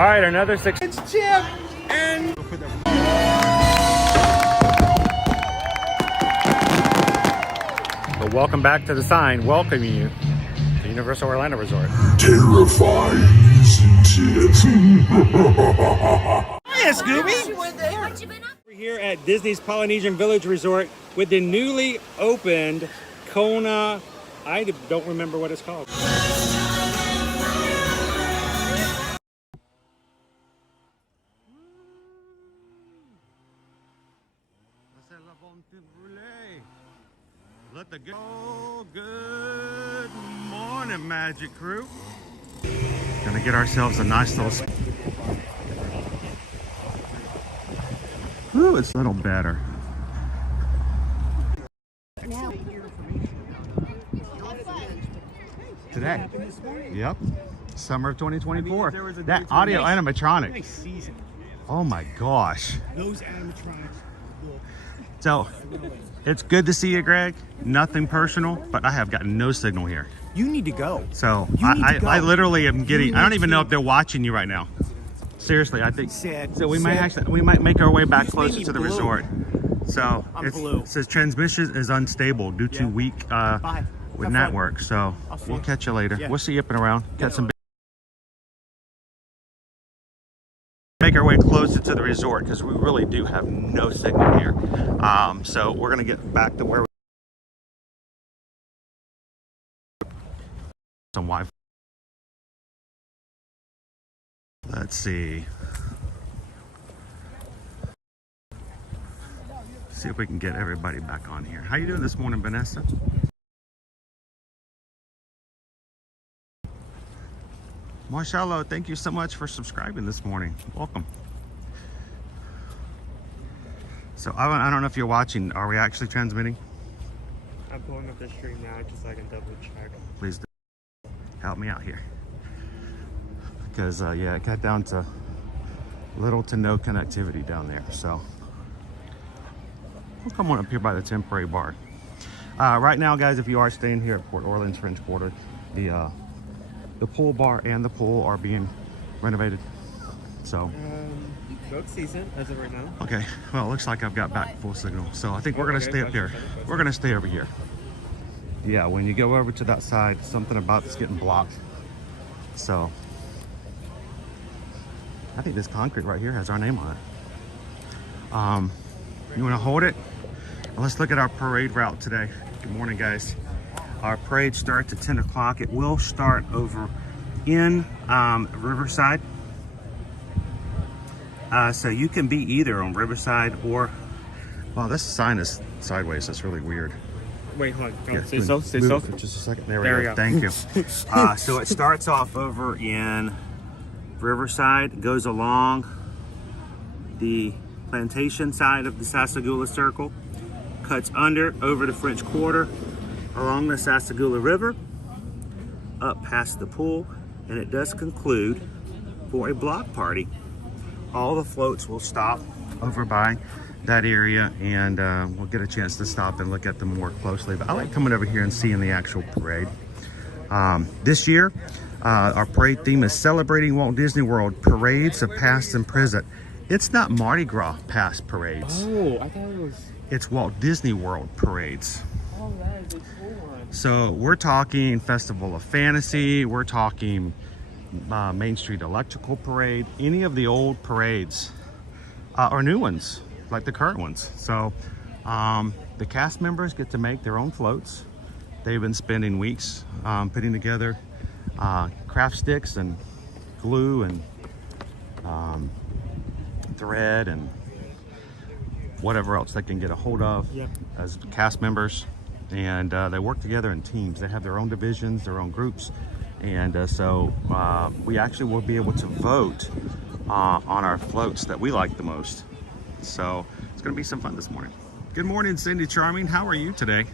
All right, another 6. It's Chip and Well, welcome back to the sign welcoming you to Universal Orlando Resort. Terrifying, isn't it? Hiya, Scooby. We're here at Disney's Polynesian Village Resort with the newly opened Kona. I don't remember what it's called. Let the good morning, Magic Crew. Gonna get ourselves a nice little. Ooh, it's a little better. Today. Yep. Summer of 2024. That audio animatronic. Oh my gosh. Those animatronics. So, it's good to see you, Greg. Nothing personal, but I have gotten no signal here. You need to go. So, I literally am getting, I don't even know if they're watching you right now. Seriously, I think. So we might make our way back closer to the resort. So, it says transmission is unstable due to weak with network. So, we'll catch you later. We'll see you up and around. Got some. Make our way closer to the resort because we really do have no signal here. So we're gonna get back to where some Wi-Fi. Let's see. See if we can get everybody back on here. How you doing this morning, Vanessa? Marshalo, thank you so much for subscribing this morning. Welcome. So I don't know if you're watching. Are we actually transmitting? I'm pulling up the stream now just so I can double check. Please do. Help me out here. Because yeah, it got down to little to no connectivity down there. So we'll come on up here by the temporary bar. Right now, guys, if you are staying here at Port Orleans French Quarter, the pool bar and the pool are being renovated. So Boat season as of right now. okay, well, it looks like I've got back full signal. So I think we're gonna stay up here. We're gonna stay over here. Yeah, when you go over to that side, something about it's getting blocked. So I think this concrete right here has our name on it. You wanna hold it? Well, let's look at our parade route today. Good morning, guys. Our parade starts at 10 o'clock. It will start over in Riverside. So you can be either on Riverside or, wow, this sign is sideways. That's really weird. Wait, hold on. Yeah, Say so. Say so. Just a second. There we go. Thank you. So it starts off over in Riverside, goes along the plantation side of the Sassagoula Circle, cuts under over the French Quarter, along the Sassagoula River, up past the pool, and it does conclude for a block party. All the floats will stop over by that area, and we'll get a chance to stop and look at them more closely. But I like coming over here and seeing the actual parade. This year, our parade theme is celebrating Walt Disney World parades of past and present. It's not Mardi Gras past parades. Oh, I thought it was. It's Walt Disney World parades. Oh, that is a cool one. So we're talking Festival of Fantasy, we're talking Main Street Electrical Parade, any of the old parades or new ones, like the current ones. So the cast members get to make their own floats. They've been spending weeks putting together craft sticks and glue and thread and whatever else they can get a hold of as cast members. And they work together in teams. They have their own divisions, their own groups. And so we actually will be able to vote on our floats that we like the most. So it's gonna be some fun this morning. Good morning, Cindy Charming. How are you today?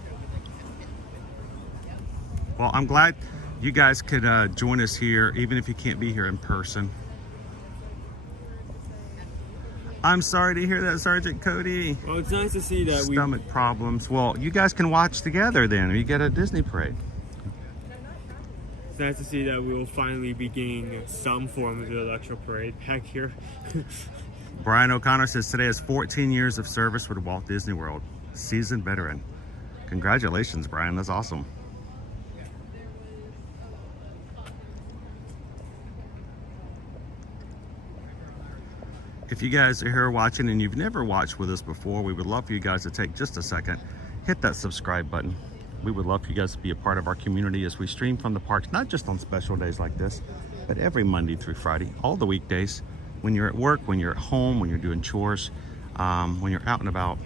Well, I'm glad you guys could join us here, even if you can't be here in person. I'm sorry to hear that, Sergeant Cody. Well, it's nice to see that Stomach problems. Well, you guys can watch together then. You get a Disney parade. It's nice to see that we will finally be getting some form of the electro parade back here. Brian O'Connor says today is 14 years of service with Walt Disney World. Seasoned veteran. Congratulations, Brian. That's awesome. If you guys are here watching and you've never watched with us before, we would love for you guys to take just a second, hit that subscribe button. We would love for you guys to be a part of our community as we stream from the parks, not just on special days like this, but every Monday through Friday, all the weekdays, when you're at work, when you're at home, when you're doing chores, when you're out and about.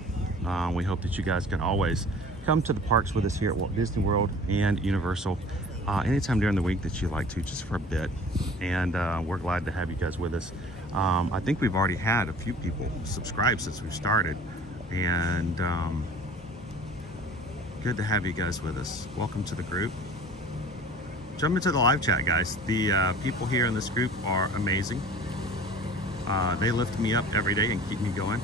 We hope that you guys can always come to the parks with us here at Walt Disney World and Universal anytime during the week that you like to, just for a bit. And we're glad to have you guys with us. I think we've already had a few people subscribe since we've started, and good to have you guys with us. Welcome to the group. Jump into the live chat, guys. The people here in this group are amazing. They lift me up every day and keep me going,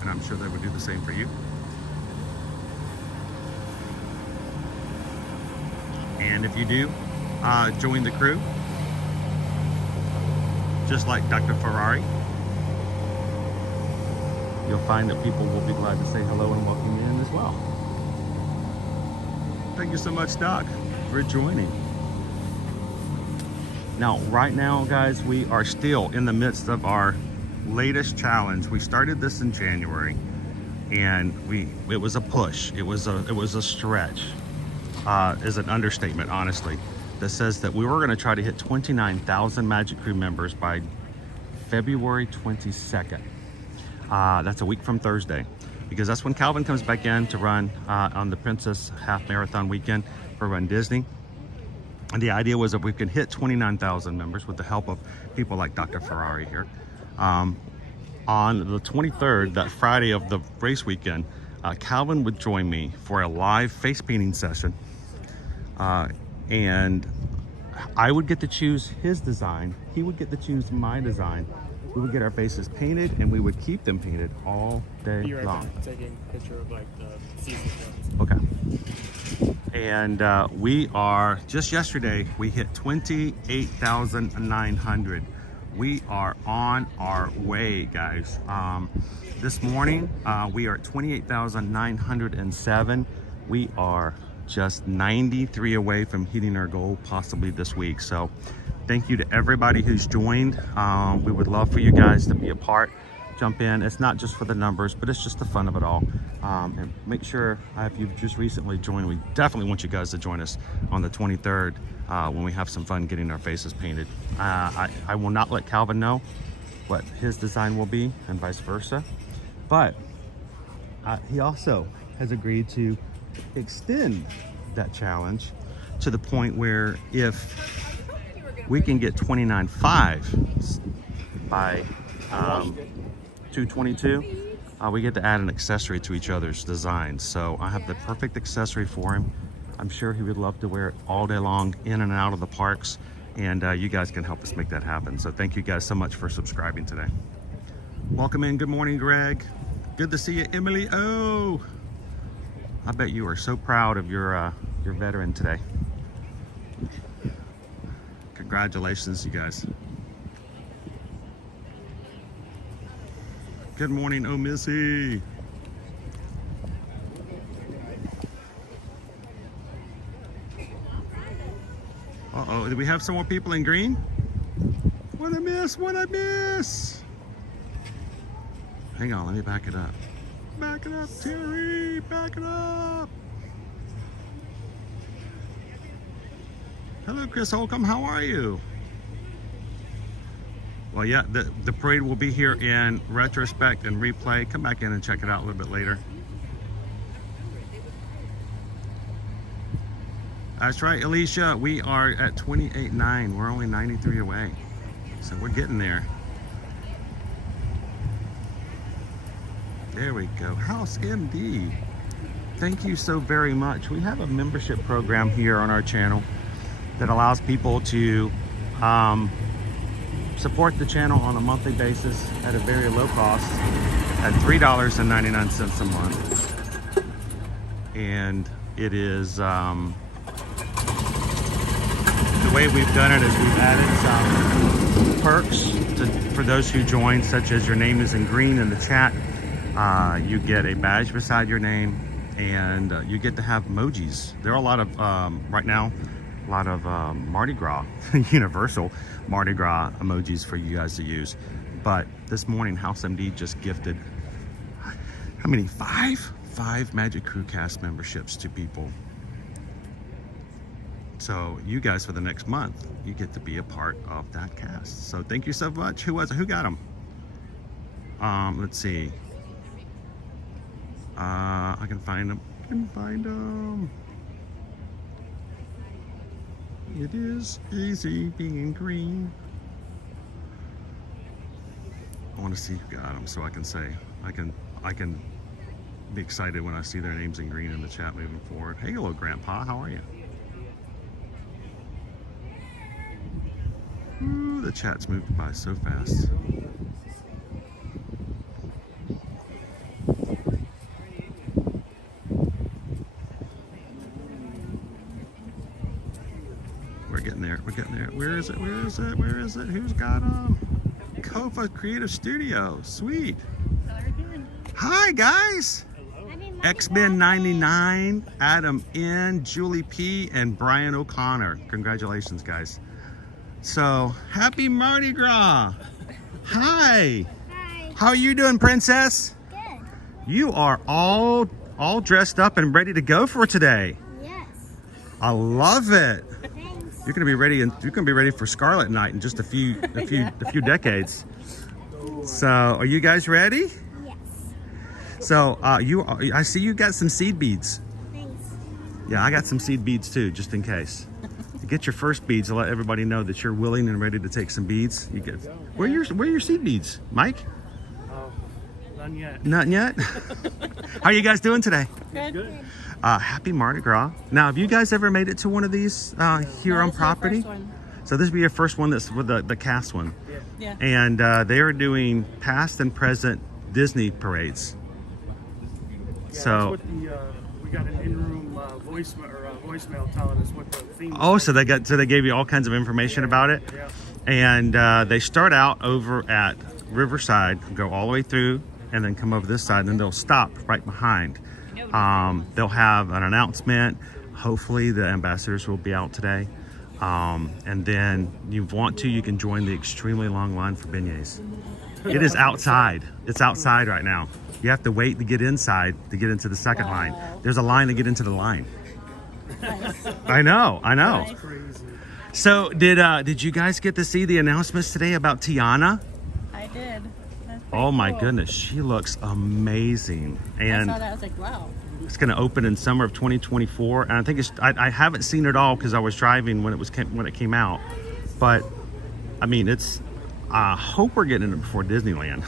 and I'm sure they would do the same for you. And if you do join the crew, just like Dr. Ferrari, you'll find that people will be glad to say hello and welcome you in as well. Thank you so much, Doc, for joining. Now, right now, guys, we are still in the midst of our latest challenge. We started this in January, and it was a push. It was a stretch, is an understatement, honestly. That says that we were going to try to hit 29,000 Magic Crew members by February 22nd. That's a week from Thursday, because that's when Calvin comes back in to run on the Princess Half Marathon weekend for Run Disney. And the idea was that we could hit 29,000 members with the help of people like Dr. Ferrari here. On the 23rd, that Friday of the race weekend, Calvin would join me for a live face painting session. And I would get to choose his design. He would get to choose my design. We would get our faces painted, and we would keep them painted all day You're long. right, taking a picture of like the season ones. Okay. And we are, just yesterday, we hit 28,900. We are on our way, guys. This morning, we are at 28,907. We are just 93 away from hitting our goal possibly this week. So thank you to everybody who's joined. We would love for you guys to be a part, jump in. It's not just for the numbers, but it's just the fun of it all. And make sure if you've just recently joined, we definitely want you guys to join us on the 23rd when we have some fun getting our faces painted. I will not let Calvin know what his design will be and vice versa, but he also has agreed to extend that challenge to the point where if we can get 29.5 by 222, we get to add an accessory to each other's designs. So I have the perfect accessory for him. I'm sure he would love to wear it all day long in and out of the parks, and you guys can help us make that happen. So thank you guys so much for subscribing today. Welcome in. Good morning, Greg. Good to see you, Emily. Oh, I bet you are so proud of your veteran today. Congratulations, you guys. Good morning, oh Missy. Uh-oh, do we have some more people in green? What I miss, what I miss. Hang on, let me back it up. Back it up, Terry, back it up. Hello, Chris Holcomb, how are you? Well, yeah, the parade will be here in retrospect and replay. Come back in and check it out a little bit later. That's right, Alicia, we are at 28.9. We're only 93 away. So we're getting there. There we go. House MD. Thank you so very much. We have a membership program here on our channel that allows people to support the channel on a monthly basis at a very low cost at $3.99 a month. And it is the way we've done it is we've added some perks for those who join, such as your name is in green in the chat. You get a badge beside your name, and you get to have emojis. There are a lot of, right now, a lot of Mardi Gras, universal Mardi Gras emojis for you guys to use. But this morning, House MD just gifted, how many? Five Magic Crew cast memberships to people. So you guys, for the next month, you get to be a part of that cast. So thank you so much. Who was it? Who got them? Let's see. I can find them. It is easy being green. I want to see who got them so I can say, I can be excited when I see their names in green in the chat moving forward. Hey, hello, Grandpa. How are you? Ooh, the chat's moved by so fast. We're getting there. We're getting there. Where is it? Where is it? Where is it? Who's got them? Kofa Creative Studio. Sweet. Hi, guys. X-Men 99, Adam N, Julie P, and Brian O'Connor. Congratulations, guys. So, happy Mardi Gras. Hi. Hi. How are you doing, Princess? Good. You are all dressed up and ready to go for today. Yes. I love it. Thanks. You're gonna be ready, and you're gonna be ready for Scarlet Night in just a few decades. So, are you guys ready? Yes. So, I see you got some seed beads. Thanks. Yeah, I got some seed beads too, just in case. You get your first beads to let everybody know that you're willing and ready to take some beads. You get. Where are your seed beads, Mike? None yet. Not yet. How are you guys doing today? Good. Happy Mardi Gras. Now, have you guys ever made it to one of these here on property? So this will be your first one. That's with the cast one. Yeah. And they are doing past and present Disney parades. Yeah, So. that's what we got an in-room voicemail telling us what the theme. Oh, so they gave you all kinds of information about it. Yeah. And they start out over at Riverside, go all the way through, and then come over this side, and then they'll stop right behind. They'll have an announcement. Hopefully the ambassadors will be out today. And then you can join the extremely long line for beignets. It is outside. It's outside right now. You have to wait to get inside to get into the second line. There's a line to get into the line. I know. That's crazy. So did you guys get to see the announcements today about Tiana? I did. Oh my goodness, she looks amazing. And I saw that, I was like, wow. it's going to open in summer of 2024. And I think I haven't seen it all because I was driving when it came out. But I mean, I hope we're getting it before Disneyland.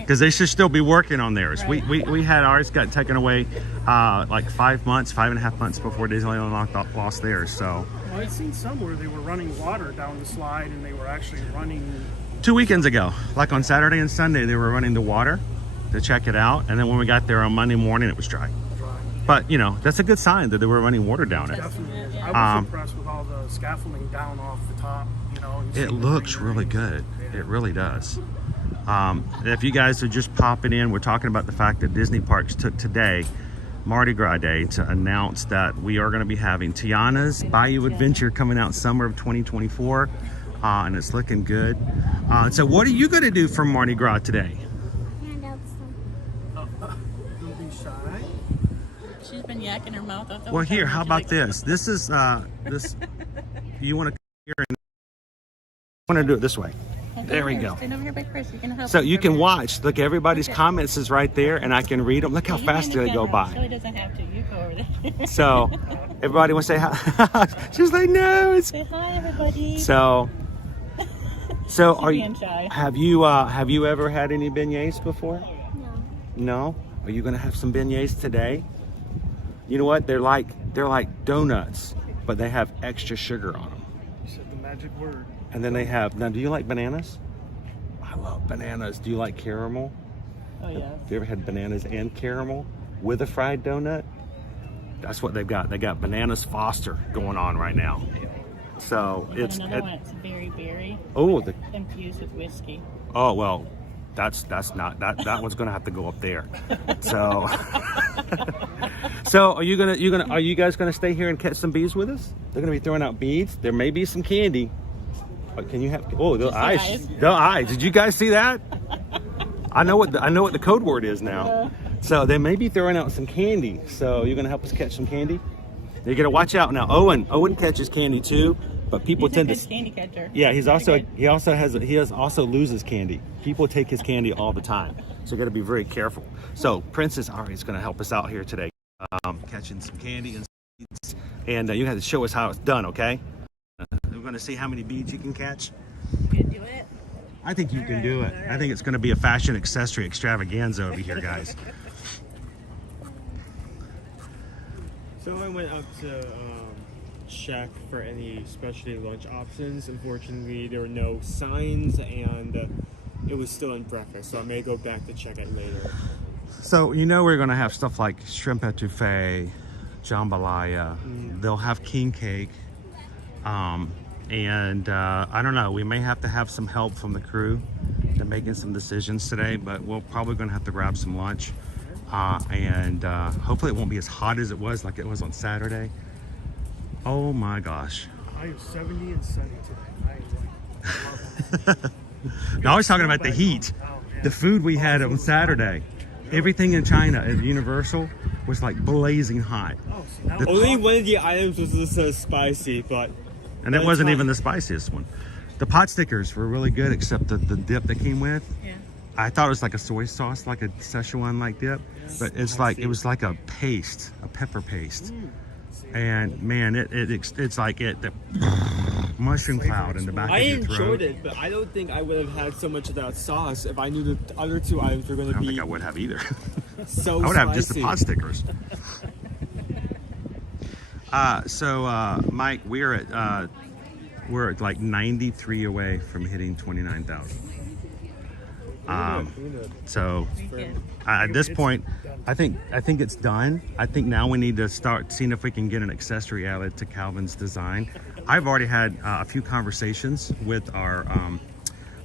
Because they should still be working on theirs. Right. We had ours got taken away like 5.5 months before Disneyland lost theirs. So Well, I've seen some where they were running water down the slide and they were actually running. 2 weekends ago, like on Saturday and Sunday, they were running the water to check it out. And then when we got there on Monday morning, it was dry. But you know, that's a good sign that they were running water down it. Definitely. I was impressed with all the scaffolding down off the top. You know, and It seeing the looks greenery. really good. It really does. If you guys are just popping in, we're talking about the fact that Disney Parks took today, Mardi Gras Day, to announce that we are going to be having Tiana's Bayou Adventure coming out summer of 2024, and it's looking good. So what are you going to do for Mardi Gras today? Hand out some. Don't be shy. She's been yakking her mouth off the Well, whole here, time. how She's about like, this? This is this. You want to here and I want to do it this way. "Okay, There we here, go. Stand over here by Chris. You can help. So him you for a can minute." watch. Look, everybody's comments is right there, and I can read them. Look how You fast mind they the go camera, by. So he doesn't have to. You go over there. So everybody want to say hi? She's like, no. It's Say hi, everybody. so. So She's are you? being shy. Have you ever had any beignets before? No. No. Are you gonna have some beignets today? You know what? They're like donuts, but they have extra sugar on them. You said the magic word. And then they have. Now, do you like bananas? I love bananas. Do you like caramel? Oh yeah. Have you ever had bananas and caramel with a fried donut? That's what they've got. They got bananas Foster going on right now. So I got another one. It's very berry oh infused with whiskey. oh well, that's not that one's gonna have to go up there. So so are you guys gonna stay here and catch some bees with us? They're gonna be throwing out beads. There may be some candy. Can you have the eyes? The eyes. Did you guys see that? I know what the code word is now. So they may be throwing out some candy. So you're gonna help us catch some candy. You're gonna watch out now. Owen catches candy too, but people tend to. Candy catcher. Yeah, he also loses candy. People take his candy all the time, so you got to be very careful. So Princess Ari is going to help us out here today, catching some candy and seeds, and you have to show us how it's done, okay? We're going to see how many beads you can catch. You can do it. I think you can do it. I think it's going to be a fashion accessory extravaganza over here, guys. So I went up to check for any specialty lunch options. Unfortunately, there were no signs, and it was still in breakfast, so I may go back to check it later. So we're going to have stuff like shrimp etouffee, jambalaya. They'll have king cake, and I don't know. We may have to have some help from the crew. They're making some decisions today, but we're probably going to have to grab some lunch. And hopefully it won't be as hot as it was like it was on Saturday. Oh my gosh. I have 70 and 70 today. No, I was talking about the heat. The food we had on Saturday. Everything in China at Universal was like blazing hot. Only one of the items was spicy, but... And it wasn't even the spiciest one. The pot stickers were really good, except the dip that came with. Yeah. I thought it was like a soy sauce, like a Szechuan-like dip, but it was like a paste, a pepper paste. And man, it's like the mushroom cloud in the back of your throat. I enjoyed it, but I don't think I would have had so much of that sauce if I knew the other two items were going to be. I don't think I would have either. So I would have just the spicy. pot stickers. Mike, we're at like 93 away from hitting 29,000. So at this point, I think it's done. I think now we need to start seeing if we can get an accessory added to Calvin's design. I've already had a few conversations with our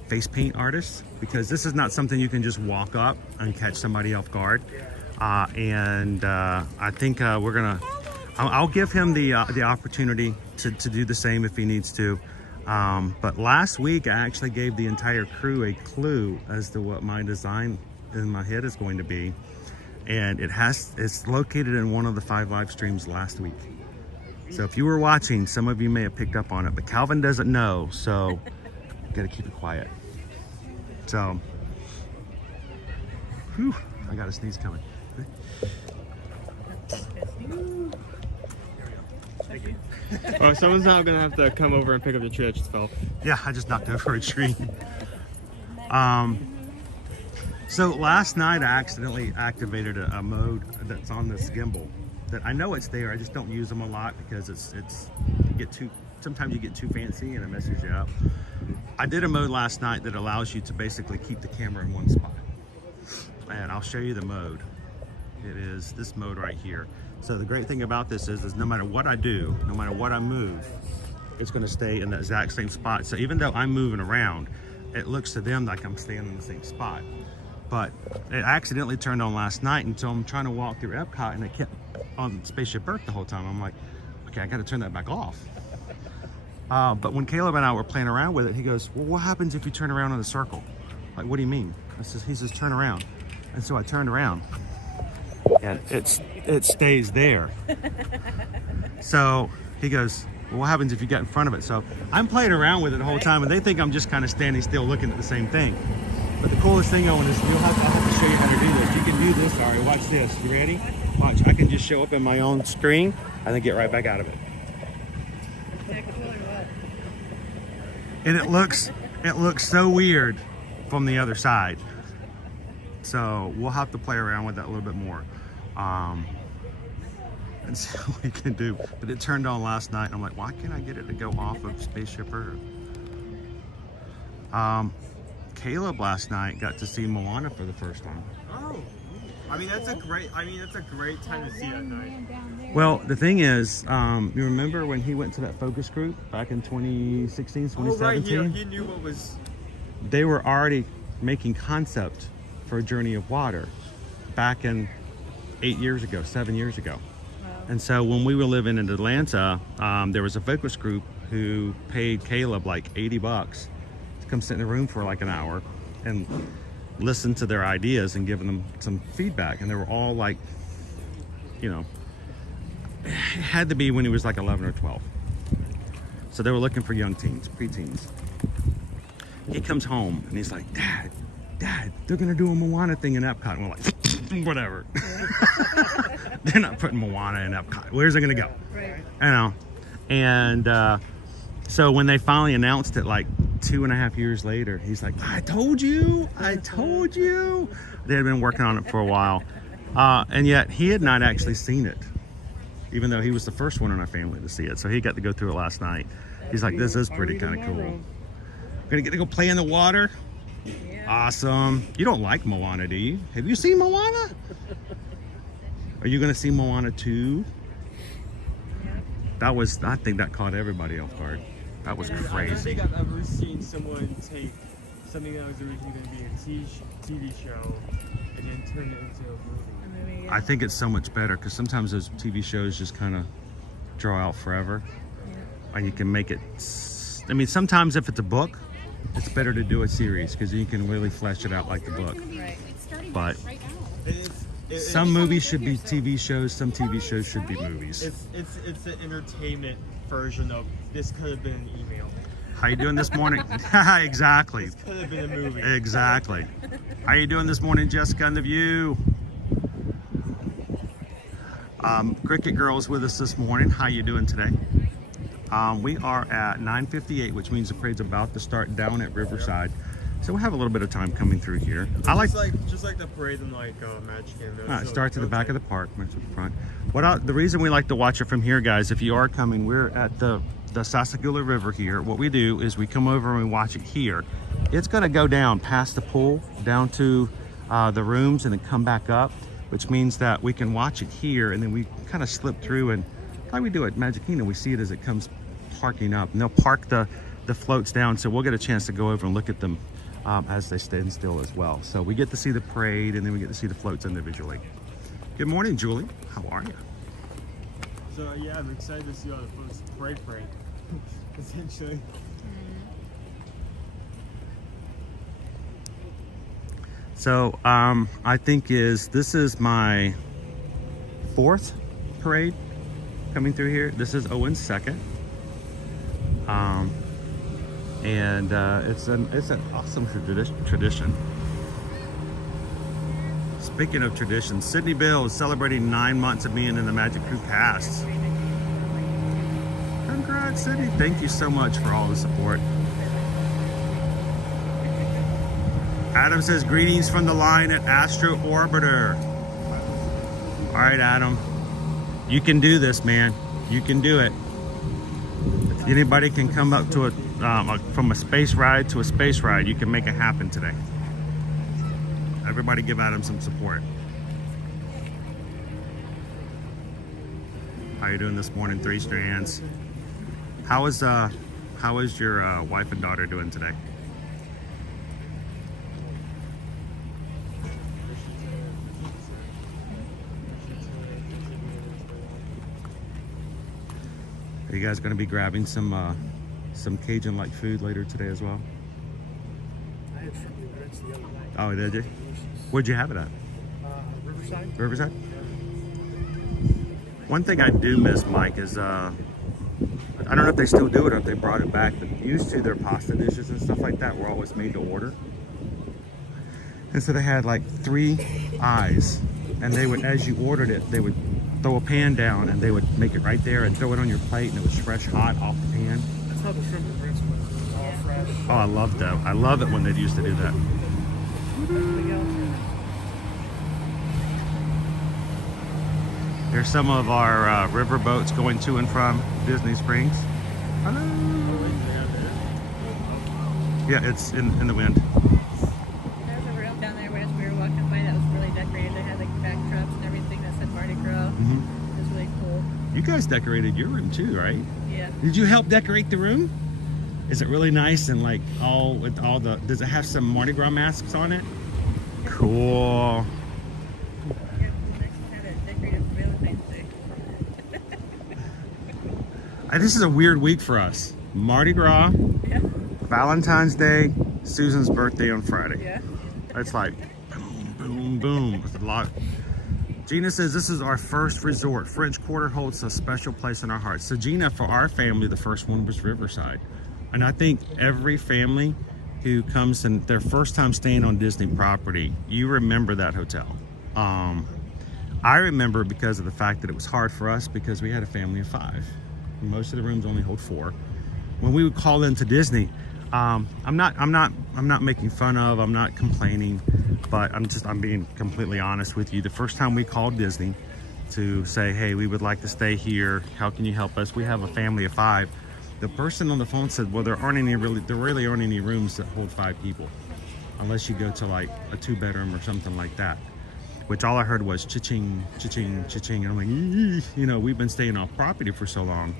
face paint artists, because this is not something you can just walk up and catch somebody off guard. I think I'll give him the opportunity to do the same if he needs to. But last week I actually gave the entire crew a clue as to what my design in my head is going to be, and it's located in one of the 5 live streams last week. So if you were watching, some of you may have picked up on it, but Calvin doesn't know, so you gotta keep it quiet. So whew, I got a sneeze coming. Oh, someone's now gonna have to come over and pick up the tree that just fell. Yeah, I just knocked over a tree. So last night I accidentally activated a mode that's on this gimbal that I know it's there. I just don't use them a lot because sometimes you get too fancy and it messes you up. I did a mode last night that allows you to basically keep the camera in one spot. And I'll show you the mode. It is this mode right here. So the great thing about this is no matter what I do, no matter what I move, it's going to stay in the exact same spot. So even though I'm moving around, it looks to them like I'm staying in the same spot. But it accidentally turned on last night, and so I'm trying to walk through Epcot, and it kept on Spaceship Earth the whole time. I'm like, okay, I got to turn that back off. But when Caleb and I were playing around with it, he goes, well, what happens if you turn around in a circle? Like, what do you mean? He says, turn around. And so I turned around, and it stays there. So he goes, well, what happens if you get in front of it? So I'm playing around with it the whole time, and they think I'm just kind of standing still looking at the same thing. But the coolest thing, Owen, is I'll have to show you how to do this. You can do this. All right, watch this. You ready? Watch. I can just show up in my own screen and then get right back out of it. And it looks so weird from the other side. So we'll have to play around with that a little bit more. And see what we can do. But it turned on last night, and I'm like, why can't I get it to go off of Spaceship Earth? Caleb last night got to see Moana for the first time. I mean, that's a great time to see it at night. Well, the thing is, you remember when he went to that focus group back in 2016, Oh, right. 2017? He knew what was. They were already making concept for a journey of water back in 7 years ago. And so when we were living in Atlanta, there was a focus group who paid Caleb like $80 to come sit in a room for like an hour and listen to their ideas and give them some feedback. And they were all like, you know, it had to be when he was like 11 or 12. So they were looking for young teens, preteens. He comes home and he's like, Dad, they're gonna do a Moana thing in Epcot. And we're like, whatever. They're not putting Moana in Epcot. Where's it gonna go? Right. I know. And so when they finally announced it like 2.5 years later, he's like, I told you. They had been working on it for a while. And yet he had not actually seen it, even though he was the first one in our family to see it. So he got to go through it last night. He's like, this is pretty kind of cool. We're gonna get to go play in the water. Yeah. Awesome. You don't like Moana, do you? Have you seen Moana? Are you gonna see Moana 2? That was, I think that caught everybody off guard. That was I don't crazy. think I've ever seen someone take something that was originally going to be a TV show and then turn it into a movie. I think it's so much better because sometimes those TV shows just kind of draw out forever. And you can make it, I mean, sometimes if it's a book, it's better to do a series because you can really flesh it out like the book. Right. But some movies should be TV shows, some TV shows should be movies. It's an entertainment version of this could have been an email. How you doing this morning? Exactly. This could have been a movie. Exactly. How you doing this morning, Jessica on the View? Cricket Girl's with us this morning. How you doing today? We are at 9:58, which means the parade's about to start down at Riverside. So we'll have a little bit of time coming through here. Just like the parade in like Magic Kingdom. It starts at the back of the park, much at the front. The reason we like to watch it from here, guys, if you are coming, we're at the Sassagoula River here. What we do is we come over and we watch it here. It's going to go down past the pool, down to the rooms, and then come back up, which means that we can watch it here, and then we kind of slip through, and like we do at Magic Kingdom, we see it as it comes parking up, and they'll park the floats down, so we'll get a chance to go over and look at them as they stand still as well. So we get to see the parade, and then we get to see the floats individually. Good morning, Julie. How are you? So yeah, I'm excited to see all the floats parade, essentially. So I think this is my 4th parade coming through here. This is Owen's 2nd. And it's an awesome tradition. Speaking of traditions, Sydney Bill is celebrating 9 months of being in the Magic Crew cast. Congrats, Sydney. Thank you so much for all the support. Adam says, greetings from the line at Astro Orbiter. All right, Adam. You can do this, man. You can do it. If anybody can come up to from a space ride to a space ride, you can make it happen today. Everybody give Adam some support. How you doing this morning, 3 Strands? How is your wife and daughter doing today? Are you guys going to be grabbing some Cajun-like food later today as well? I had shrimp grits the other night. Oh, did you? Where'd you have it at? Riverside. Riverside? One thing I do miss, Mike, is I don't know if they still do it or if they brought it back, but used to their pasta dishes and stuff like that were always made to order. And so they had like 3 eyes, and they would, as you ordered it, they would throw a pan down and they would make it right there and throw it on your plate, and it was fresh hot off the pan. That's how the shrimp and grits was. All fresh. Oh, I love that. I love it when they used to do that. Here's some of our river boats going to and from Disney Springs. Hello. Yeah, it's in the wind. There was a room down there as we were walking by that was really decorated. They had like You guys decorated your room too, right? Yeah. Did you help decorate the room? Is it really nice and like all with all the, does it have some Mardi Gras masks on it? Cool. This is a weird week for us. Mardi Gras, Yeah. Valentine's Day, Susan's birthday on Friday. Yeah. It's like boom, boom, boom. It's a lot. Gina says this is our first resort. French Quarter holds a special place in our hearts. So Gina, for our family, the first one was Riverside. And I think every family who comes and their first time staying on Disney property, you remember that hotel. I remember because of the fact that it was hard for us because we had a family of 5. Most of the rooms only hold 4. When we would call into Disney, I'm not making fun of, I'm not complaining, but I'm being completely honest with you. The first time we called Disney to say, hey, we would like to stay here, how can you help us? We have a family of 5. The person on the phone said, well, there really aren't any rooms that hold 5 people, unless you go to like a 2-bedroom or something like that. Which all I heard was cha-ching, cha-ching, cha-ching. And I'm like, eesh. You know, we've been staying off property for so long.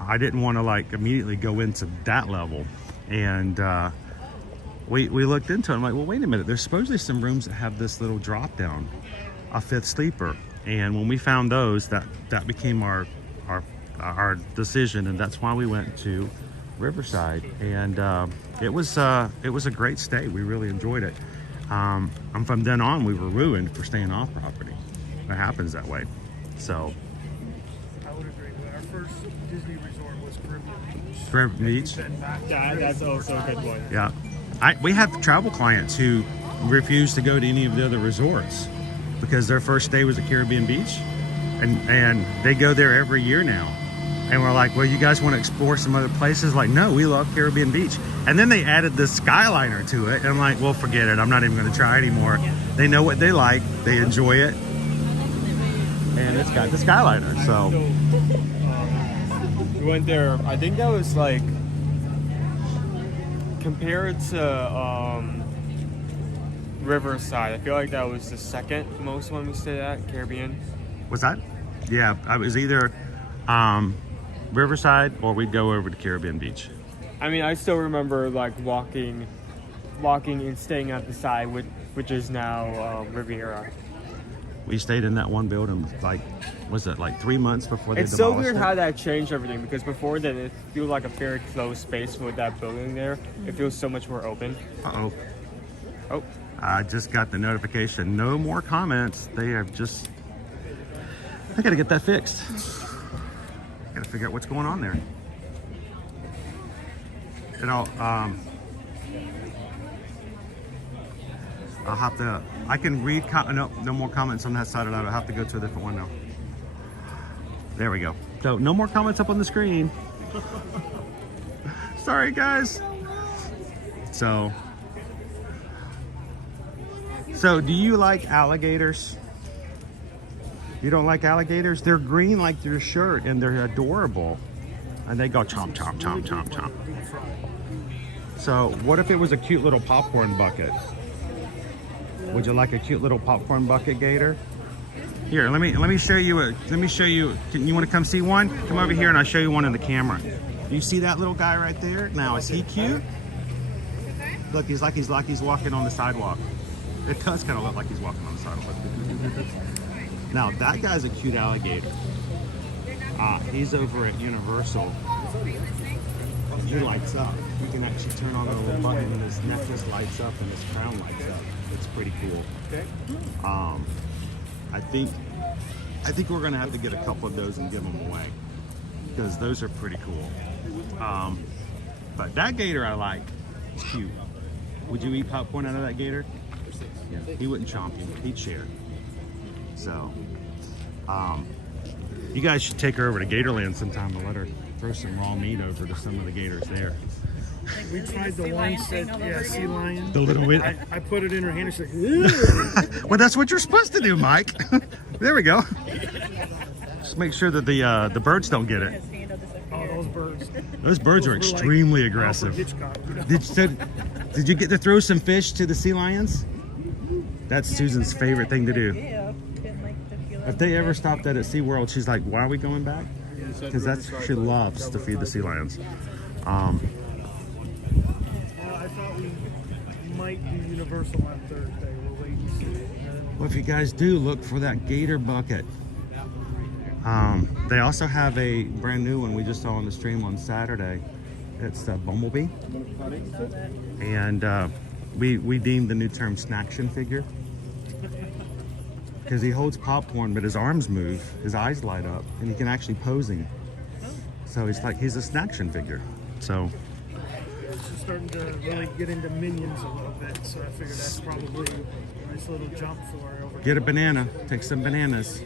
I didn't want to like immediately go into that level. And we looked into it. I'm like, well, wait a minute. There's supposedly some rooms that have this little drop down, a 5th sleeper. And when we found those, that became our decision. And that's why we went to Riverside. And it was a great stay. We really enjoyed it. And from then on, we were ruined for staying off property. It happens that way. So. I would agree. Our first Disney resort was Caribbean Beach. Caribbean Beach. Yeah, that's also a good one. Yeah. We have travel clients who refuse to go to any of the other resorts because their first stay was at Caribbean Beach. And they go there every year now. And we're like, well, you guys want to explore some other places? Like, no, we love Caribbean Beach. And then they added the Skyliner to it. And I'm like, well, forget it. I'm not even going to try anymore. They know what they like. They enjoy it. And it's got the Skyliner. So We went there, I think that was like, compared to Riverside, I feel like that was the second most one we stayed at, Caribbean. was that? Yeah, I was either Riverside or we'd go over to Caribbean Beach. I mean, I still remember like walking and staying at the side, which is now Riviera. We stayed in that one building, like, was it like 3 months before they It's so demolished weird it? how that changed everything, because before that it feels like a very closed space with that building there. It feels so much more open. Uh-oh. Oh, I just got the notification. No more comments. They have just... I gotta get that fixed. Gotta figure out what's going on there. And I'll have to... I can read... no more comments on that side of that. I'll have to go to a different one now. There we go. So, no more comments up on the screen. Sorry, guys. So, do you like alligators? You don't like alligators? They're green like your shirt and they're adorable. And they go chomp, chomp, chomp, chomp, chomp. So what if it was a cute little popcorn bucket? Would you like a cute little popcorn bucket gator? Here, let me show you you want to come see one? Come over here and I'll show you one in the camera. You see that little guy right there? Now, is he cute? Look, he's like he's walking on the sidewalk. It does kind of look like he's walking on the sidewalk. Now, that guy's a cute alligator. He's over at Universal. He lights up. You can actually turn on a little button and his neck just lights up and his crown lights up. It's pretty cool. I think we're gonna have to get a couple of those and give them away because those are pretty cool. But that gator I like. It's cute. Would you eat popcorn out of that gator? Yeah. He wouldn't chomp you. He'd share. So, you guys should take her over to Gatorland sometime to let her throw some raw meat over to some of the gators there. We tried the ones that, sea lion. The little bit. I put it in her hand and she's like, Well, that's what you're supposed to do, Mike. There we go. Just make sure that the birds don't get it. oh, those birds. Those birds are extremely aggressive. Hitchcock, you know? Did you get to throw some fish to the sea lions? That's Susan's favorite thing to do. Yeah, didn't like to feel If they ever stopped that at SeaWorld, she's like, why are we going back? Because that's she loves to feed the sea lions. Yeah, I thought we might do Universal on Thursday. We're waiting to see. Well, if you guys do, look for that gator bucket. They also have a brand new one we just saw on the stream on Saturday. It's a Bumblebee. And we deemed the new term snaction figure. Because he holds popcorn, but his arms move, his eyes light up, and he can actually pose him. So he's a snaction figure. So It's starting to really get into Minions a little bit, so I figured that's probably a nice little jump for her over get a banana, take some bananas.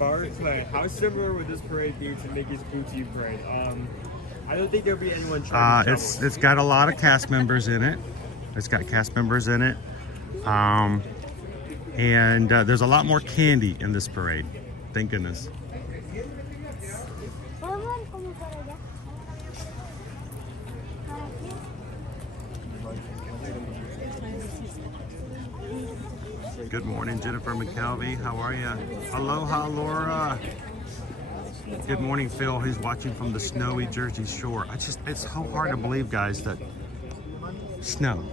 How similar would this parade be to Mickey's Boutique Parade? I don't think there'll be anyone trying to It's got a lot of cast members in it. It's got cast members in it. And there's a lot more candy in this parade. Thank goodness. Good morning, Jennifer McKelvey. How are you? Aloha, Laura. Good morning, Phil. He's watching from the snowy Jersey Shore. It's so hard to believe, guys, that snow.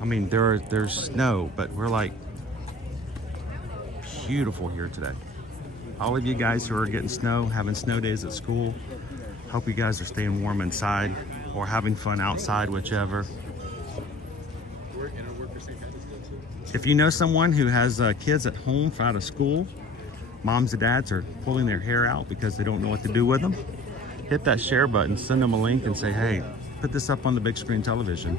I mean, there's snow, but we're like beautiful here today. All of you guys who are getting snow, having snow days at school, hope you guys are staying warm inside or having fun outside, whichever. If you know someone who has kids at home out of school, moms and dads are pulling their hair out because they don't know what to do with them, hit that share button, send them a link and say, hey, put this up on the big screen television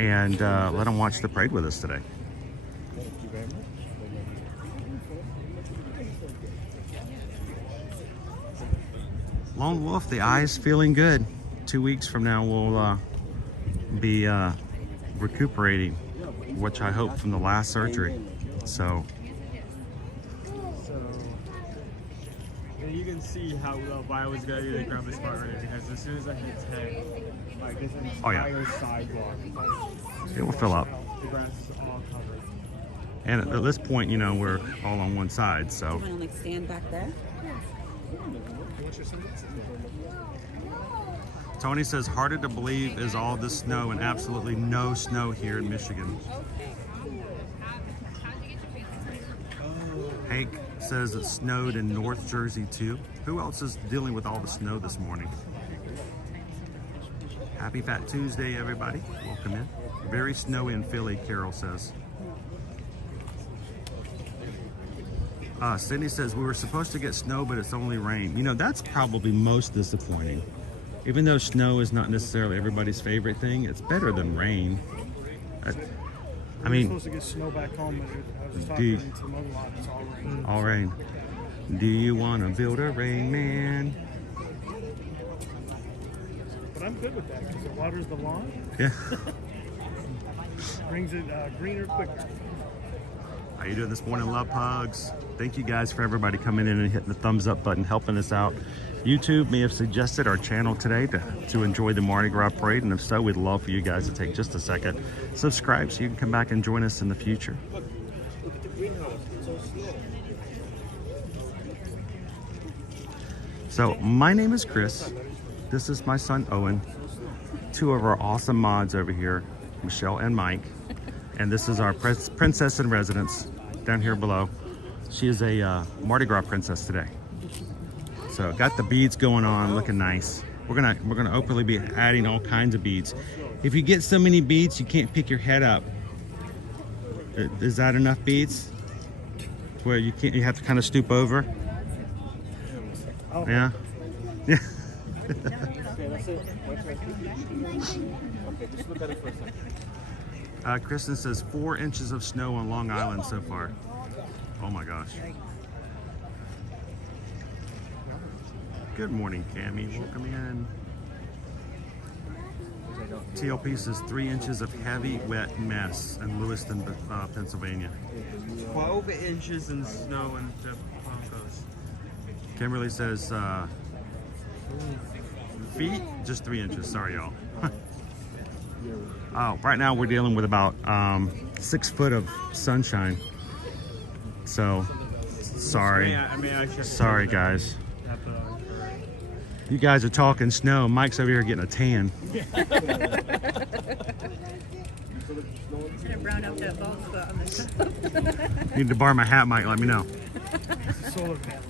and let them watch the parade with us today. Lone Wolf, the eye's feeling good. 2 weeks from now, we'll be recuperating, which I hope from the last surgery. So you can see how I was going to grab the spot right here, because as soon as I hit 10, like this entire sidewalk, it will fill up. the grass is all covered. And at this point, you know, we're all on one side, so. Can I like stand back there? Tony says, harder to believe is all this snow and absolutely no snow here in Michigan. Hank says it snowed in North Jersey too. Who else is dealing with all the snow this morning? Happy Fat Tuesday, everybody. Welcome in. Very snowy in Philly, Carol says. Cindy says, we were supposed to get snow, but it's only rain. You know, that's probably most disappointing. Even though snow is not necessarily everybody's favorite thing, it's better than rain. I mean, supposed to get snow back home, but I was just talking to some other lot, it's all rain. All rain. Do you want to build a rain man? But I'm good with that because it waters the lawn, Yeah. brings it greener quicker. How you doing this morning, love pugs? Thank you guys for everybody coming in and hitting the thumbs up button, helping us out. YouTube may have suggested our channel today to enjoy the Mardi Gras parade, and if so, we'd love for you guys to take just a second, subscribe so you can come back and join us in the future. So my name is Chris. This is my son Owen. Two of our awesome mods over here, Michelle and Mike. And this is our princess in residence down here below. She is a Mardi Gras princess today. So got the beads going on, looking nice. We're gonna openly be adding all kinds of beads. If you get so many beads, you can't pick your head up. Is that enough beads? Where you can't, you have to kind of stoop over. Yeah. Yeah. Kristen says 4 inches of snow on Long Island so far. Oh my gosh. Good morning, Cammie. Welcome in. TLP says 3 inches of heavy, wet mess in Lewiston, Pennsylvania. 12 inches in snow in the Broncos. Kimberly says feet, just 3 inches. Sorry, y'all. Oh, right now we're dealing with about 6 foot of sunshine. So, sorry. Sorry, guys. You guys are talking snow. Mike's over here getting a tan. Kind of brown up that bald spot on the top. Need to borrow my hat, Mike. Let me know. Solar panel.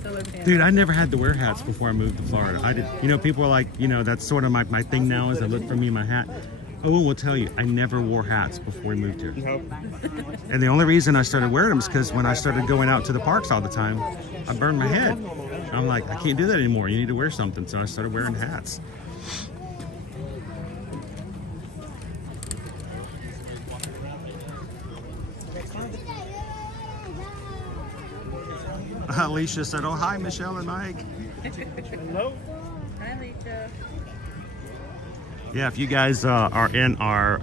Solar panel. Dude, I never had to wear hats before I moved to Florida. I did. You know, people are like, you know, that's sort of my thing now is they look for me in my hat. Owen will tell you, I never wore hats before we moved here. And the only reason I started wearing them is because when I started going out to the parks all the time, I burned my head. I'm like, I can't do that anymore. You need to wear something. So I started wearing hats. Alicia said, oh, hi, Michelle and Mike. Hello. Hi, Alicia. Yeah, if you guys are in our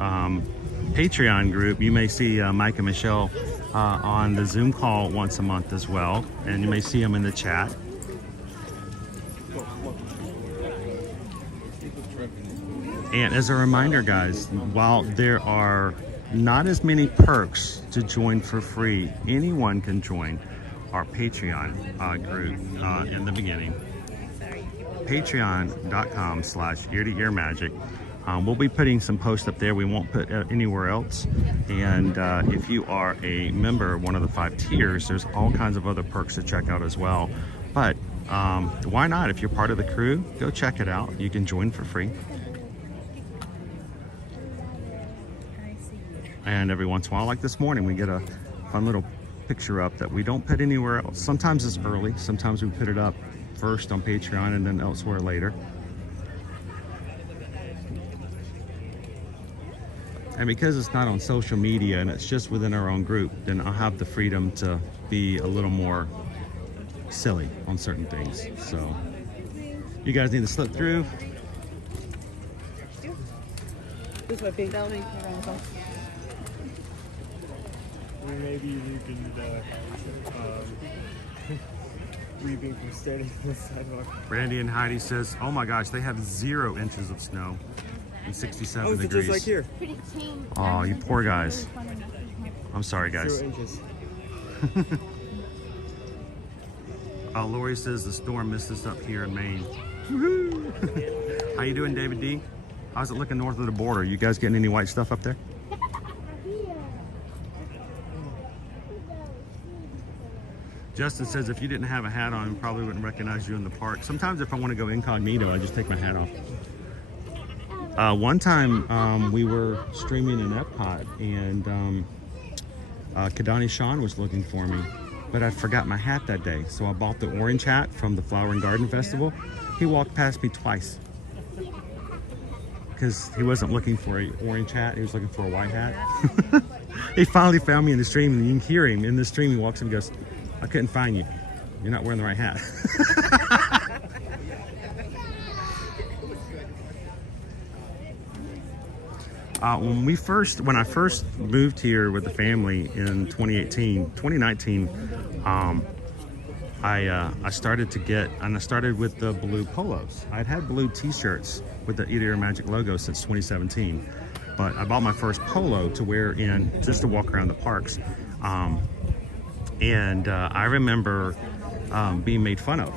Patreon group, you may see Mike and Michelle on the Zoom call once a month as well. And you may see them in the chat. And as a reminder, guys, while there are not as many perks to join for free, anyone can join our Patreon group in the beginning. Patreon.com/ear-to-ear-magic. We'll be putting some posts up there. We won't put anywhere else. And if you are a member of one of the 5 tiers, there's all kinds of other perks to check out as well. But why not? If you're part of the crew, go check it out. You can join for free. And every once in a while, like this morning, we get a fun little picture up that we don't put anywhere else. Sometimes it's early. Sometimes we put it up first on Patreon and then elsewhere later. And because it's not on social media and it's just within our own group, then I'll have the freedom to be a little more silly on certain things. So you guys need to slip through. This might be Belly. Maybe you can weaving from standing on the sidewalk. Randy and Heidi says, oh my gosh, they have 0 inches of snow and 67 Oh, degrees. just like here. Pretty tame. Oh, you poor guys. I'm sorry, guys. 0 inches. Lori says the storm missed us up here in Maine. Woohoo! How you doing, David D? How's it looking north of the border? You guys getting any white stuff up there? Justin says if you didn't have a hat on, we probably wouldn't recognize you in the park. Sometimes if I want to go incognito, I just take my hat off. One time we were streaming in Epcot and Kadani Sean was looking for me, but I forgot my hat that day. So I bought the orange hat from the Flower and Garden Festival. He walked past me twice because he wasn't looking for an orange hat. He was looking for a white hat. He finally found me in the stream, and you can hear him in the stream. He walks in and goes, I couldn't find you. You're not wearing the right hat. When I first moved here with the family in 2019, I started with the blue polos. I'd had blue t-shirts with the Ear-to-Ear Magic logo since 2017, but I bought my first polo to wear in just to walk around the parks. And I remember being made fun of,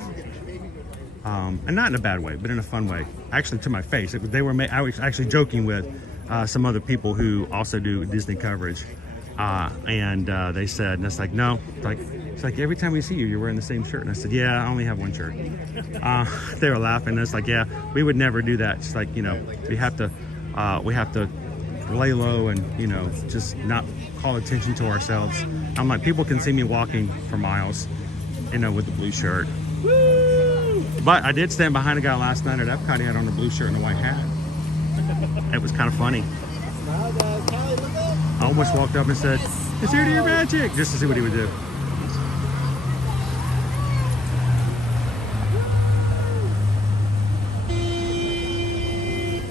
and not in a bad way, but in a fun way. Actually, to my face, I was actually joking with some other people who also do Disney coverage, and they said, and it's like, no, it's like every time we see you, you're wearing the same shirt. And I said, yeah, I only have one shirt. They were laughing. And it's like, yeah, we would never do that. It's like, you know, we have to lay low and, you know, just not call attention to ourselves. I'm like, people can see me walking for miles, you know, with the blue shirt. Woo! But I did stand behind a guy last night at Epcot. He had on a blue shirt and a white hat. It was kind of funny. I almost walked up and said, it's Ear-to-Ear Magic, just to see what he would do.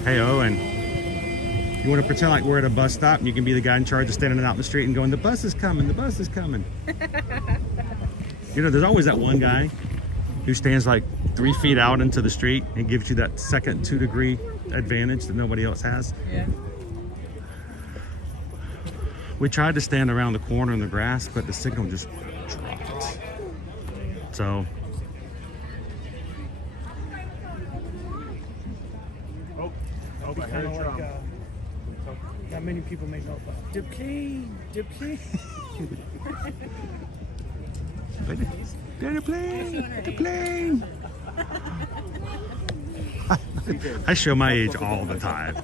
Hey, Owen. You want to pretend like we're at a bus stop and you can be the guy in charge of standing out in the street and going, the bus is coming, the bus is coming. You know, there's always that one guy who stands like 3 feet out into the street and gives you that second 2-degree advantage that nobody else has. Yeah. We tried to stand around the corner in the grass, but the signal just So I Kind heard of a like drum. not many people may know about Dip King. Dip King. the plane, the plane. I show my age all the time.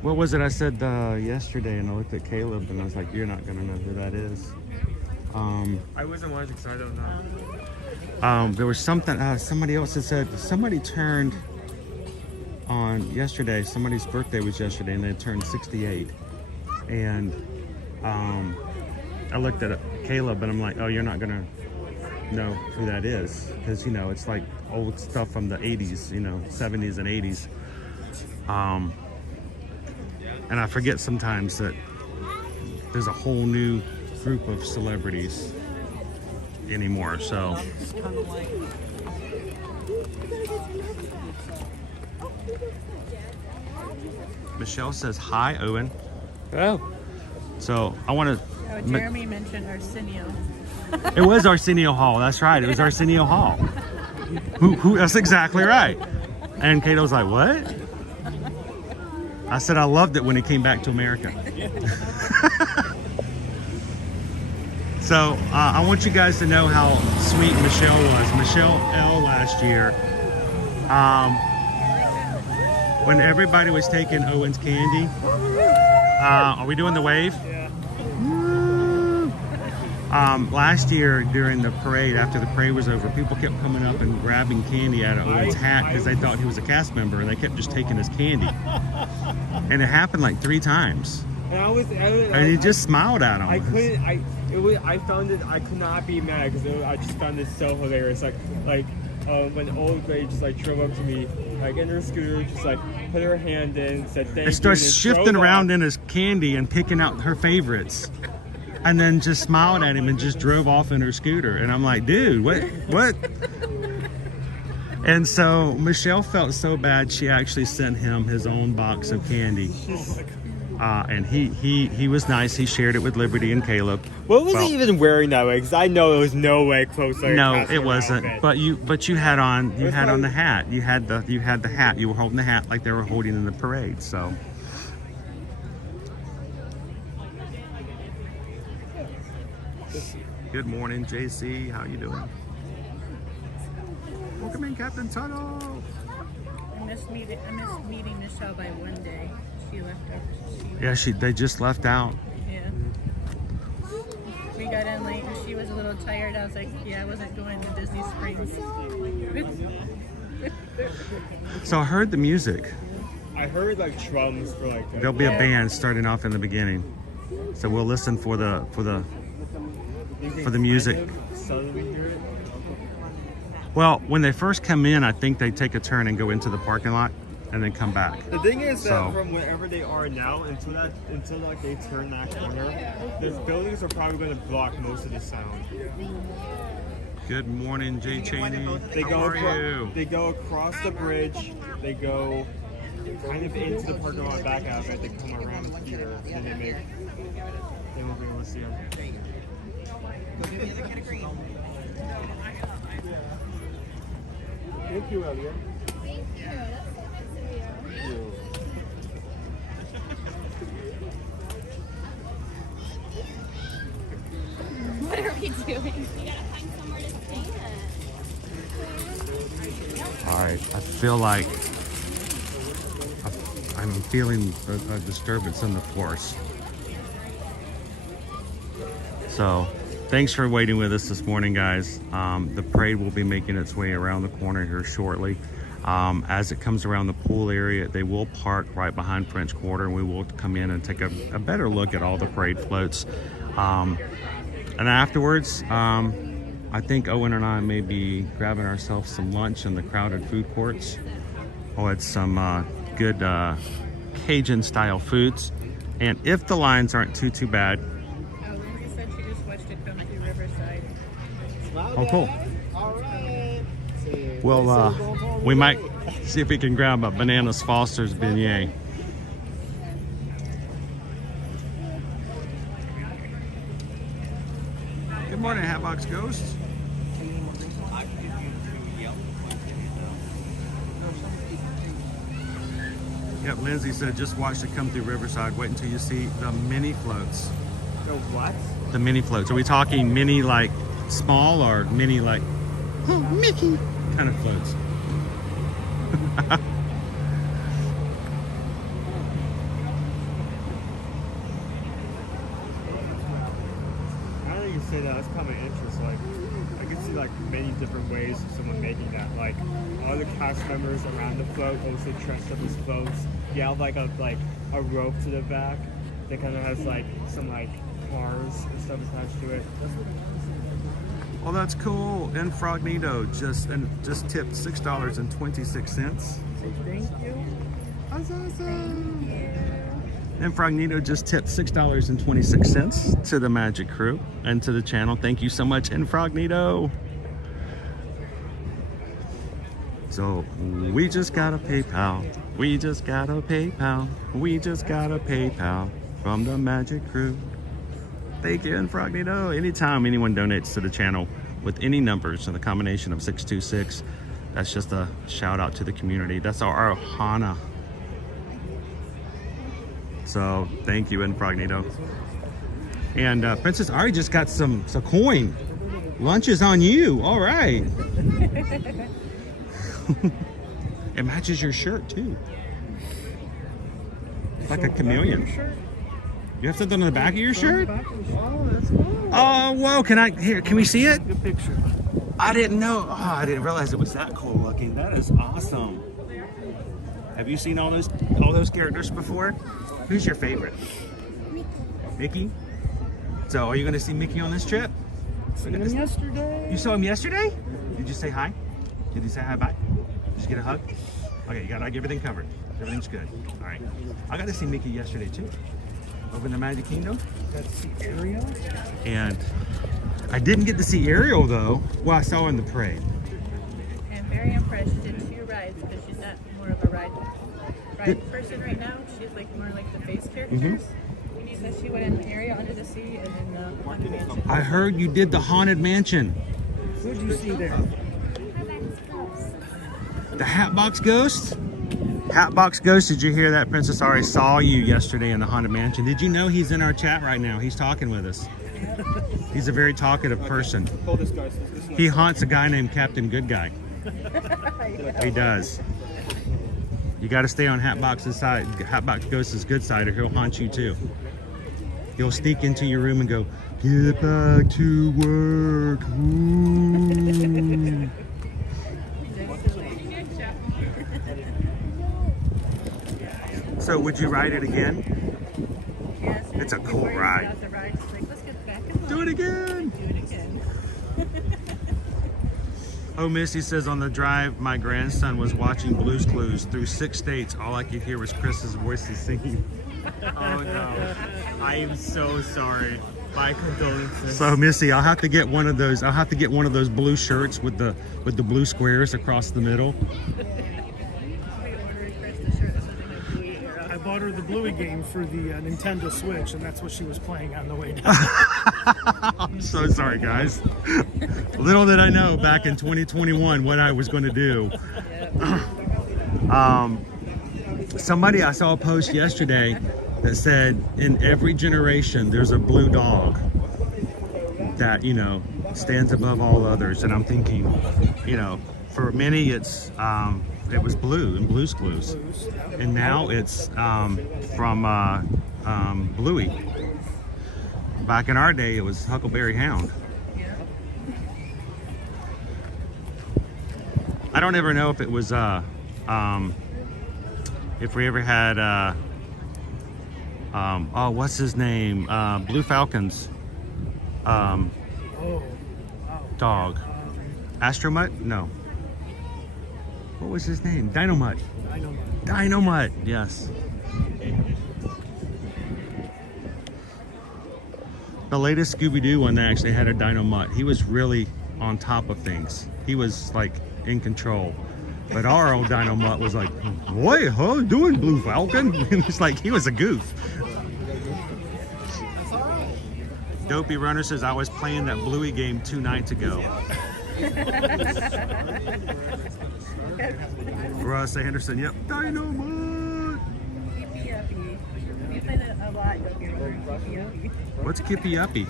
What was it I said yesterday? And I looked at Caleb and I was like, "You're not gonna know who that is." I wasn't watching because I don't know. There was something. Somebody else had said somebody turned on yesterday. Somebody's birthday was yesterday, and they turned 68. And I looked at Caleb, and I'm like, "Oh, you're not gonna know who that is because you know it's like old stuff from the 80s, you know, 70s and 80s." And I forget sometimes that there's a whole new group of celebrities anymore. So Michelle says hi, Owen. Oh. So I want Oh, to. Jeremy mentioned Arsenio. It was Arsenio Hall. That's right. It was Arsenio Hall. Who? That's exactly right. And Cato's like, what? I said I loved it when he came back to America. So I want you guys to know how sweet Michelle was. Michelle L. last year, when everybody was taking Owen's candy. Are we doing the wave? Last year during the parade, after the parade was over, people kept coming up and grabbing candy out of Owen's hat because they thought he was a cast member, and they kept just taking his candy. And it happened like 3 times. And he just smiled at him. I couldn't. I found it. I could not be mad because I just found it so hilarious. When old Gray just like drove up to me, like in her scooter, just like put her hand in, said thank you. It starts and shifting drove around off. in his candy and picking out her favorites. And then just smiled at him and just drove off in her scooter. And I'm like, dude, what? And so Michelle felt so bad, she actually sent him his own box of candy. And he was nice. He shared it with Liberty and Caleb. What was he even wearing that way? Because I know it was no way close. Like No, a it wasn't. outfit. But you had on the hat. You had the hat. You were holding the hat like they were holding in the parade. So. Good morning, JC. How you doing? Welcome in, Captain Tuttle. I missed meeting Michelle by one day. She left over. Yeah, they just left out. Yeah. We got in late and she was a little tired. I was like, yeah, I wasn't going to Disney Springs. So I heard the music. I heard like drums for like. There'll be a band starting off in the beginning. So we'll listen for the music. Well, when they first come in, I think they take a turn and go into the parking lot and then come back. The thing is that from wherever they are now until like they turn that corner, the buildings are probably going to block most of the sound. Good morning, Jay Cheney. How are you? They go across the bridge. They go kind of into the parking lot back out of it. They come around here and they won't be able to see them. Thank you, Elliot. Thank you. That's so nice of you. What are we doing? We gotta find somewhere to stand. All right, I feel like I'm feeling a disturbance in the force. So thanks for waiting with us this morning, guys. The parade will be making its way around the corner here shortly. As it comes around the pool area, they will park right behind French Quarter, and we will come in and take a better look at all the parade floats. And afterwards, I think Owen and I may be grabbing ourselves some lunch in the crowded food courts. Oh, it's some good Cajun style foods. And if the lines aren't too bad. Lindsay said she just watched it come through Riverside. Oh, cool. All right. Well, we might see if we can grab a Bananas Foster's beignet. Hatbox Ghost. Yep, Lindsay said just watch it come through Riverside. Wait until you see the mini floats. The what? The mini floats. Are we talking mini like small or mini like Mickey kind of floats? I don't think you say that. That's kind of interesting. Like, I can see like many different ways of someone making that. Like, all the cast members around the float also dressed up as floats. You have like a rope to the back that kind of has like some like cars and stuff attached to it. Well, that's cool. Infrognito just tipped $6.26. Thank you. That's awesome. Infrognito just tipped $6.26 to the Magic Crew and to the channel. Thank you so much, Infrognito. So we just got a PayPal. We just got a PayPal. We just got a PayPal from the Magic Crew. Thank you, Infrognito. Anytime anyone donates to the channel with any numbers in the combination of 626, that's just a shout out to the community. That's our Ohana. So thank you, Infrognito. And Princess Ari just got some coin. Lunch is on you. All right. It matches your shirt too. It's like a chameleon. You have something on the back of your shirt? Oh, that's cool. Oh, whoa! Can we see it? Good picture. I didn't know. Oh, I didn't realize it was that cool looking. That is awesome. Have you seen all those characters before? Who's your favorite? Mickey. So, are you going to see Mickey on this trip? Seen him yesterday. You saw him yesterday? Did you say hi? Did you say hi bye? Did you get a hug? Okay, you got everything covered. Everything's good. All right. I got to see Mickey yesterday too. Over in the Magic Kingdom. Got to see Ariel. And I didn't get to see Ariel though. Well, I saw her in the parade. I'm very impressed. She did 2 rides because she's not more of a ride person right now. She's like more like the face characters. And you said she went in Ariel Under the Sea and then the Haunted Mansion. I heard you did the Haunted Mansion. What did you see there? The Hatbox Ghost? Hatbox Ghost, did you hear that? Princess Ari saw you yesterday in the Haunted Mansion. Did you know he's in our chat right now? He's talking with us. He's a very talkative person. Hold this, guys. He haunts a guy named Captain Good Guy. He does. You got to stay on Hatbox's side, Hatbox Ghost's good side, or he'll haunt you too. He'll sneak into your room and go, "Get back to work." Ooh. So would you ride it again? Yes, It's a cool ride. Like, let's get back and Do it again. do it again. Oh, Missy says on the drive, my grandson was watching Blue's Clues through 6 states. All I could hear was Chris's voices singing. Oh no. I am so sorry. My condolences. So Missy, I'll have to get one of those. I'll have to get one of those blue shirts with the blue squares across the middle. I bought her the Bluey game for the Nintendo Switch, and that's what she was playing on the way down. I'm so sorry, guys. Little did I know back in 2021 what I was going to do. Somebody, I saw a post yesterday that said in every generation there's a blue dog that, you know, stands above all others. And I'm thinking, you know, for many it was Blue in Blue's Clues, and now it's from Bluey. Back in our day, it was Huckleberry Hound. I don't ever know if it was if we ever had oh, what's his name? Blue Falcon's dog. Astromutt? No. What was his name? Dynamite. Dynamite, yes. The latest Scooby-Doo one that actually had a Dynamite. He was really on top of things. He was like in control. But our old Dynamite was like, "What how you doing, Blue Falcon?" And it's like he was a goof. Dopey Runner says, I was playing that Bluey game 2 nights ago. Russ Anderson, yep. Dynamite! Keepy uppy. You play that a lot, don't you? Keepy uppy. What's Kippy Uppy?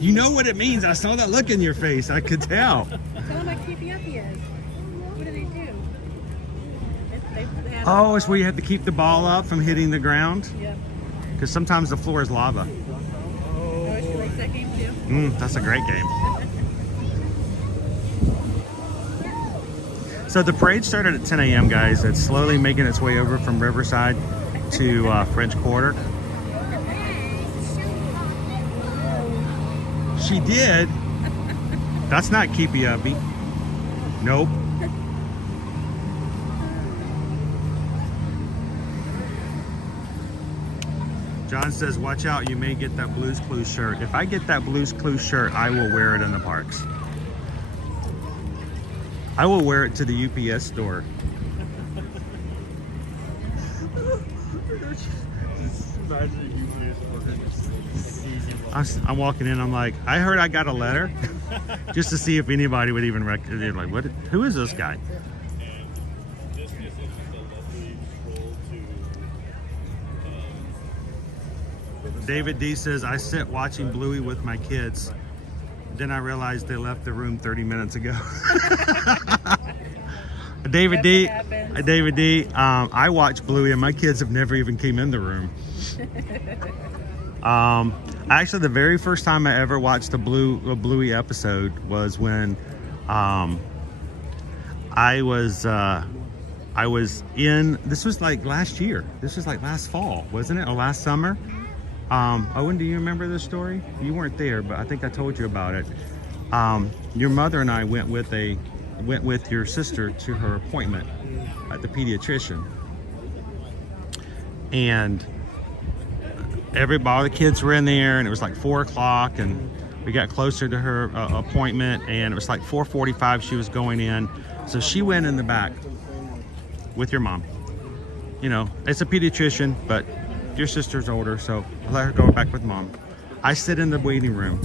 You know what it means. I saw that look in your face. I could tell. Tell them what keepy uppy is. What do they do? They have Oh, it's where you have to keep the ball up from hitting the ground? Yep. Because sometimes the floor is lava. Oh, she likes that game too? That's a great game. So the parade started at 10 a.m., guys. It's slowly making its way over from Riverside to French Quarter. She did. That's not Keepy Uppy. Nope. John says, watch out, you may get that Blue's Clues shirt. If I get that Blue's Clues shirt, I will wear it in the parks. I will wear it to the UPS store. I'm walking in, I'm like, I heard I got a letter, just to see if anybody would even recognize. Like, what? Who is this guy? David D says, I sit watching Bluey with my kids. Then I realized they left the room 30 minutes ago. David D, I watch Bluey and my kids have never even came in the room. Actually, the very first time I ever watched a Bluey episode was when I was in, this was like last year. This was like last fall, wasn't it? Or last summer? Owen, do you remember this story? You weren't there, but I think I told you about it. Your mother and I went with your sister to her appointment at the pediatrician, and all the kids were in there, and it was like 4 o'clock, and we got closer to her appointment, and it was like 4:45. She was going in, so she went in the back with your mom. You know, it's a pediatrician, but your sister's older, so I'll let her go back with mom. I sit in the waiting room,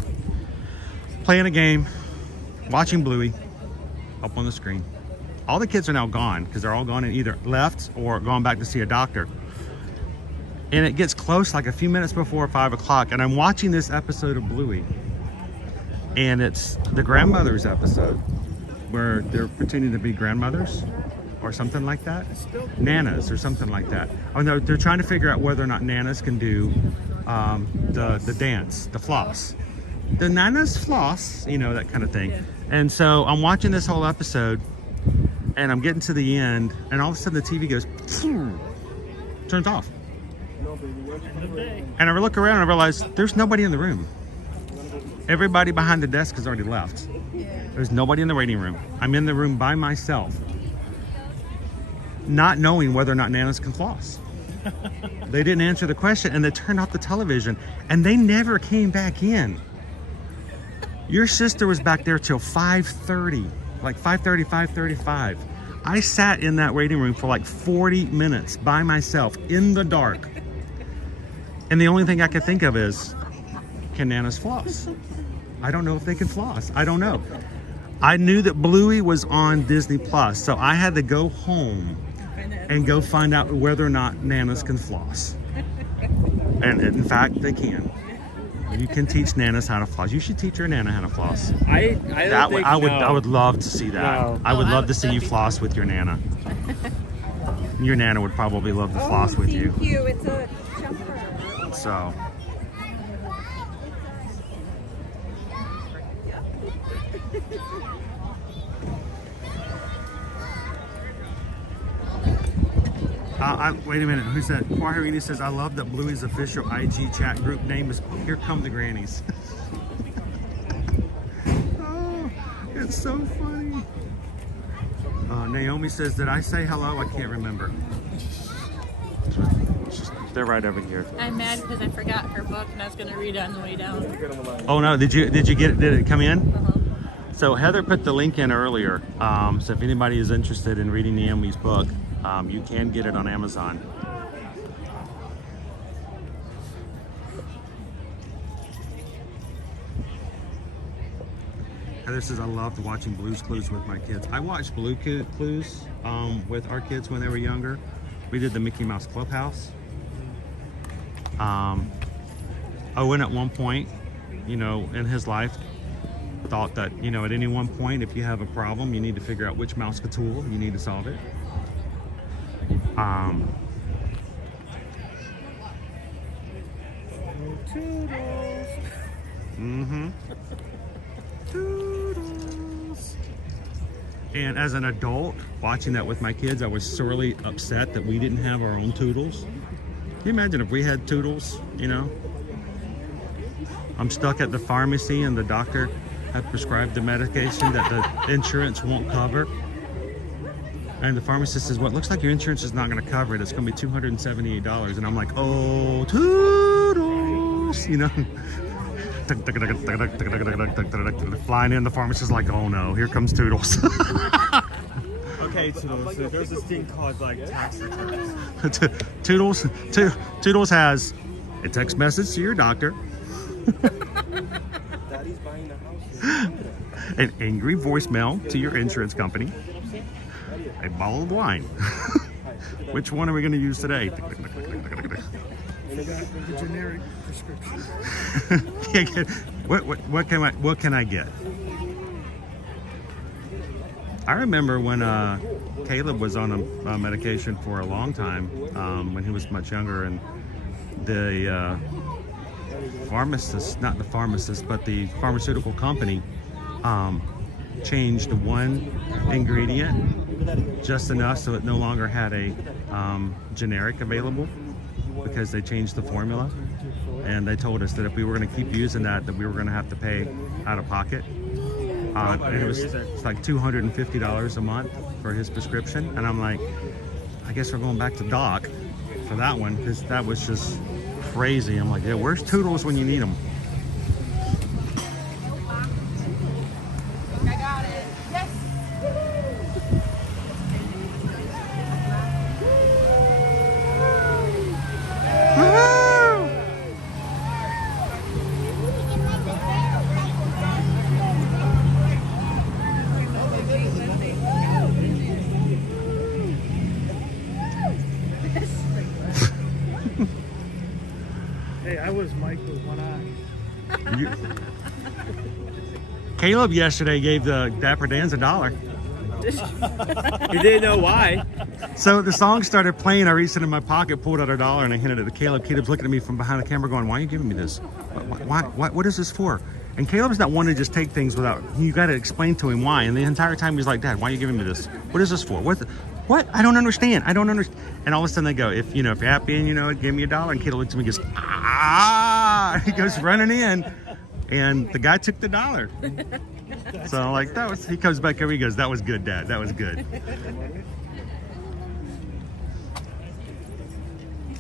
playing a game, watching Bluey up on the screen. All the kids are now gone because they're all gone and either left or gone back to see a doctor. And it gets close, like a few minutes before 5 o'clock, and I'm watching this episode of Bluey. And it's the grandmother's episode where they're pretending to be grandmothers or something like that. Nanas or something like that. Oh no, they're trying to figure out whether or not nanas can do the dance, the floss. The nanas floss, you know, that kind of thing. Yeah. And so I'm watching this whole episode and I'm getting to the end, and all of a sudden the TV goes, turns off. And I look around and I realize there's nobody in the room. Everybody behind the desk has already left. There's nobody in the waiting room. I'm in the room by myself, not knowing whether or not nanas can floss. They didn't answer the question, and they turned off the television, and they never came back in. Your sister was back there till 5:30, like 5:30, 5:35. I sat in that waiting room for like 40 minutes by myself in the dark. And the only thing I could think of is, can nanas floss? I don't know if they can floss. I don't know. I knew that Bluey was on Disney Plus, so I had to go home and go find out whether or not nanas can floss. And in fact, they can. You can teach nanas how to floss. You should teach your nana how to floss. I would love to see that. No. I would love to see you floss with your nana. Your nana would probably love to floss with you. Thank you. It's a jumper. So. Wait a minute, who's that? Quaharini says, I love that Bluey's official IG chat group name is Here Come the Grannies. Oh, it's so funny. Naomi says, did I say hello? I can't remember. They're right over here. I'm mad because I forgot her book and I was going to read it on the way down. Oh no, did you get it? Did it come in? Uh-huh. So Heather put the link in earlier. So if anybody is interested in reading Naomi's book, you can get it on Amazon. This is, I loved watching Blue's Clues with my kids. I watched Clues with our kids when they were younger. We did the Mickey Mouse Clubhouse. Owen at one point, you know, in his life, thought that, you know, at any one point, if you have a problem, you need to figure out which mouse tool you need to solve it. Toodles. And as an adult, watching that with my kids, I was sorely upset that we didn't have our own Toodles. Can you imagine if we had Toodles, you know? I'm stuck at the pharmacy and the doctor had prescribed the medication that the insurance won't cover. And the pharmacist says, well, it looks like your insurance is not going to cover it. It's going to be $278. And I'm like, oh, Toodles, you know? Flying in, the pharmacist is like, oh no, here comes Toodles. Okay, Toodles, so there's this thing called like tax returns. Toodles has a text message to your doctor, Daddy's buying a house. an angry voicemail to your insurance company, a bottle of wine. Which one are we going to use today? The generic prescription. What can I get? I remember when Caleb was on a medication for a long time when he was much younger, and the pharmacist, not the pharmacist, but the pharmaceutical company changed one ingredient just enough so it no longer had a generic available, because they changed the formula, and they told us that if we were going to keep using that we were going to have to pay out of pocket. And it's like $250 a month for his prescription, and I'm like, I guess we're going back to Doc for that one, because that was just crazy. I'm like, yeah, where's Toodles when you need them? I got it. Yes. Hey, I was Mike with one eye. Caleb yesterday gave the Dapper Dans $1. He didn't know why. So the song started playing. I reached into my pocket, pulled out $1, and I handed it to Caleb. Caleb's looking at me from behind the camera going, why are you giving me this? What is this for? And Caleb's not one to just take things without, you got to explain to him why. And the entire time he's like, Dad, why are you giving me this? What is this for? What? I don't understand. I don't understand. And all of a sudden they go, if you're happy and give me $1. And Caleb looks at me and goes, ah! He goes running in, and the guy took the $1. So I'm like, he comes back over, he goes, that was good, Dad. That was good.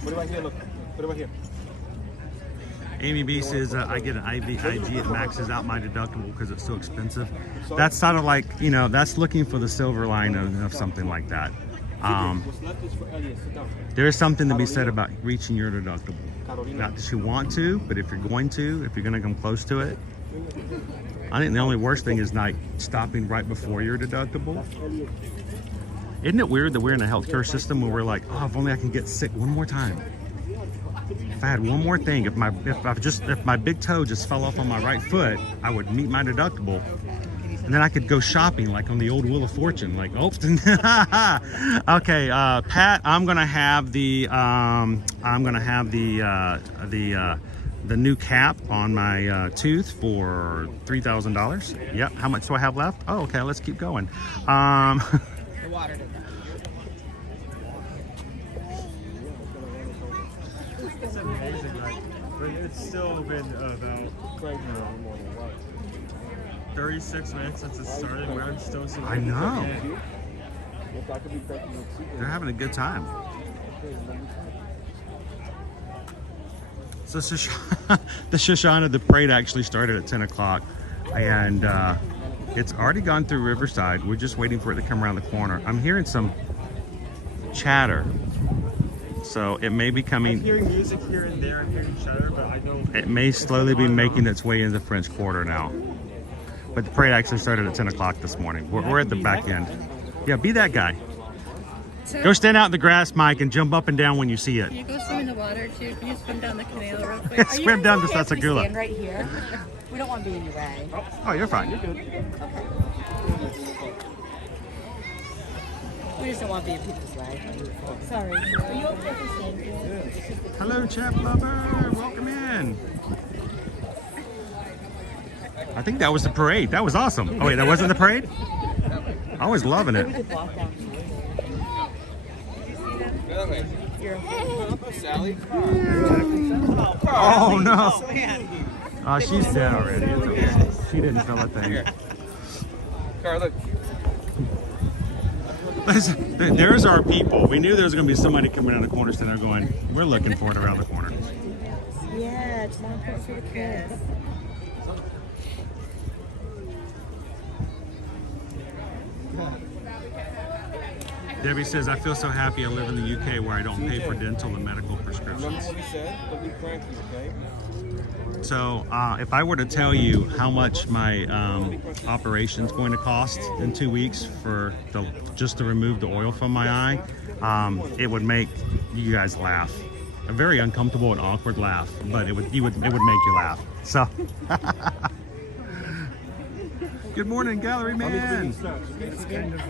What do I hear? Look. What do I hear? Amy B says, I get an IG, it maxes out my deductible because it's so expensive. That's sort of like, that's looking for the silver line of something like that. There is something to be said about reaching your deductible. Not that you want to, but if you're going to come close to it. I think the only worst thing is like stopping right before your deductible. Isn't it weird that we're in a healthcare system where we're like, oh, if only I can get sick one more time. If I had one more thing, if my big toe just fell off on my right foot, I would meet my deductible, and then I could go shopping like on the old Wheel of Fortune. Like, oh, okay, Pat, I'm gonna have the new cap on my tooth for $3,000. Yep. How much do I have left? Oh, okay. Let's keep going. It's amazing, but it's still been about 36 minutes since it started. We're still so. I know. They're having a good time. So the Shoshana, the parade actually started at 10 o'clock, and it's already gone through Riverside. We're just waiting for it to come around the corner. I'm hearing some chatter. So it may be coming. I'm hearing music here and there. I'm hearing chatter, but I don't. It may slowly be making its way into French Quarter now. But the parade actually started at 10 o'clock this morning. We're at the back end. Yeah, be that guy. Go stand out in the grass, Mike, and jump up and down when you see it. Can you go swim in the water too? Can you swim down the canal real quick? Swim down to Stand Sasagula. right here. We don't want to be in your way. Oh, you're fine. You're good. We just don't want to be in people's way. Sorry. Are you okay for staying here? Hello, Chef Lover. Welcome in. I think that was the parade. That was awesome. Oh, wait, that wasn't the parade? I was loving it. We could walk down. Sally. Oh, no. Oh, she's dead already. It's okay. She didn't feel a thing. Car, look. There's our people. We knew there was going to be somebody coming around the corner, so they're going, we're looking for it around the corner. Yeah, it's not important for the kids. Debbie says, I feel so happy I live in the UK where I don't pay for dental and medical Remember prescriptions. what we said? Don't be cranky, okay? So if I were to tell you how much my operation's going to cost in 2 weeks for just to remove the oil from my eye, it would make you guys laugh. A very uncomfortable and awkward laugh, but it would make you laugh. So good morning, gallery man. It's kind of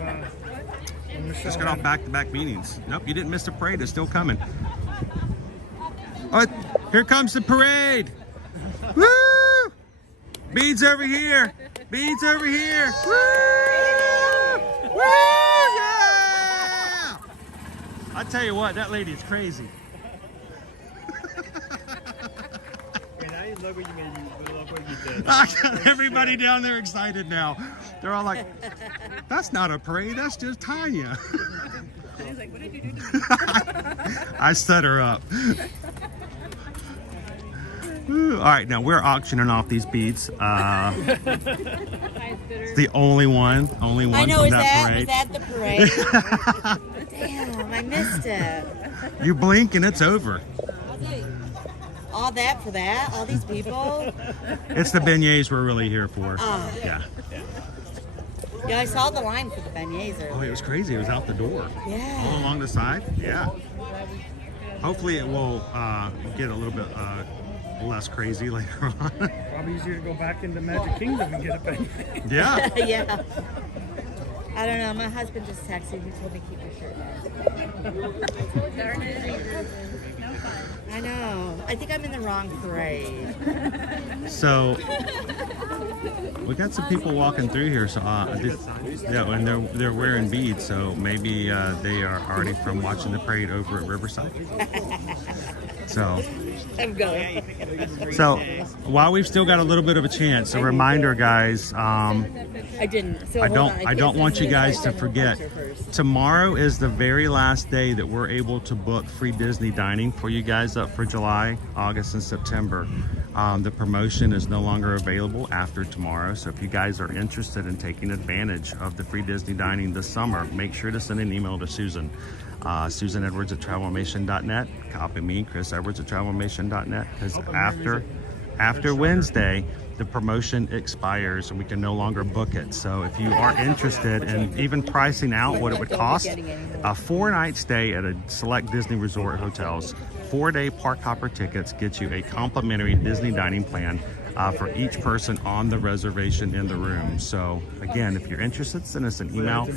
Just got off back-to-back meetings. Nope, you didn't miss the parade. It's still coming. Oh, here comes the parade. Woo! Beads over here. Beads over here. Woo! Woo! Yeah! I tell you what, that lady is crazy. Now you love what you made. You love what you did. I got everybody down there excited now. They're all like, that's not a parade, that's just Tanya. He's like, what did you do to me? I set her up. Ooh, all right, now we're auctioning off these beads. It's the only one I know, from is that was parade. that the parade? Damn, I missed it. You blink and it's over. All that for that? All these people? It's the beignets we're really here for. Oh. Yeah. Yeah, I saw the line for the beignets Oh, earlier. it was crazy. It was out the door. All Yeah. along the side. Yeah. Hopefully it will get a little bit less crazy later on. probably easier to go back into Magic Kingdom and get a penny. Yeah. Yeah. I don't know. My husband just texted. He told me keep your shirt down. I know. I think I'm in the wrong parade. So we got some people walking through here. So yeah, and they're wearing beads. So maybe they are already from watching the parade over at Riverside. So I'm going. So while we've still got a little bit of a chance, a reminder, guys. I didn't. So I hold on. don't can't want send you guys this to right forget. first. Tomorrow is the very last day that we're able to book free Disney dining for you guys up for July, August, and September. The promotion is no longer available after tomorrow. So if you guys are interested in taking advantage of the free Disney dining this summer, make sure to send an email to Susan. susanedwards@travelmation.net. Copy me, chrisedwards@travelmation.net, because after Wednesday, the promotion expires and we can no longer book it. So if you are interested in even pricing out what it would cost, a 4-night stay at a select Disney resort hotels, 4-day park hopper tickets get you a complimentary Disney dining plan for each person on the reservation in the room. So again, if you're interested, send us an email.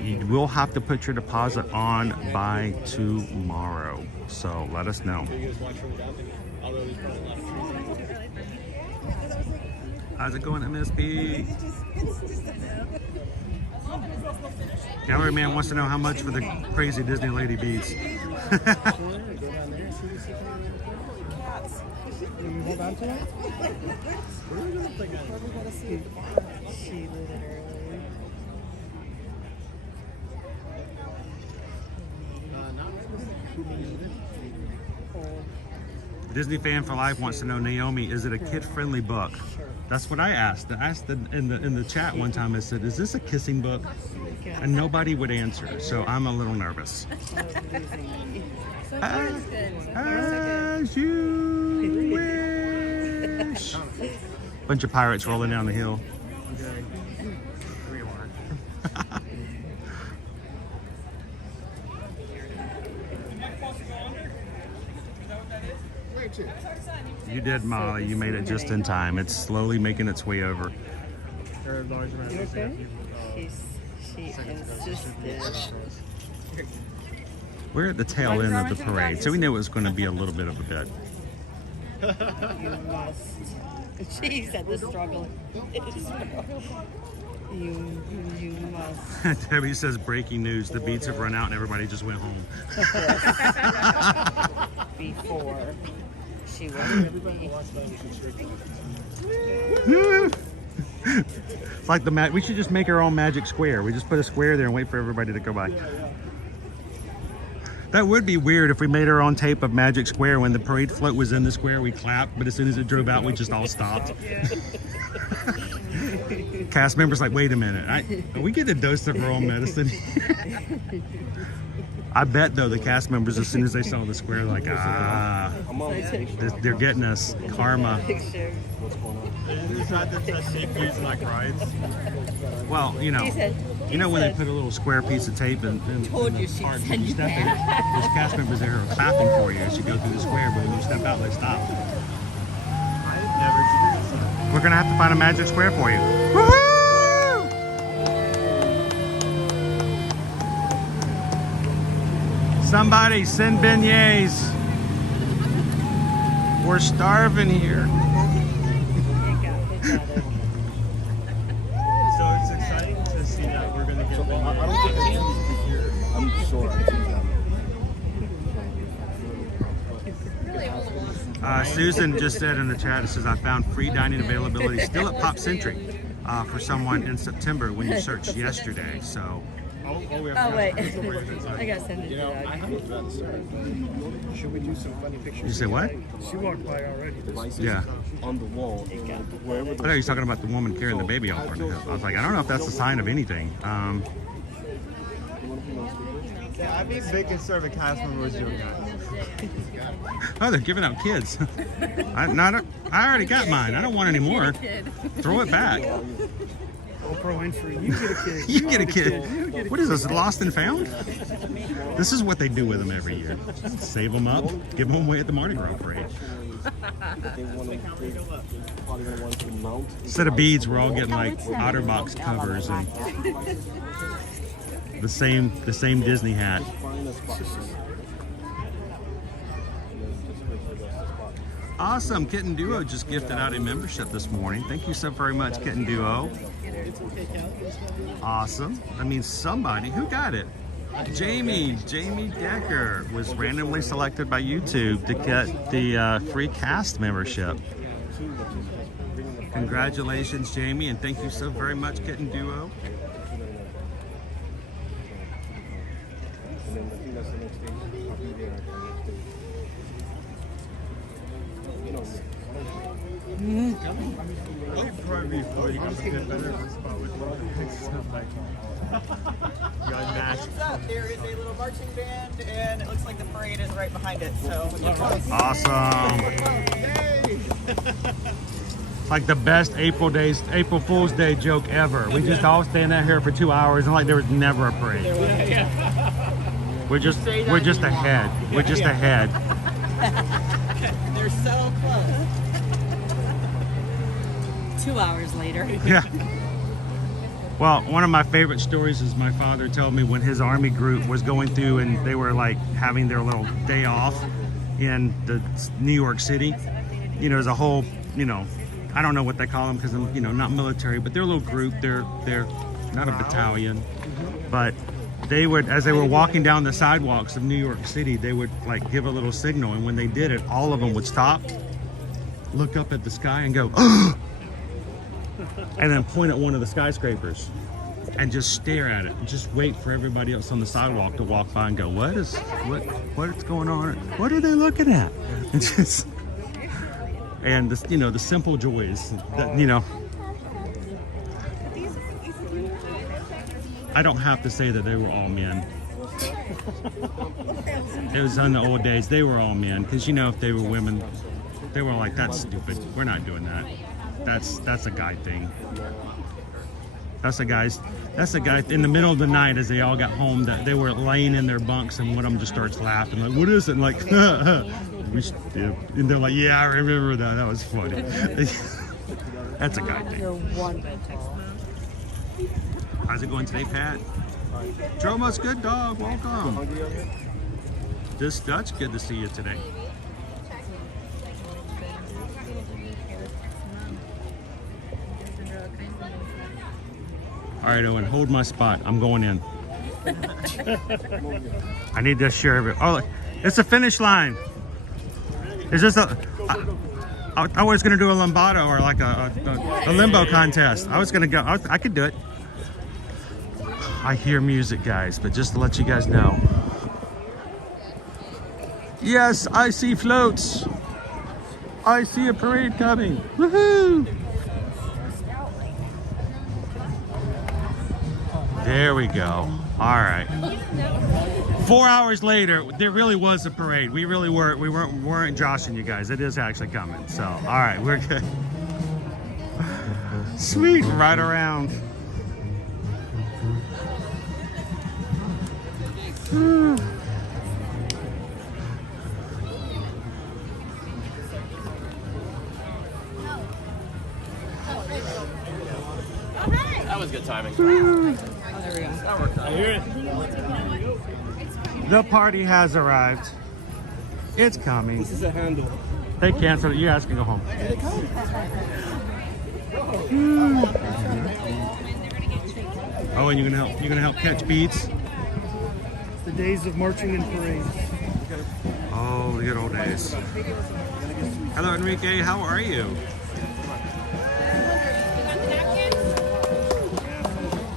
You will have to put your deposit on by tomorrow. So let us know. How's it going, MSP? Gallery man wants to know how much for the crazy Disney lady beads. Hold on to it. Disney Fan for Life wants to know, Naomi, is it a kid-friendly book? That's what I asked. I asked in the chat one time. I said, "Is this a kissing book?" And nobody would answer. So I'm a little nervous. As you wish. Bunch of pirates rolling down the hill. Okay. Here you are. You did, Molly. You made it just in time. It's slowly making its way over. There are large amounts of okay? people. She insisted. We're at the tail end of the parade, so we knew it was going to be a little bit of a bit. You must. She said the struggle is you must. Debbie says, breaking news, the beats have run out and everybody just went home. Before she was It's like we should just make our own magic square. We just put a square there and wait for everybody to go by. That would be weird if we made our own tape of Magic Square. When the parade float was in the square, we clapped, but as soon as it drove out, we just all stopped. Cast members like, wait a minute, we get a dose of our own medicine. I bet though the cast members, as soon as they saw the square, like, they're getting us karma. Is that the test safe using like rides? Well, you know when they put a little square piece of tape in told you the she'd part, send you you step in, back. there's cast members there who are clapping for you as you go through the square, but when you step out, they stop. I've never seen this. We're gonna have to find a magic square for you. Woohoo! Somebody send beignets. We're starving here. So it's exciting to see that we're going to get I don't think it needs to be here. I'm sure. Susan just said in the chat, it says, I found free dining availability still at Pop Century for someone in September when you searched yesterday. So, we have Oh wait, I gotta send it to Doug. I have events. Should we do some funny pictures? you say what? She walked by already. Devices Yeah. on the wall. Wherever I thought you were talking about the woman carrying the baby off her hip. I was like, I don't know if that's a sign of anything. Yeah, I'd be a big concerned if a cast member was doing that. Oh, they're giving out kids. I already got mine. I don't want any more. Throw it back. Oprah Winfrey, you get a kid. You get a kid. What is this, Lost and Found? This is what they do with them every year. Save them up, give them away at the Mardi Gras parade. Instead of beads, we're all getting like OtterBox covers and the same Disney hat. Awesome. Kitten Duo just gifted out a membership this morning. Thank you so very much, Kitten Duo. Awesome. That means somebody who got it. Jamie Decker was randomly selected by YouTube to get the free cast membership. Congratulations, Jamie, and thank you so very much, Kitten Duo. Probably before you got to get better in this spot with stuff like you got matched. What's up? There is a little marching band, and it looks like the parade is right behind it. So Awesome. It's like the best April Fool's Day joke ever. We just all stand out here for 2 hours and like there was never a parade. We're just ahead. We're just ahead. they're so close. 2 hours later. Yeah. Well, one of my favorite stories is my father told me when his army group was going through and they were like having their little day off in the New York City. You know, there's a whole, I don't know what they call them because I'm, not military, but they're a little group. They're not a battalion, but they would, as they were walking down the sidewalks of New York City, they would like give a little signal, and when they did it, all of them would stop, look up at the sky, and go, "Oh!" and then point at one of the skyscrapers and just stare at it and just wait for everybody else on the sidewalk to walk by and go, what's going on? What are they looking at? And just, and the simple joys that, I don't have to say that they were all men. It was in the old days, they were all men, because if they were women, they were like, that's stupid, we're not doing that. That's a guy thing. That's the guys. That's the guy in the middle of the night as they all got home. That they were laying in their bunks, and one of them just starts laughing like, "What is it?" And like, and they're like, "Yeah, I remember that. That was funny." That's a guy thing. You're wonderful. How's it going today, Pat? Droma's good dog. Welcome. This Dutch, good to see you today. All right, Owen, hold my spot. I'm going in. I need to share it. Oh, it's a finish line. Is this a? I was gonna do a lambada or like a limbo contest. I was gonna go. I could do it. I hear music, guys, but just to let you guys know. Yes, I see floats. I see a parade coming. Woohoo! There we go. All right. 4 hours later, there really was a parade. We really weren't joshing you guys. It is actually coming. So, all right, we're good. Sweet, right around. That was good timing. I hear it. The party has arrived. It's coming. This is a handle. They canceled it. You guys can go home. Oh, and you're gonna help catch beats. The days of marching in parades. Oh, the good old days. Hello, Enrique. How are you?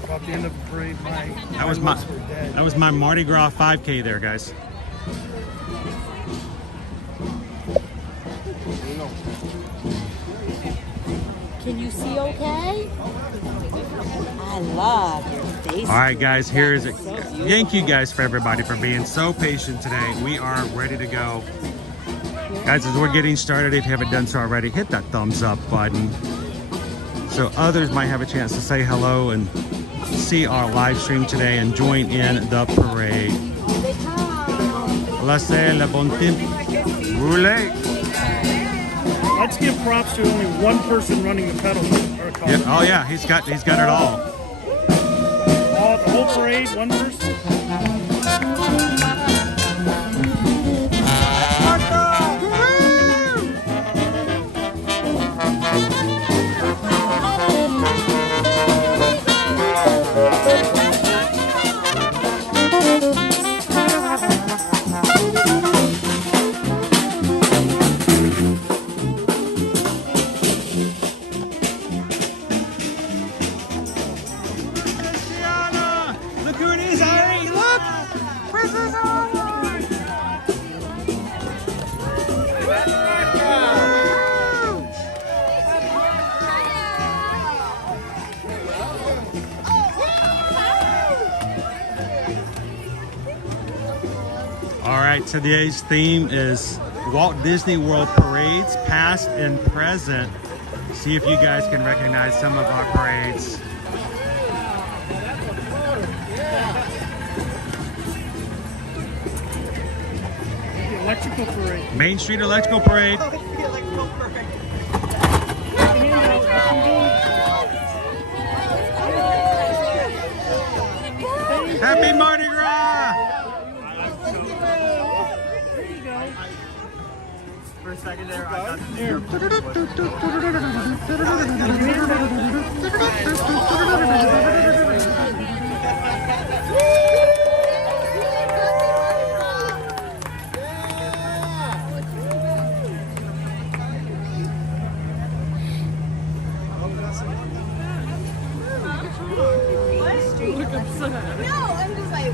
About the end of the parade, That was my Mardi Gras 5K there, guys. Can you see okay? I love your face. All right, guys, here's it. Thank you guys for everybody for being so patient today. We are ready to go. Guys, as we're getting started, if you haven't done so already, hit that thumbs up button so others might have a chance to say hello and see our live stream today and join in the parade. Laissez le bon temps rouler. Let's give props to only one person running the pedal. Yeah, oh yeah, he's got it all. Oh, the whole parade, one person. Look who it is, Ari! Look! All right, today's theme is Walt Disney World parades, past and present. See if you guys can recognize some of our parades. The electrical parade. Main Street Electrical Parade. Happy Mardi Gras! For a second there, I thought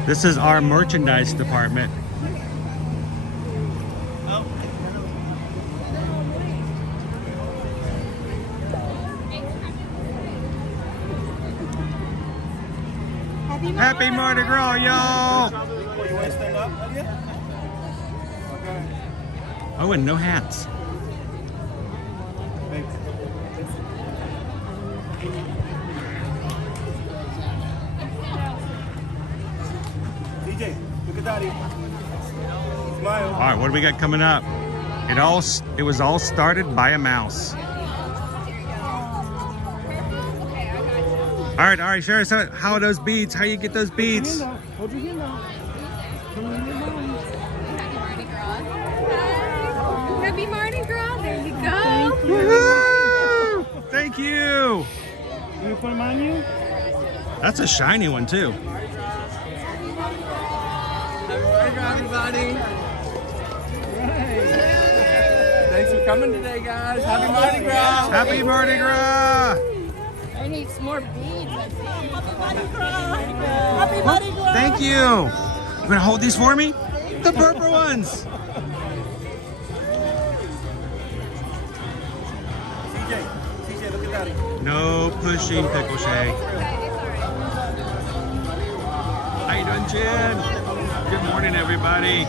This is our merchandise department. Happy Mardi Gras, y'all! Oh, and no hats. at daddy. Smile. All right, what do we got coming up? It was all started by a mouse. All right, share us out. How are those beads? How you get those beads? Hold your hand out. Happy Mardi Gras. There you go. Woohoo! Thank you. You gonna put them on you? That's a shiny one too. Happy Mardi Gras, everybody. Thanks for coming today, guys. Happy Mardi Gras. Happy Mardi Gras. I need some more beads. Happy Mardi Gras! Thank you. You gonna hold these for me? The purple ones. CJ, look at daddy. No pushing, Pickle Shay. How you doing, Jen? Good morning, everybody.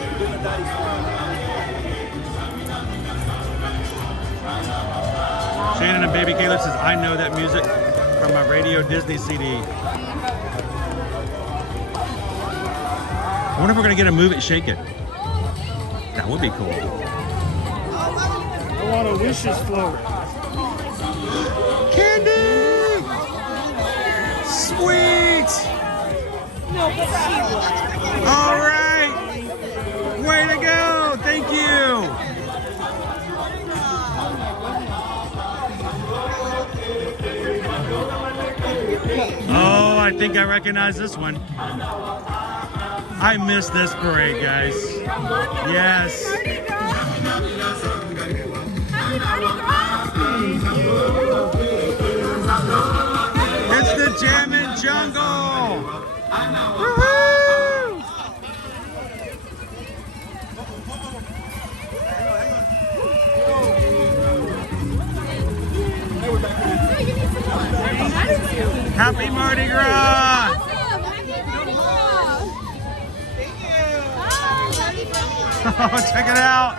Shannon and Baby Caleb says, I know that music from my Radio Disney CD. I wonder if we're gonna get a Move It, Shake It. That would be cool. I want a wishes float. Candy! Sweet! All right! Way to go! Thank you! Oh, I think I recognize this one. I miss this parade, guys. Yes. It's the Jammin' Jungle. Woohoo! Happy Mardi Gras! Oh, check it out!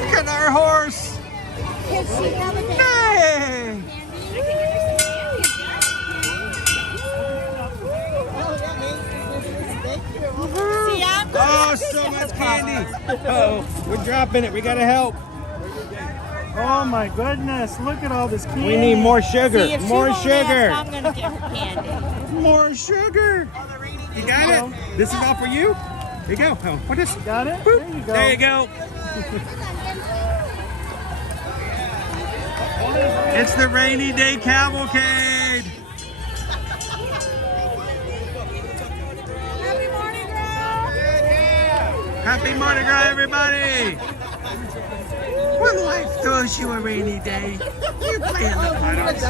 Look at our horse! Hey! Oh, so much candy! Uh-oh, we're dropping it. We gotta help. Oh my goodness, look at all this candy. We need more sugar. More sugar. I'm gonna get her candy. More sugar. You got it? This is all for you? Here you go. Oh, what is? Got it? Boop. There you go. There you go. It's the Rainy Day Cavalcade. Happy Mardi Gras, everybody! When life throws you a rainy day, you play in the puddles.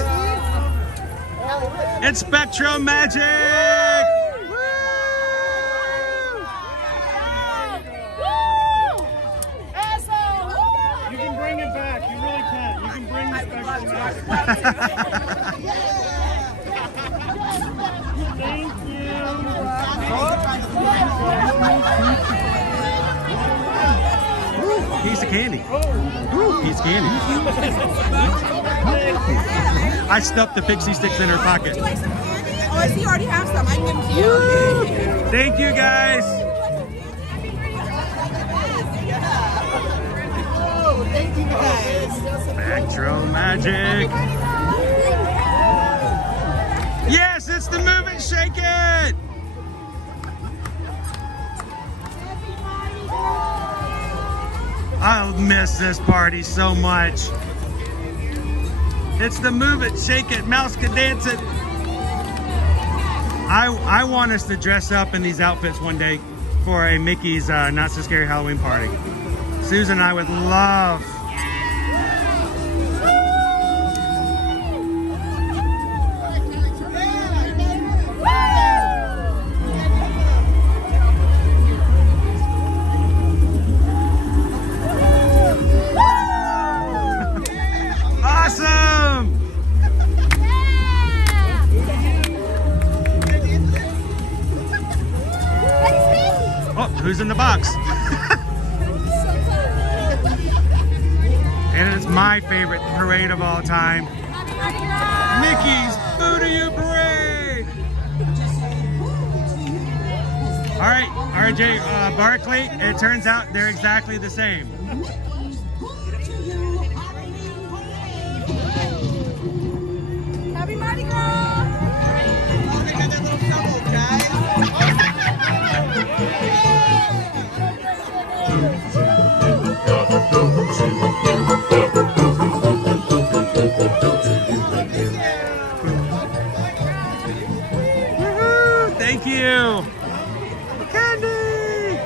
It's Spectro Magic! Woo! You can bring it back. You really can. You can bring the special magic. Thank Piece of candy. Ooh, piece of candy. I stuffed the pixie sticks in her pocket. Oh, I see you already have some. I can give them to you. Thank you, guys. Thank you guys. Spectro Magic. Yes, it's the Move It, Shake It. I'll miss this party so much. It's the Move It, Shake It, Mouse Can Dance It. I want us to dress up in these outfits one day for a Mickey's Not So Scary Halloween party. Susan and I would love. Awesome! Oh, who's in the box? And it's my favorite parade of all time. RJ Barkley, it turns out they're exactly the same. Happy Mardi Gras! Oh, they got that little shovel, guys. Woohoo! Thank you. Candy.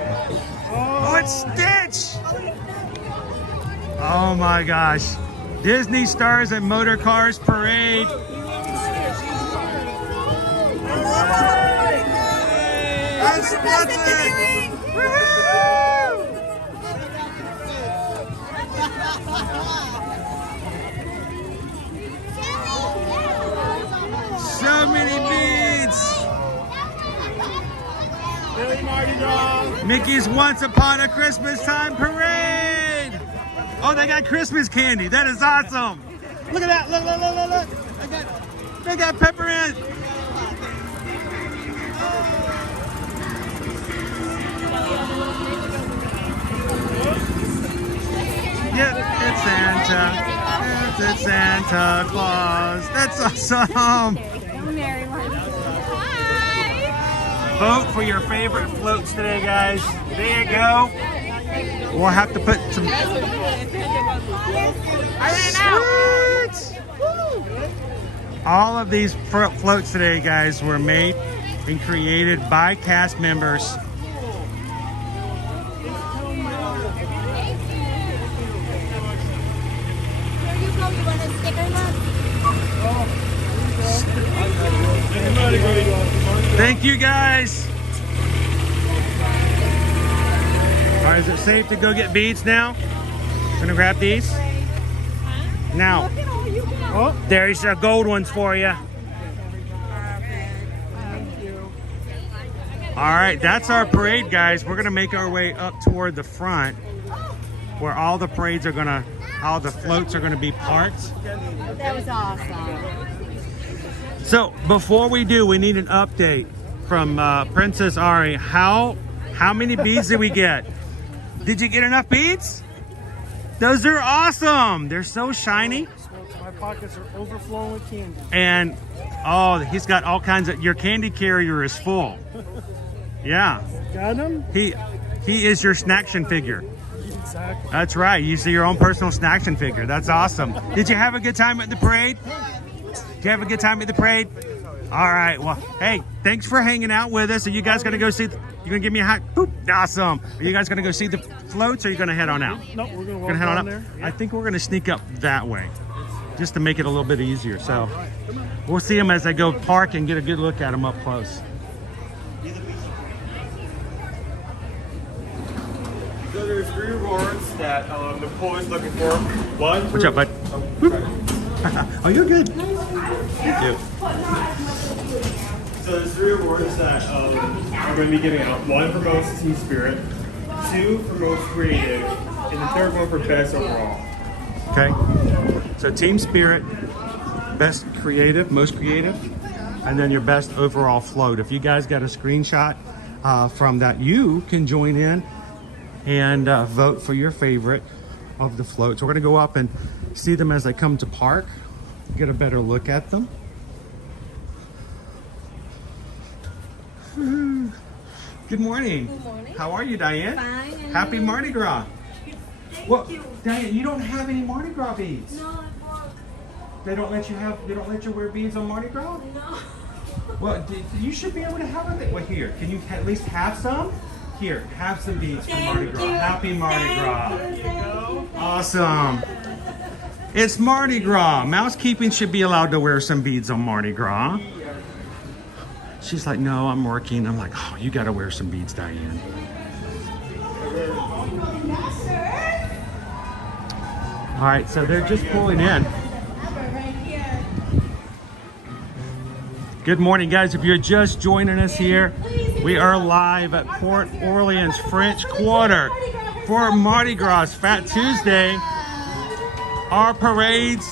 Oh, it's Stitch. Oh my gosh. Disney Stars and Motor Cars Parade. That's it. Woohoo! So many beads. Mickey's Once Upon a Christmas Time Parade. Oh, they got Christmas candy. That is awesome. Look at that. Look, look, look, look, look. They got peppermint. Yep, it's Santa. It's Santa Claus. That's awesome. Vote for your favorite floats today, guys. There you go. We'll have to put some. Sweet. All of these floats today, guys, were made and created by cast members. Thank you, guys. All right, is it safe to go get beads now? Gonna grab these now. Oh, there's your gold ones for you. All right, that's our parade, guys. We're gonna make our way up toward the front, where all the parades are gonna, all the floats are gonna be parked. That was awesome. So before we do, we need an update from Princess Ari. How many beads did we get? Did you get enough beads? Those are awesome. They're so shiny. My pockets are overflowing with candy. And oh, he's got all kinds of. Your candy carrier is full. Yeah. Got him? He is your snaction figure. Exactly. That's right. You see your own personal snaction figure. That's awesome. Did you have a good time at the parade? Did you have a good time at the parade? All right. Well, hey, thanks for hanging out with us. Are you guys gonna go see? You gonna give me a hot? Boop. Awesome. Are you guys gonna go see the floats, or are you gonna head on out? No, we're gonna walk Gonna head on down up. there. I think we're gonna sneak up that way, just to make it a little bit easier. So we'll see them as they go park and get a good look at them up close. So there's 3 rewards that the pool is looking for. One. What's up, bud? Oh, you're good. Thank you. So there's 3 awards that are going to be giving out. 1 for most team spirit, 2 for most creative, and the 3rd one for best overall. Okay. So team spirit, best creative, most creative, and then your best overall float. If you guys got a screenshot from that, you can join in and vote for your favorite of the floats. We're going to go up and see them as they come to park, get a better look at them. Good morning. Good morning. How are you, Diane? Fine. And Happy you? Mardi Gras. Thank you. Diane, you don't have any Mardi Gras beads. No, I work. They don't let you wear beads on Mardi Gras? No. Well, you should be able to have it. Well, here, can you at least have some? Here, have some beads for Mardi Gras. Happy Mardi Gras. Awesome. It's Mardi Gras. Mousekeeping should be allowed to wear some beads on Mardi Gras. She's like, no, I'm working. I'm like, oh, you got to wear some beads, Diane. All right, so they're just pulling in. Good morning, guys. If you're just joining us here, we are live at Port Orleans French Quarter for Mardi Gras Fat Tuesday. Our parades,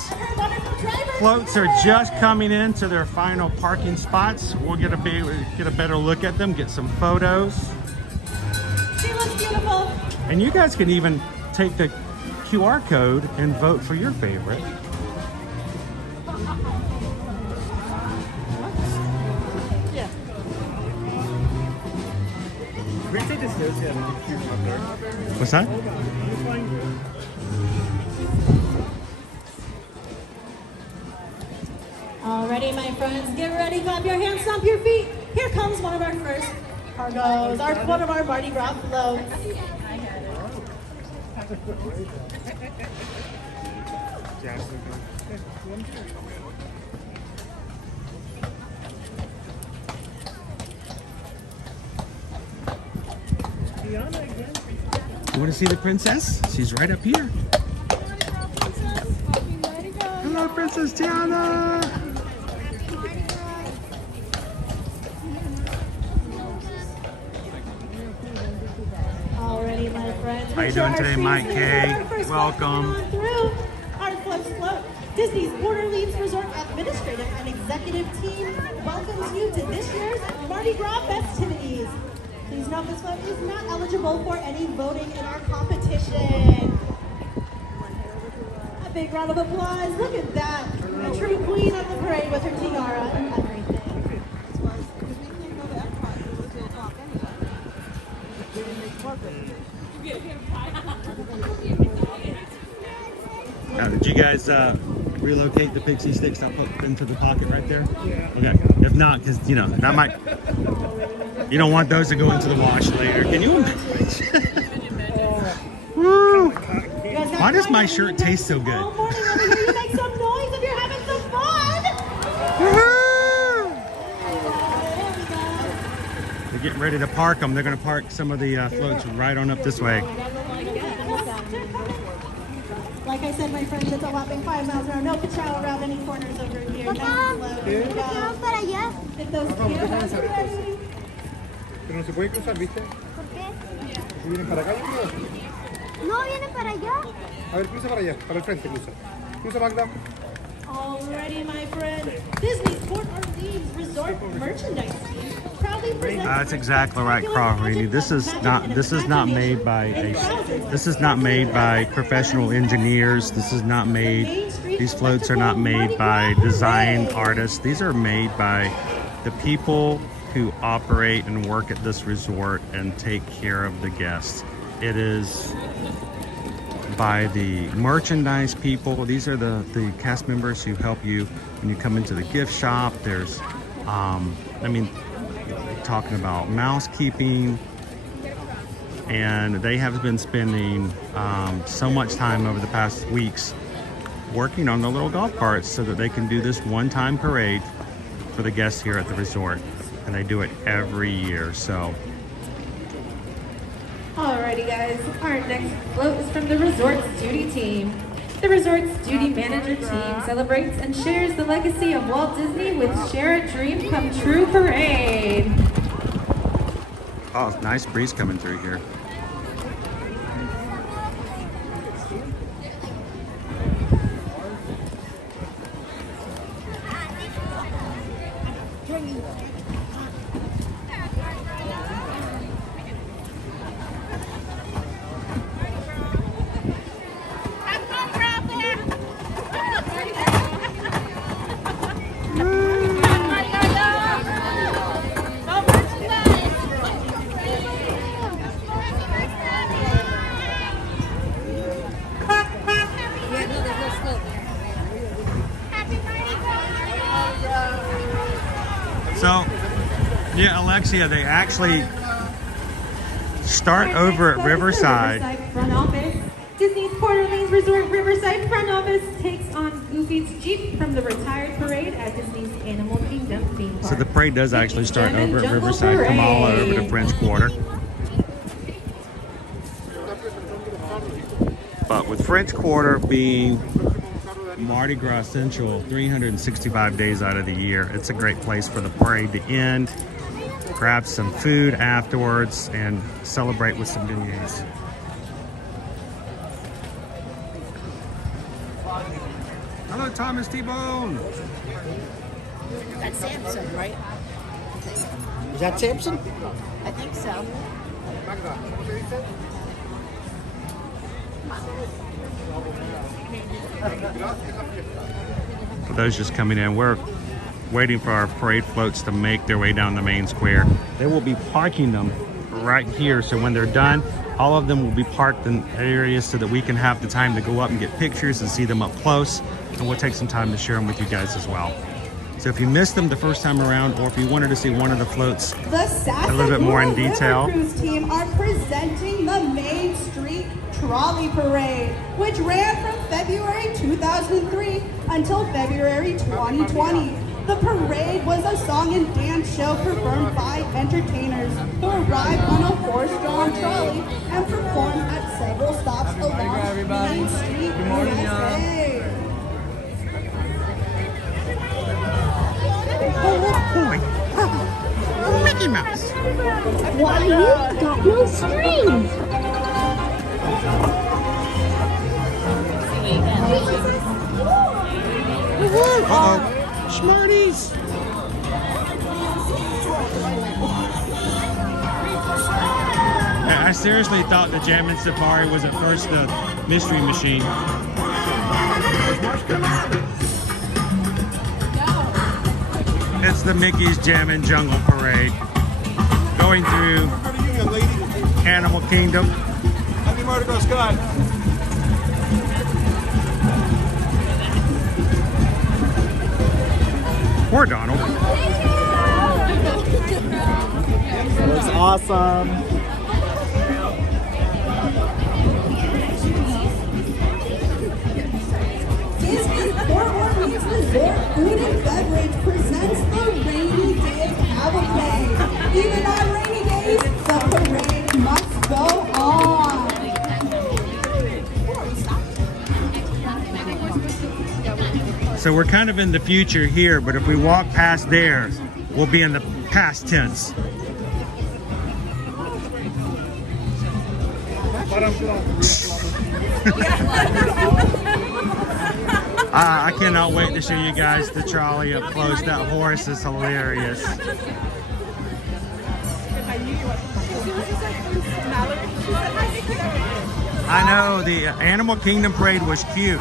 floats are just coming into their final parking spots. We'll get a better look at them, get some photos. And you guys can even take the QR code and vote for your favorite. Yeah. What's that? Alrighty, my friends, get ready, clap your hands, stomp your feet. Here comes one of our first cargos, one of our Mardi Gras floats. You want to see the princess? She's right up here. Hello, Princess Tiana. Alrighty, my friends. How you doing today, Mike K? Welcome. Our Floats Float, Disney's Port Orleans Resort Administrative and Executive Team welcomes you to this year's Mardi Gras festivities. Please note this float is not eligible for any voting in our competition. A big round of applause. Look at that. A true queen of the parade with her tiara and everything. Now, did you guys relocate the pixie sticks I put into the pocket right there? Yeah. Okay. If not, because you know that might. You don't want those to go into the wash later. Can you imagine? Woo! Why does my shirt taste so good? All morning over here, you make some noise if you're having some fun. Woohoo! They're getting ready to park them. They're going to park some of the floats right on up this way. Like I said, my friends, it's a whopping 5 miles an hour. No patrol around any corners over here. Nice ¿Por qué van para allá? If those cameras are ready. Pero no se puede cruzar, ¿viste? ¿Por qué? Si vienen para acá, yo creo. ¿No vienen para allá? A ver, cruza para allá, para el frente, cruza. Cruza, Magda. Already, my friend. Disney's Port Orleans Resort Merchandise Team proudly presents. That's exactly right, Crawford. This is not made by professional engineers. This is not made. These floats are not made by design artists. These are made by the people who operate and work at this resort and take care of the guests. It is by the merchandise people. These are the cast members who help you when you come into the gift shop. There's, talking about mousekeeping, and they have been spending so much time over the past weeks working on the little golf carts so that they can do this one-time parade for the guests here at the resort, and they do it every year. So Alrighty, guys. Our next float is from the Resort's Duty Team. The Resort's Duty Manager Team celebrates and shares the legacy of Walt Disney with Share a Dream Come True Parade. oh, nice breeze coming through here. So, yeah, Alexia, they actually start over at Riverside. Front office. Disney's Port Orleans Resort Riverside front office takes on Goofy's Jeep from the retired parade at Disney's Animal Kingdom theme park. So the parade does actually start over at Riverside, come all over to French Quarter. But with French Quarter being Mardi Gras Central 365 days out of the year, it's a great place for the parade to end, grab some food afterwards, and celebrate with some beignets. Hello, Thomas T-Bone. That's Samson, right? Is that Samson? I think so. Magda, ¿cómo se dice? For those just coming in, we're waiting for our parade floats to make their way down the main square. They will be parking them right here, so when they're done, all of them will be parked in areas so that we can have the time to go up and get pictures and see them up close, and we'll take some time to share them with you guys as well. So if you missed them the first time around, or if you wanted to see one of the floats a little bit more in detail, the Cruise team are presenting the Main Street Trolley Parade, which ran from February 2003 until February 2020. The parade was a song and dance show performed by entertainers who arrived on a horse-drawn trolley and performed at several stops along Main Street, USA. Oh, Mickey Mouse! Why you got no strings? Uh-oh, Smarties! I seriously thought the Jammin' Safari was at first the Mystery Machine. It's the Mickey's Jammin' Jungle Parade going through Animal Kingdom. Happy Mardi Gras, Scott. Poor Donald. That looks awesome. Disney Port Orleans Resort Food and Beverage presents the Rainy Day Cavalcade. Even on rainy days, the parade must go on. So we're kind of in the future here, but if we walk past there, we'll be in the past tense. I cannot wait to show you guys the trolley up close. That horse is hilarious. I know, the Animal Kingdom Parade was cute.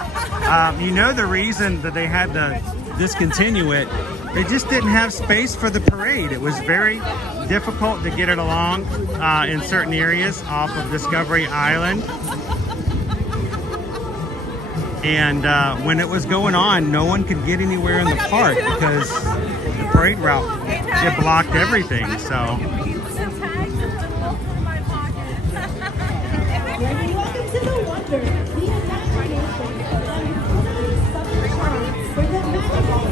You know the reason that they had to discontinue it? They just didn't have space for the parade. It was very difficult to get it along in certain areas off of Discovery Island. And when it was going on, no one could get anywhere in the park because the parade route, it blocked everything. So Welcome to the Wonder, the imagination for the magical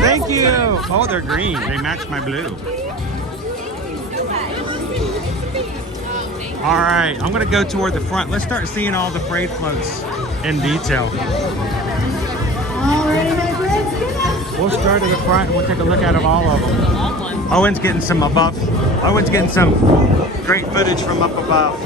thank you. Oh, they're green. They match my blue. All right, I'm gonna go toward the front. Let's start seeing all the parade floats in detail. Alrighty, my friends. We'll start at the front and we'll take a look at all of them. Owen's getting some great footage from up above.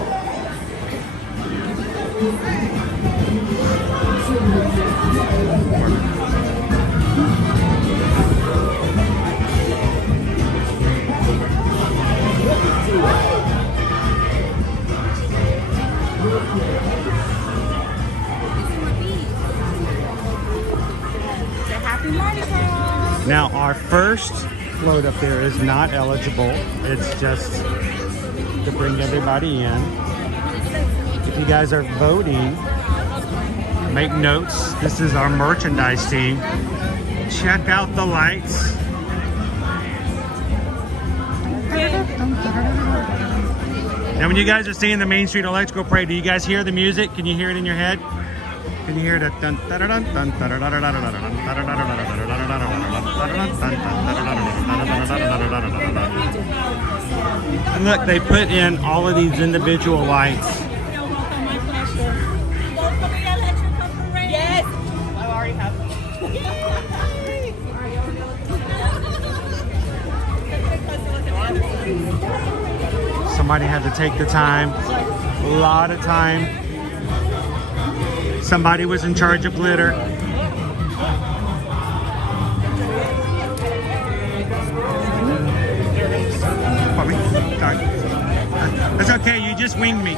Now our first float up there is not eligible. It's just to bring everybody in. If you guys are voting, make notes. This is our merchandise team. Check out the lights. Now when you guys are seeing the Main Street Electrical Parade, do you guys hear the music? Can you hear it in your head? Can you hear that? And look, they put in all of these individual lights. Yes! I already have them. Somebody had to take the time, a lot of time. Somebody was in charge of glitter. That's okay, you just winged me.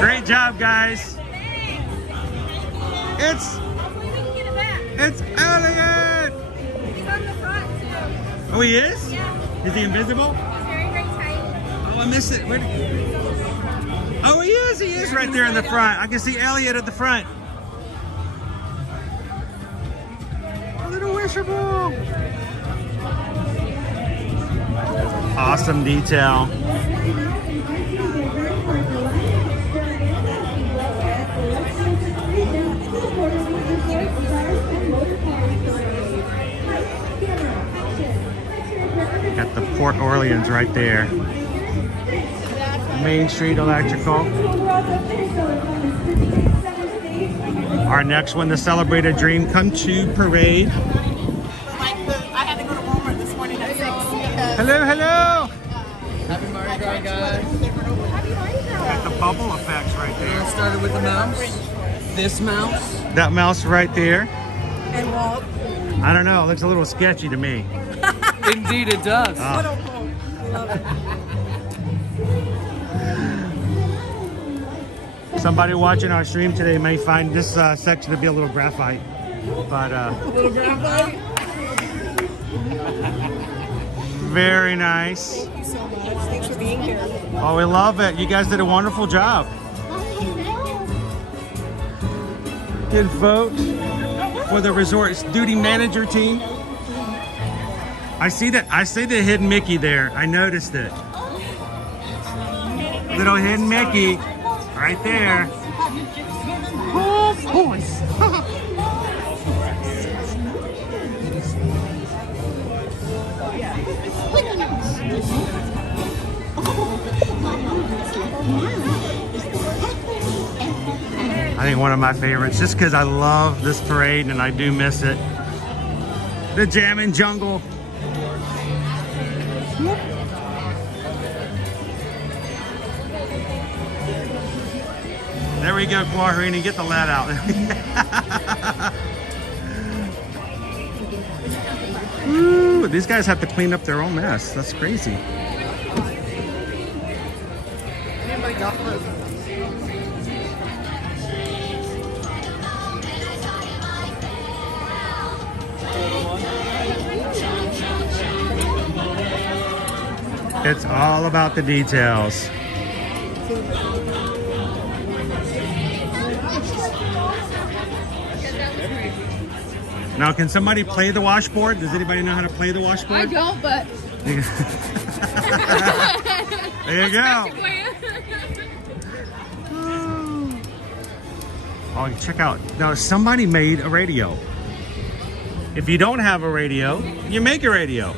Great job, guys. It's Elliot. He's on the front too. Oh, he is? Yeah. Is he invisible? He's very, very tight. Oh, I missed it. Oh, he is. He is right there in the front. I can see Elliot at the front. A little wishable. Awesome detail. Got the Port Orleans right there. Main Street Electrical. Our next one, the Celebrate a Dream Come True Parade. I had to go to Walmart this morning at 6 because Hello, hello. Happy Mardi Gras, guys. Got the bubble effects right there. It started with the mouse. This mouse. That mouse right there. and Walt. I don't know. It looks a little sketchy to me. Indeed, it does. Ah. Love it. Somebody watching our stream today may find this section to be a little graphite, but A little graphite. very nice. Thank you so much. Thanks for being here. Oh, we love it. You guys did a wonderful job. Good vote for the resort's duty manager team. I see the hidden Mickey there. I noticed it. Little hidden Mickey right there. Oh, boys. I think one of my favorites, just because I love this parade and I do miss it. The Jammin' Jungle. There we go, Quarherini, get the lead out. Woo, these guys have to clean up their own mess. That's crazy. Anybody got those? It's all about the details. Now, can somebody play the washboard? Does anybody know how to play the washboard? I don't, but There you go. Oh, check out. Now, somebody made a radio. If you don't have a radio, you make a radio.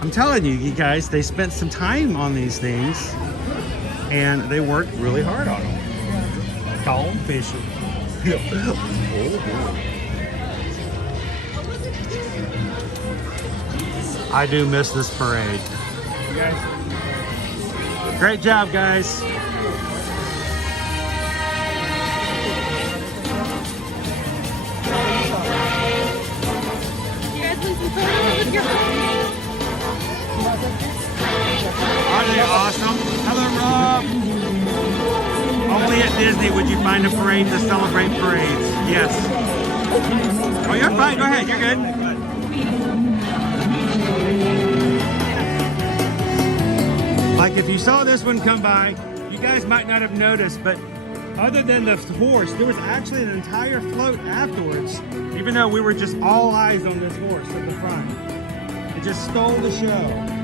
I'm telling you, you guys, they spent some time on these things and they worked really hard on them. Call them fishing. I do miss this parade. Great job, guys. Aren't they awesome? Hello, Rob. Only at Disney would you find a parade to celebrate parades. Yes. Oh, you're fine. Go ahead. You're good. Like if you saw this one come by, you guys might not have noticed, but other than the horse, there was actually an entire float afterwards, even though we were just all eyes on this horse at the front. It just stole the show.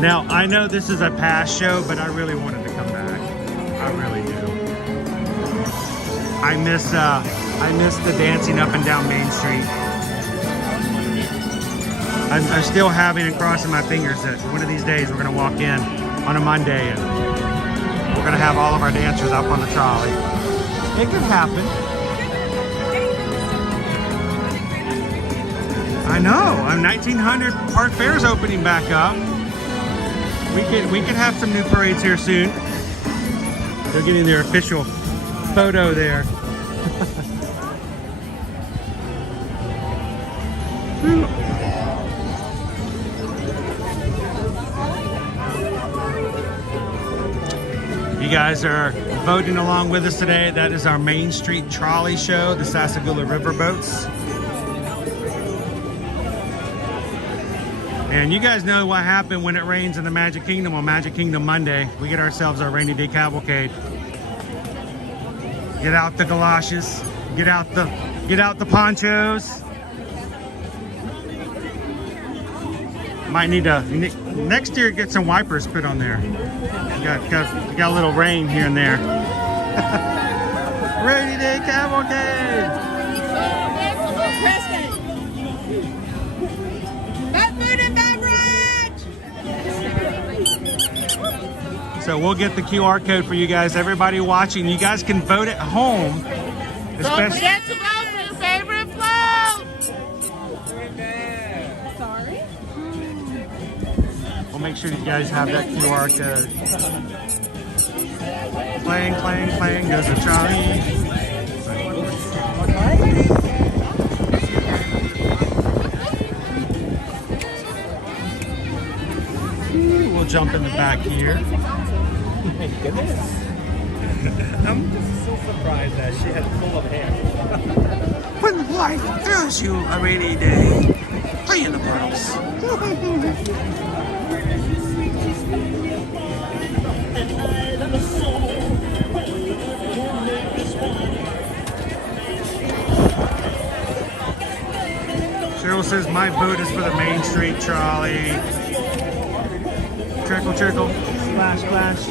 Now, I know this is a past show, but I really wanted to come back. I really do. I miss the dancing up and down Main Street. I'm still having and crossing my fingers that one of these days we're gonna walk in on a Monday and we're gonna have all of our dancers up on the trolley. It could happen. I know. 1900 Park Fair's opening back up. We could have some new parades here soon. They're getting their official photo there. You guys are voting along with us today. That is our Main Street Trolley Show, the Sassagoula Riverboats. And you guys know what happened when it rains in the Magic Kingdom on Magic Kingdom Monday. We get ourselves our rainy day cavalcade. Get out the galoshes, get out the ponchos. Might need to next year get some wipers put on there. We got a little rain here and there. Rainy day cavalcade. So we'll get the QR code for you guys. Everybody watching, you guys can vote at home. Don't forget to vote for your favorite float. Sorry. We'll make sure you guys have that QR code. Clang, clang, clang goes the trolley. We'll jump in the back here. My goodness. I'm just so surprised that she had full of hair. When life throws you a rainy day, play in the puddles. Cheryl says my boot is for the Main Street Trolley. Trickle, trickle, splash, splash.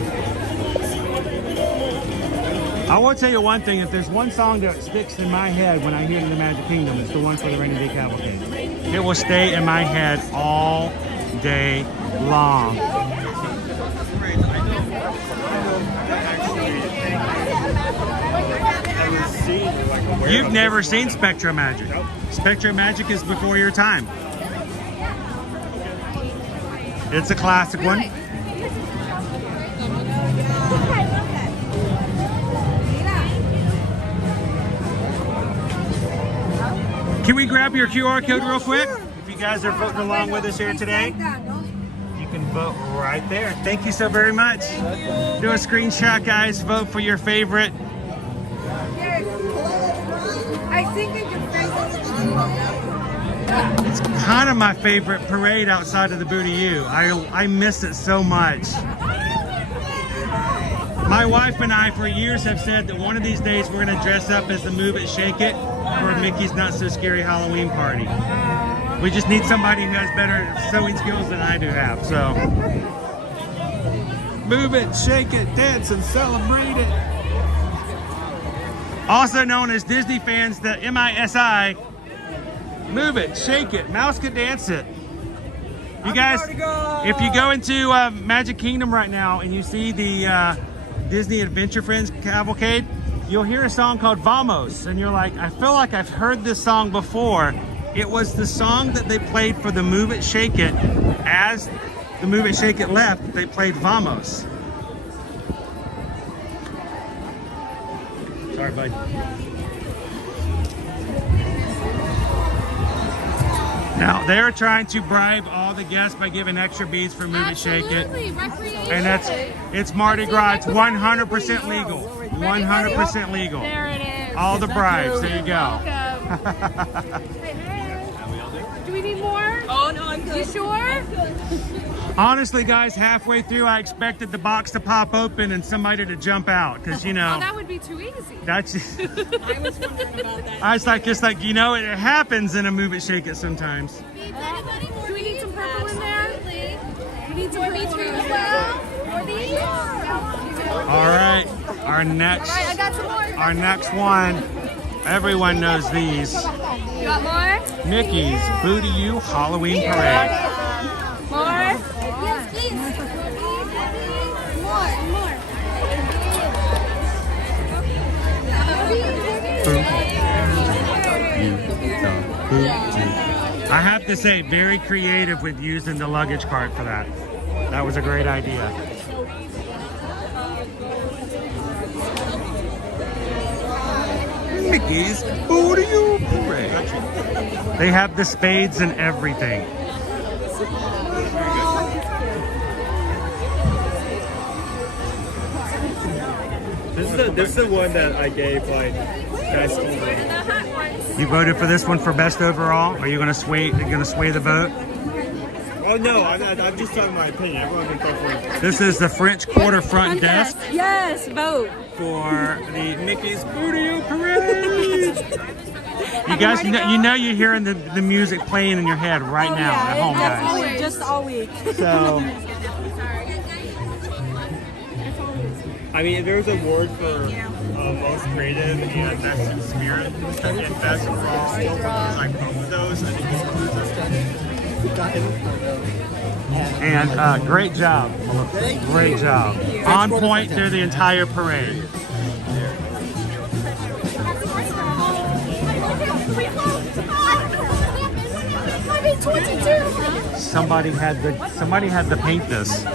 I will tell you one thing, if there's one song that sticks in my head when I hear it in the Magic Kingdom, it's the one for the Rainy Day Cavalcade. It will stay in my head all day long. You've never seen Spectra Magic. Spectra Magic is before your time. It's a classic one. Can we grab your QR code real quick? If you guys are voting along with us here today, you can vote right there. Thank you so very much. Do a screenshot, guys. Vote for your favorite. I think it can It's kind of my favorite parade outside of the Booty-U. I miss it so much. My wife and I for years have said that one of these days we're going to dress up as the Move It, Shake It for Mickey's Not So Scary Halloween party. We just need somebody who has better sewing skills than I do have, so. Move it, shake it, dance and celebrate it. Also known as Disney fans, the MISI. Move it, shake it, mouse could dance it. You guys, if you go into Magic Kingdom right now and you see the Disney Adventure Friends Cavalcade, you'll hear a song called Vamos, and you're like, I feel like I've heard this song before. It was the song that they played for the Move It, Shake It. As the Move It, Shake It left, they played Vamos. Sorry, bud. Now, they're trying to bribe all the guests by giving extra beads for Move It, Shake It. And it's Mardi Gras. It's 100% legal. 100% legal. There it is. All the bribes. There you go. Do we need more? Oh, no, I'm good. You sure? Honestly, guys, halfway through, I expected the box to pop open and somebody to jump out. Because, you know. Oh, that would be too easy. That's I was wondering about that. I was like, just like, you know, it happens in a Move It, Shake It sometimes. Do we need some purple in there? We need some purple as well. More these? All right, our next one. Everyone knows these. You got more? Mickey's Booty-U Halloween Parade. More? Yes, please. More. I have to say, very creative with using the luggage cart for that. That was a great idea. Mickey's Booty-oo Parade. They have the spades and everything. This is the one that I gave like best overall. You voted for this one for best overall? Are you gonna sway the vote? Oh no, I'm just telling my opinion. Everyone can go for it. This is the French quarter front desk Yes, vote. for the Mickey's Booty-oo Parade. You guys, you're hearing the music playing in your head right now at home, guys. Definitely, just all week. So, I mean, there's an award for most creative and best in spirit and best overall. Like both of those, I think this and great job, great job. On point through the entire parade. Somebody had to paint this.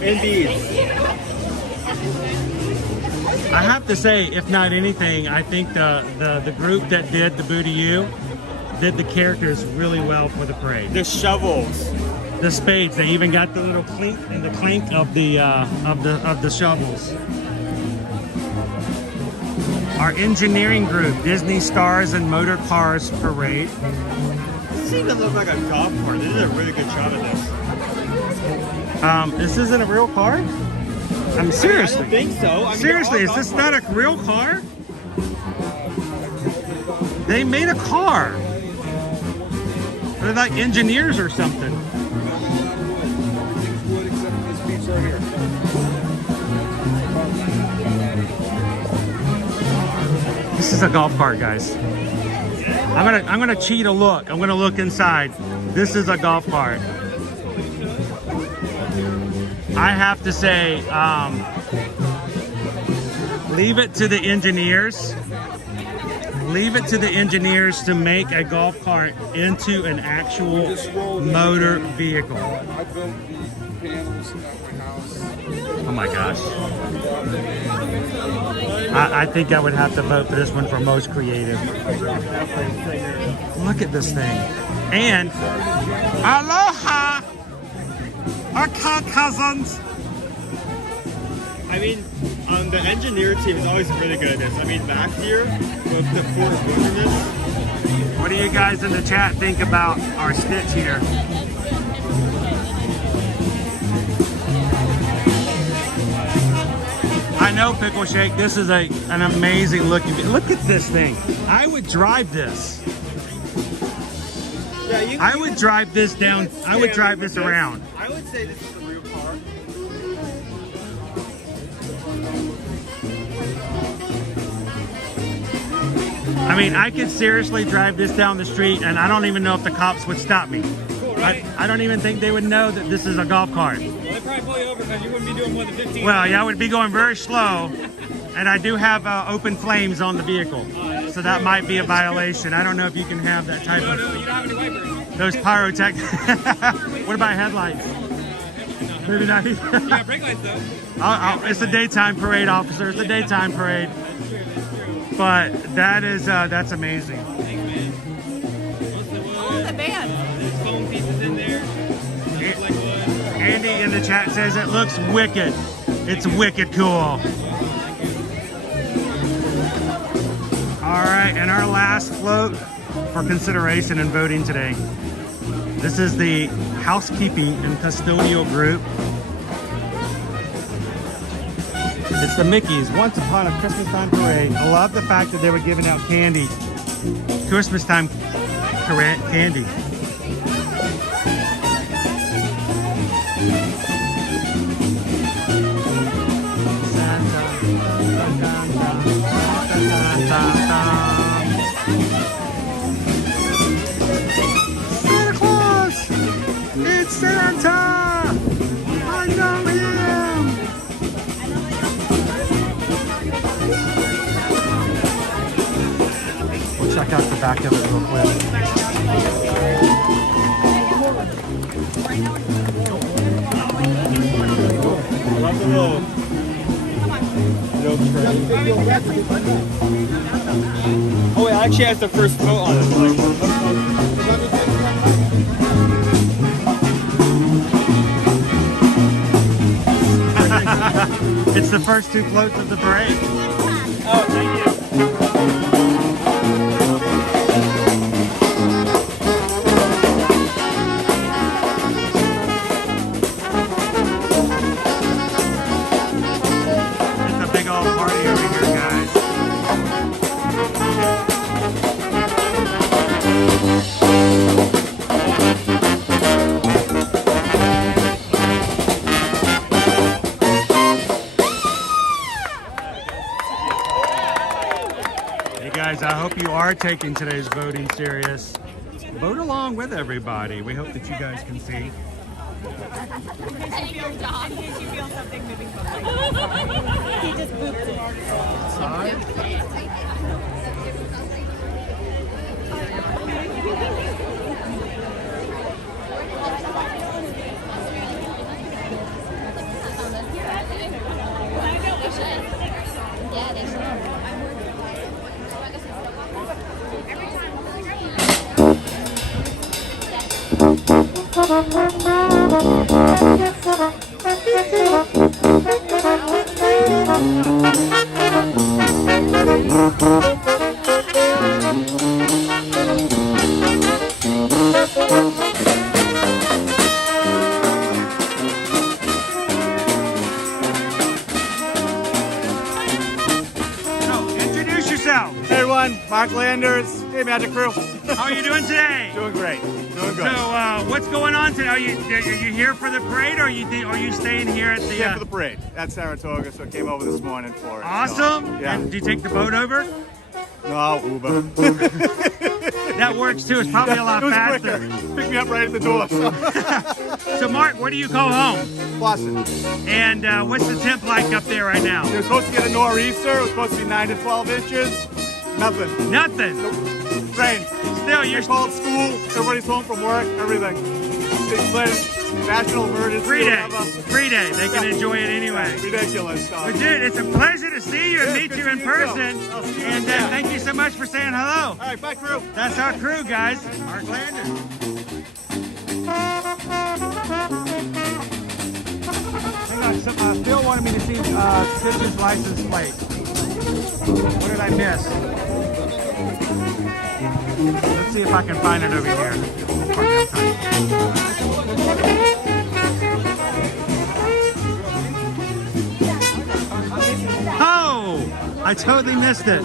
Indeed. I have to say, if not anything, I think the group that did the Booty-oo did the characters really well for the parade. The shovels, the spades. They even got the little clink and the clank of the shovels. Our engineering group, Disney Stars and Motor Cars Parade. This even looks like a golf cart. They did a really good job at this. This isn't a real car? I'm seriously. I don't think so. I mean, seriously, is this not a real car? They made a car. They're like engineers or something. This is a golf cart, guys. I'm gonna cheat a look. I'm gonna look inside. This is a golf cart. I have to say, leave it to the engineers. Leave it to the engineers to make a golf cart into an actual motor vehicle. Oh my gosh. I think I would have to vote for this one for most creative. Look at this thing. And aloha! Our cousins! I mean, the engineer team is always really good at this. I mean, back here, with the Fort Wilderness. What do you guys in the chat think about our stitch here? I know, Pickle Shake, this is an amazing looking. Look at this thing. I would drive this. Yeah, I would drive this down. I would drive this around. I would say this is a real car. I mean, I could seriously drive this down the street and I don't even know if the cops would stop me. I don't even think they would know that this is a golf cart. Well, they'd probably pull you over because you wouldn't be doing more than 15. Well, yeah, I would be going very slow, and I do have open flames on the vehicle, so that might be a violation. I don't know if you can have that type of... No, you don't have any wipers. Those pyrotechnics. What about headlights? Maybe not. You got brake lights though. It's a daytime parade, officer. It's a daytime parade. But that is that's amazing. Oh, the band. There's foam pieces in there. Looks like wood. Andy in the chat says it looks wicked. It's wicked cool. All right, and our last float for consideration and voting today. This is the housekeeping and custodial group. It's the Mickey's Once Upon a Christmas Time Parade. I love the fact that they were giving out candy. Christmas time candy. Santa Claus! It's Santa! I know him! We'll check out the back of it real quick. I love the little Oh, it actually has the first vote on it. It's the first two floats of the parade. Oh, thank you. It's a big old party over here, guys. Hey guys, I hope you are taking today's voting serious. Vote along with everybody. We hope that you guys can see. In case you feel something moving behind you. He just booped it. Yeah, they should. Introduce yourself. Hey everyone, Mark Landers. Hey Magic Crew. How are you doing today? Doing great. Doing good. So, what's going on today? Are you here for the parade, or are you staying here at the? Here for the parade at Saratoga, so I came over this morning for it. Awesome. So, yeah. And do you take the boat over? No, Uber. That works too. It's probably a lot It was faster. quicker. Pick me up right at the door. So, Mark, where do you call home? Boston. And what's the temp like up there right now? They're supposed to get a nor'easter. It was supposed to be 9 to 12 inches. Nothing. Nothing. Rain. Still, you're called school. Everybody's home from work. Everything. Big place. National emergency. Free day. whatever. Free day. They can enjoy it anyway. Ridiculous. But dude, it's a pleasure to see you and Yeah, meet good you to in meet you. person. I'll see you And again. thank you so much for saying hello. All right, bye crew. That's our crew, guys. Mark Landers. Hang on, Phil wanted me to see Stitch's license plate. What did I miss? Let's see if I can find it over here. Oh! I totally missed it.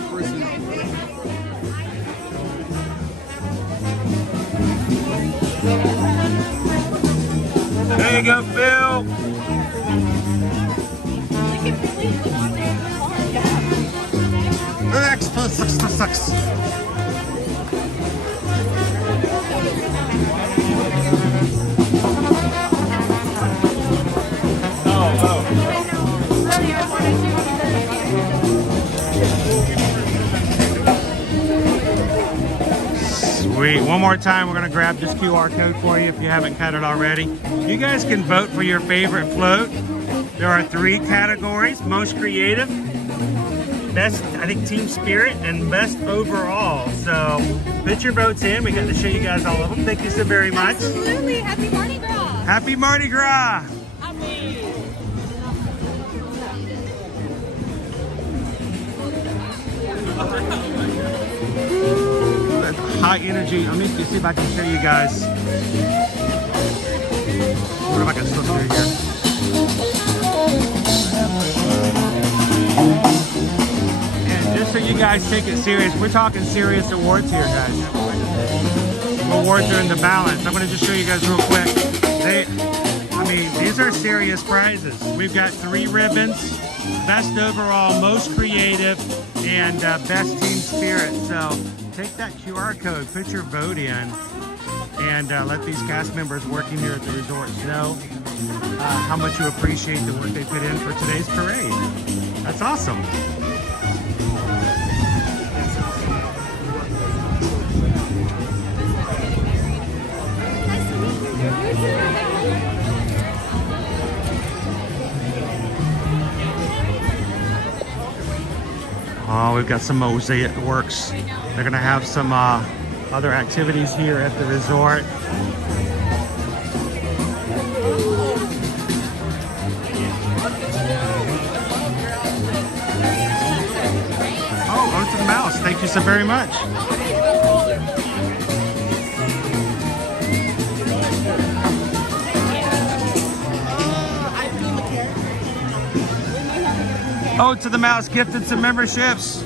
There you go, Phil. Sucks. Sweet. One more time, we're going to grab this QR code for you if you haven't cut it already. You guys can vote for your favorite float. There are 3 categories: most creative, best, I think, team spirit, and best overall. So put your votes in. We got to show you guys all of them. Thank you so very much. Absolutely. Happy Mardi Gras. Happy Mardi Gras. That high energy. Let me see if I can show you guys. What if I can slip through here? And just so you guys take it serious, we're talking serious awards here, guys. Awards are in the balance. I'm going to just show you guys real quick. These are serious prizes. We've got 3 ribbons: best overall, most creative, and best team spirit. So take that QR code, put your vote in, and let these cast members working here at the resorts know how much you appreciate the work they put in for today's parade. That's awesome. Oh, we've got some mosaic works. They're gonna have some other activities here at the resort. Oh, Ode to the Mouse. Thank you so very much. Ode to the Mouse gifted some memberships.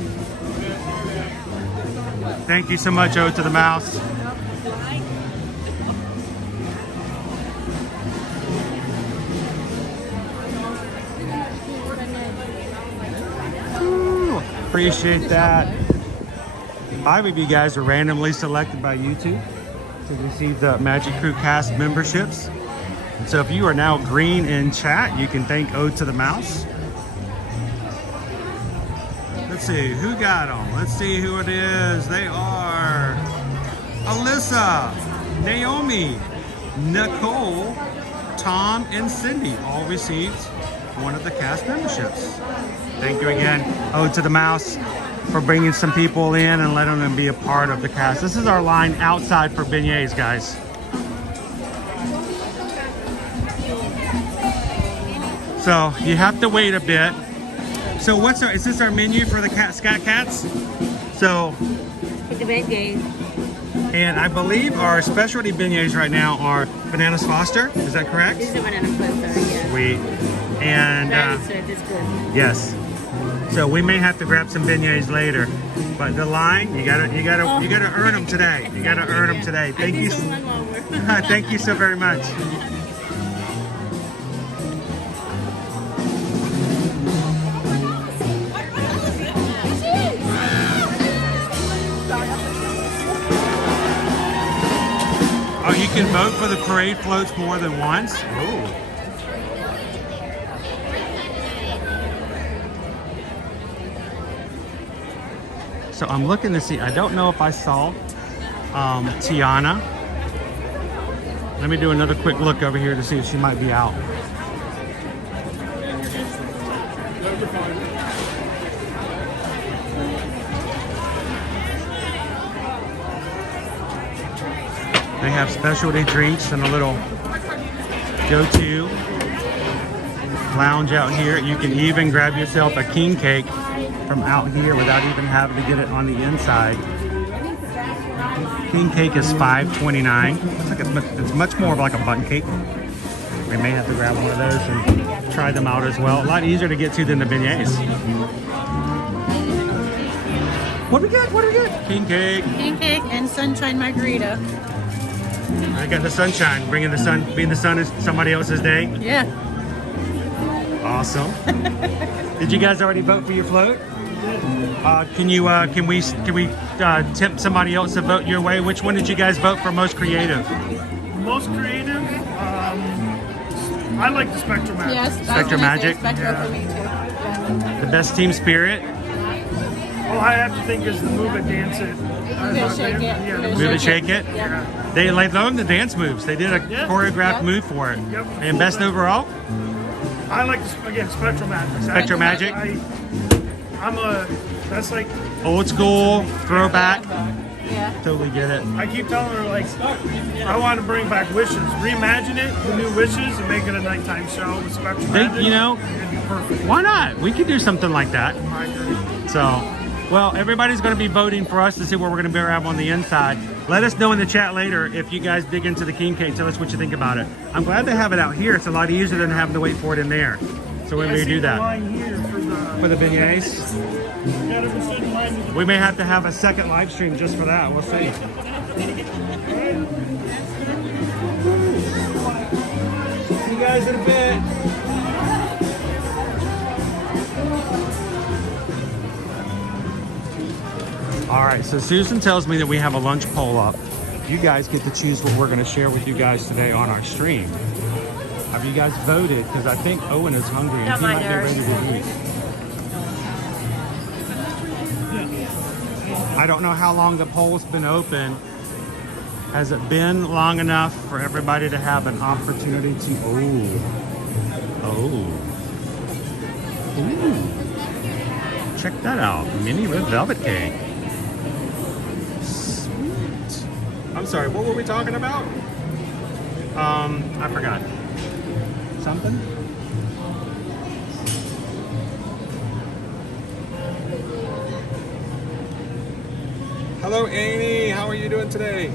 Thank you so much, Ode to the Mouse. Ooh, appreciate that. 5 of you guys were randomly selected by YouTube to receive the Magic Crew cast memberships. And so if you are now green in chat, you can thank Ode to the Mouse. Let's see, who got them? Let's see who it is. They are Alyssa, Naomi, Nicole, Tom, and Cindy all received one of the cast memberships. Thank you again, Ode to the Mouse, for bringing some people in and letting them be a part of the cast. This is our line outside for beignets, guys. So you have to wait a bit. So is this our menu for the Scat Cats? So, With the beignets. and I believe our specialty beignets right now are bananas Foster. Is that correct? This is a banana Foster, yeah. Sweet. And It's good. yes. So we may have to grab some beignets later, but the line you gotta earn them today. You gotta earn them today. Thank you. Thank you so very much. Oh, you can vote for the parade floats more than once? Oh. So I'm looking to see, I don't know if I saw Tiana. Let me do another quick look over here to see if she might be out. They have specialty drinks and a little go-to lounge out here. You can even grab yourself a king cake from out here without even having to get it on the inside. King cake is $5.29. It's much more of like a bun cake. We may have to grab one of those and try them out as well. A lot easier to get to than the beignets. What do we get? What do we get? King cake. King cake and sunshine margarita. I got the sunshine, being the sun is somebody else's day. Yeah. Awesome. Did you guys already vote for your float? Can we tempt somebody else to vote your way? Which one did you guys vote for most creative? Most creative, I like the Spectrum Magic. Yes. Spectrum Magic? Spectrum for me too. The best team spirit? All I have to think is the move it, dance it. Shake it. Yeah, Move it, shake it? Yeah. They learned the dance moves. They did a choreographed move for it. Yep. And best overall? I like, again, Spectrum Magic. Spectrum Magic? That's like... Old school, throwback. Yeah. Totally get it. I keep telling her, like, I want to bring back Wishes. Reimagine it, the new Wishes, and make it a nighttime show with Spectrum Magic. You know, it'd be perfect. why not? We could do something like that. I agree. So, well, everybody's going to be voting for us to see what we're going to grab on the inside. Let us know in the chat later if you guys dig into the king cake. Tell us what you think about it. I'm glad they have it out here. It's a lot easier than having to wait for it in there. So when we do that. Line here for the beignets. We may have to have a second live stream just for that. We'll see. See you guys in a bit. All right, so Susan tells me that we have a lunch poll up. You guys get to choose what we're going to share with you guys today on our stream. Have you guys voted? Because I think Owen is hungry and he might be ready to eat. I don't know how long the poll's been open. Has it been long enough for everybody to have an opportunity to... Ooh. check that out. Mini red velvet cake. Sweet. I'm sorry, what were we talking about? I forgot. Something? Hello, Amy. How are you doing today?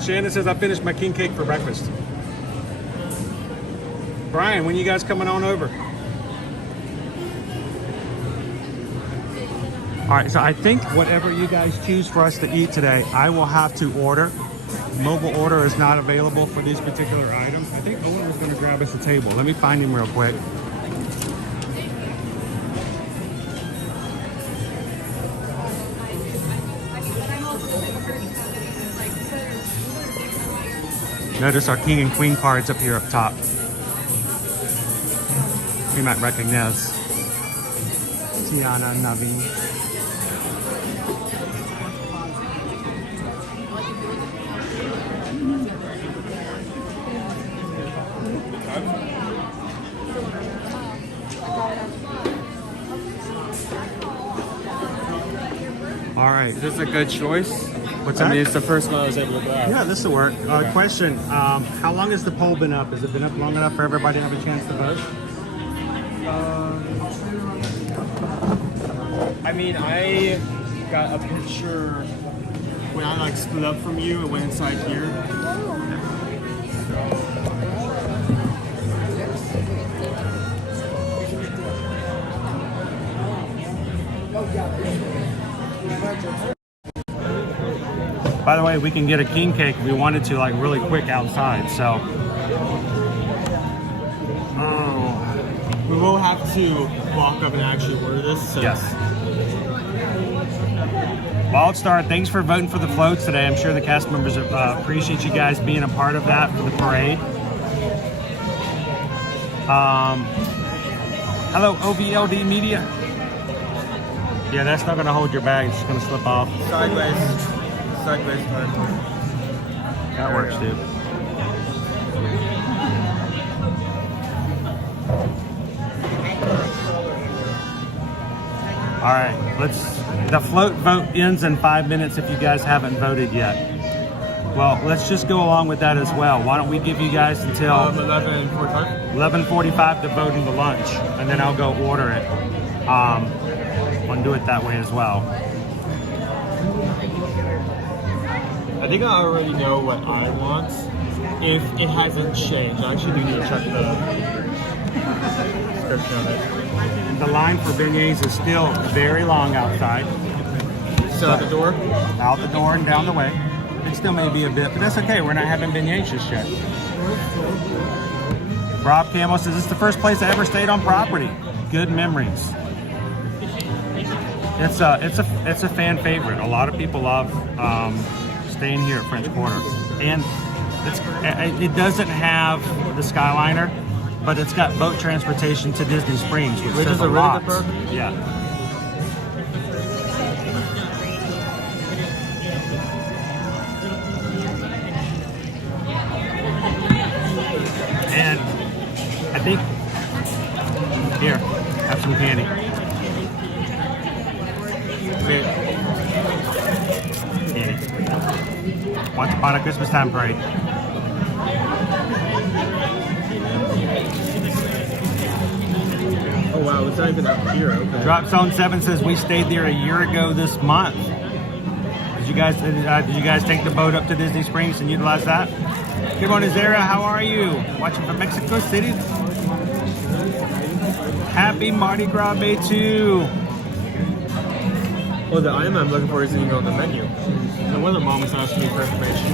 Shannon says I finished my king cake for breakfast. Brian, when you guys coming on over? All right, so I think whatever you guys choose for us to eat today, I will have to order. Mobile order is not available for these particular items. I think Owen was going to grab us a table. Let me find him real quick. Notice our king and queen cards up here up top. You might recognize Tiana, Navi. All right. Is this a good choice? What's that? I mean, it's the first one I was able to grab. Yeah, this will work. Question, how long has the poll been up? Has it been up long enough for everybody to have a chance to vote? I mean, I got a picture when I like split up from you and went inside here. By the way, we can get a king cake if we wanted to, like really quick outside. So, we will have to walk up and actually order this. So. Yes. Wild Star, thanks for voting for the floats today. I'm sure the cast members appreciate you guys being a part of that for the parade. Hello, OVLD Media. Yeah, that's not going to hold your bag. It's just going to slip off. Sideways time. That works, dude. All right, the float vote ends in 5 minutes if you guys haven't voted yet. Well, let's just go along with that as well. Why don't we give you guys until 11:45 to vote in the lunch, and then I'll go order it. I'll do it that way as well. I think I already know what I want. If it hasn't changed, I actually do need to check the description of it. The line for beignets is still very long outside. So out the door? Out the door and down the way. It still may be a bit, but that's okay. We're not having beignets just yet. Rob Camel says, "This is the first place I ever stayed on property. Good memories." It's a fan favorite. A lot of people love staying here at French Quarter, and it doesn't have the Skyliner, but it's got boat transportation to Disney Springs, which says a lot. Yeah. And I think here, have some candy. Once upon a Christmas time parade. Oh wow, it's not even up here. Okay. Drop Zone 7 says we stayed there a year ago this month. Did you guys take the boat up to Disney Springs and utilize that? Good morning, Zara. How are you? Watching from Mexico City. Happy Mardi Gras Day too. Well, the item I'm looking for isn't even on the menu. No wonder Mom was asking me for information.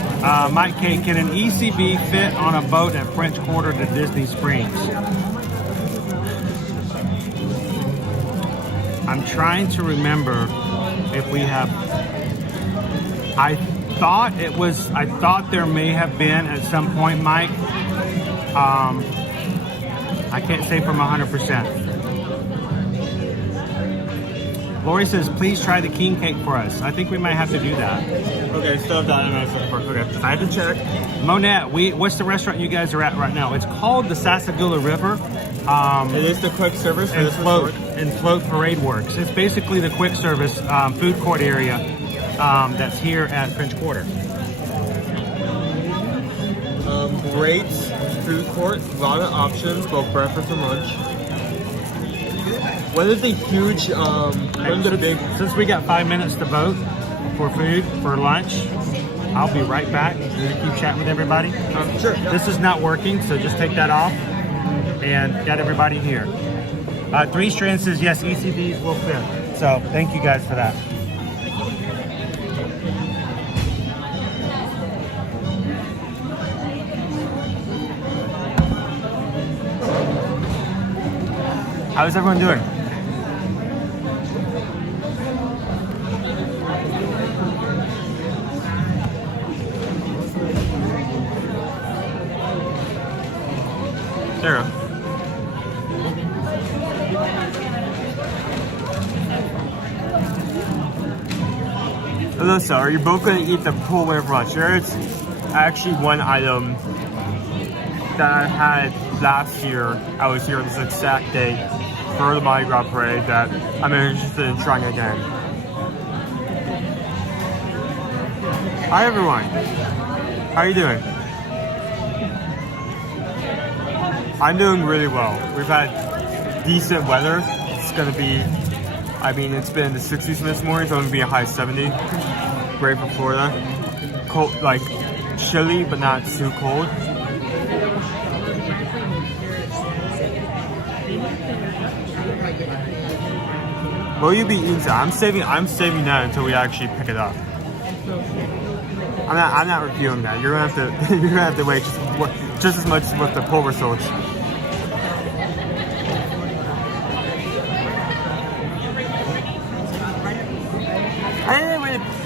Mike K, can an ECB fit on a boat at French Quarter to Disney Springs? I'm trying to remember if we have. I thought there may have been at some point, Mike. I can't say from 100%. Lori says, please try the king cake for us. I think we might have to do that. Okay, still have that in my support. Okay. I had to check. Monette, what's the restaurant you guys are at right now? It's called the Sasagula River. It is the quick service for and this Float Parade Works. It's basically the quick service food court area that's here at French Quarter. Great food court, a lot of options, both breakfast and lunch. What is a huge, Since we got 5 minutes to vote for food, for lunch, I'll be right back. We're gonna keep chatting with everybody. Sure. This is not working, so just take that off and get everybody here. 3 Strands says yes, ECBs will fit. So thank you guys for that. How's everyone doing? Sarah. Alyssa, are you both going to eat the Cool Wave lunch? There's actually one item that I had last year. I was here on this exact day for the Mardi Gras parade that I'm interested in trying again. Hi everyone. How are you doing? I'm doing really well. We've had decent weather. It's gonna be, I mean, it's been in the 60s this morning, so it's gonna be a high 70. Great for Florida. Cold, like chilly, but not too cold. Will you be eating that? I'm saving that until we actually pick it up. I'm not reviewing that. You're gonna have to you're gonna have to wait just as much as with the pulver soldier.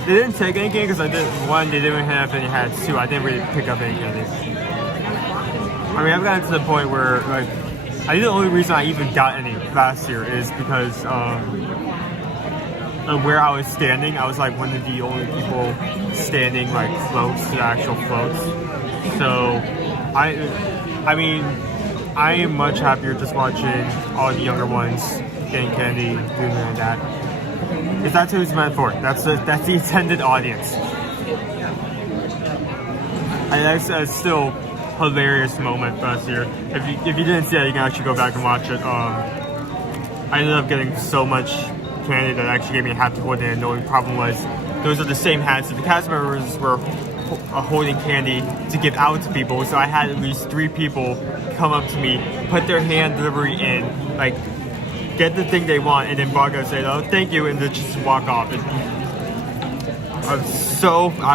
They didn't take any candy because I didn't. One, they didn't have any. Had two, I didn't really pick up any candies. I mean, I've gotten to the point where like, I think the only reason I even got any last year is because of where I was standing. I was like one of the only people standing like close to the actual floats. So I mean, I am much happier just watching all the younger ones getting candy, doing that. Because that's who it's meant for. That's the intended audience. And that's still hilarious moment last year. If you didn't see it, you can actually go back and watch it. I ended up getting so much candy that actually gave me a hat to hold in. The only problem was those are the same hats that the cast members were holding candy to give out to people. So I had at least 3 people come up to me, put their hand delivery in, like get the thing they want, and then Baga say, "Oh, thank you," and then just walk off. I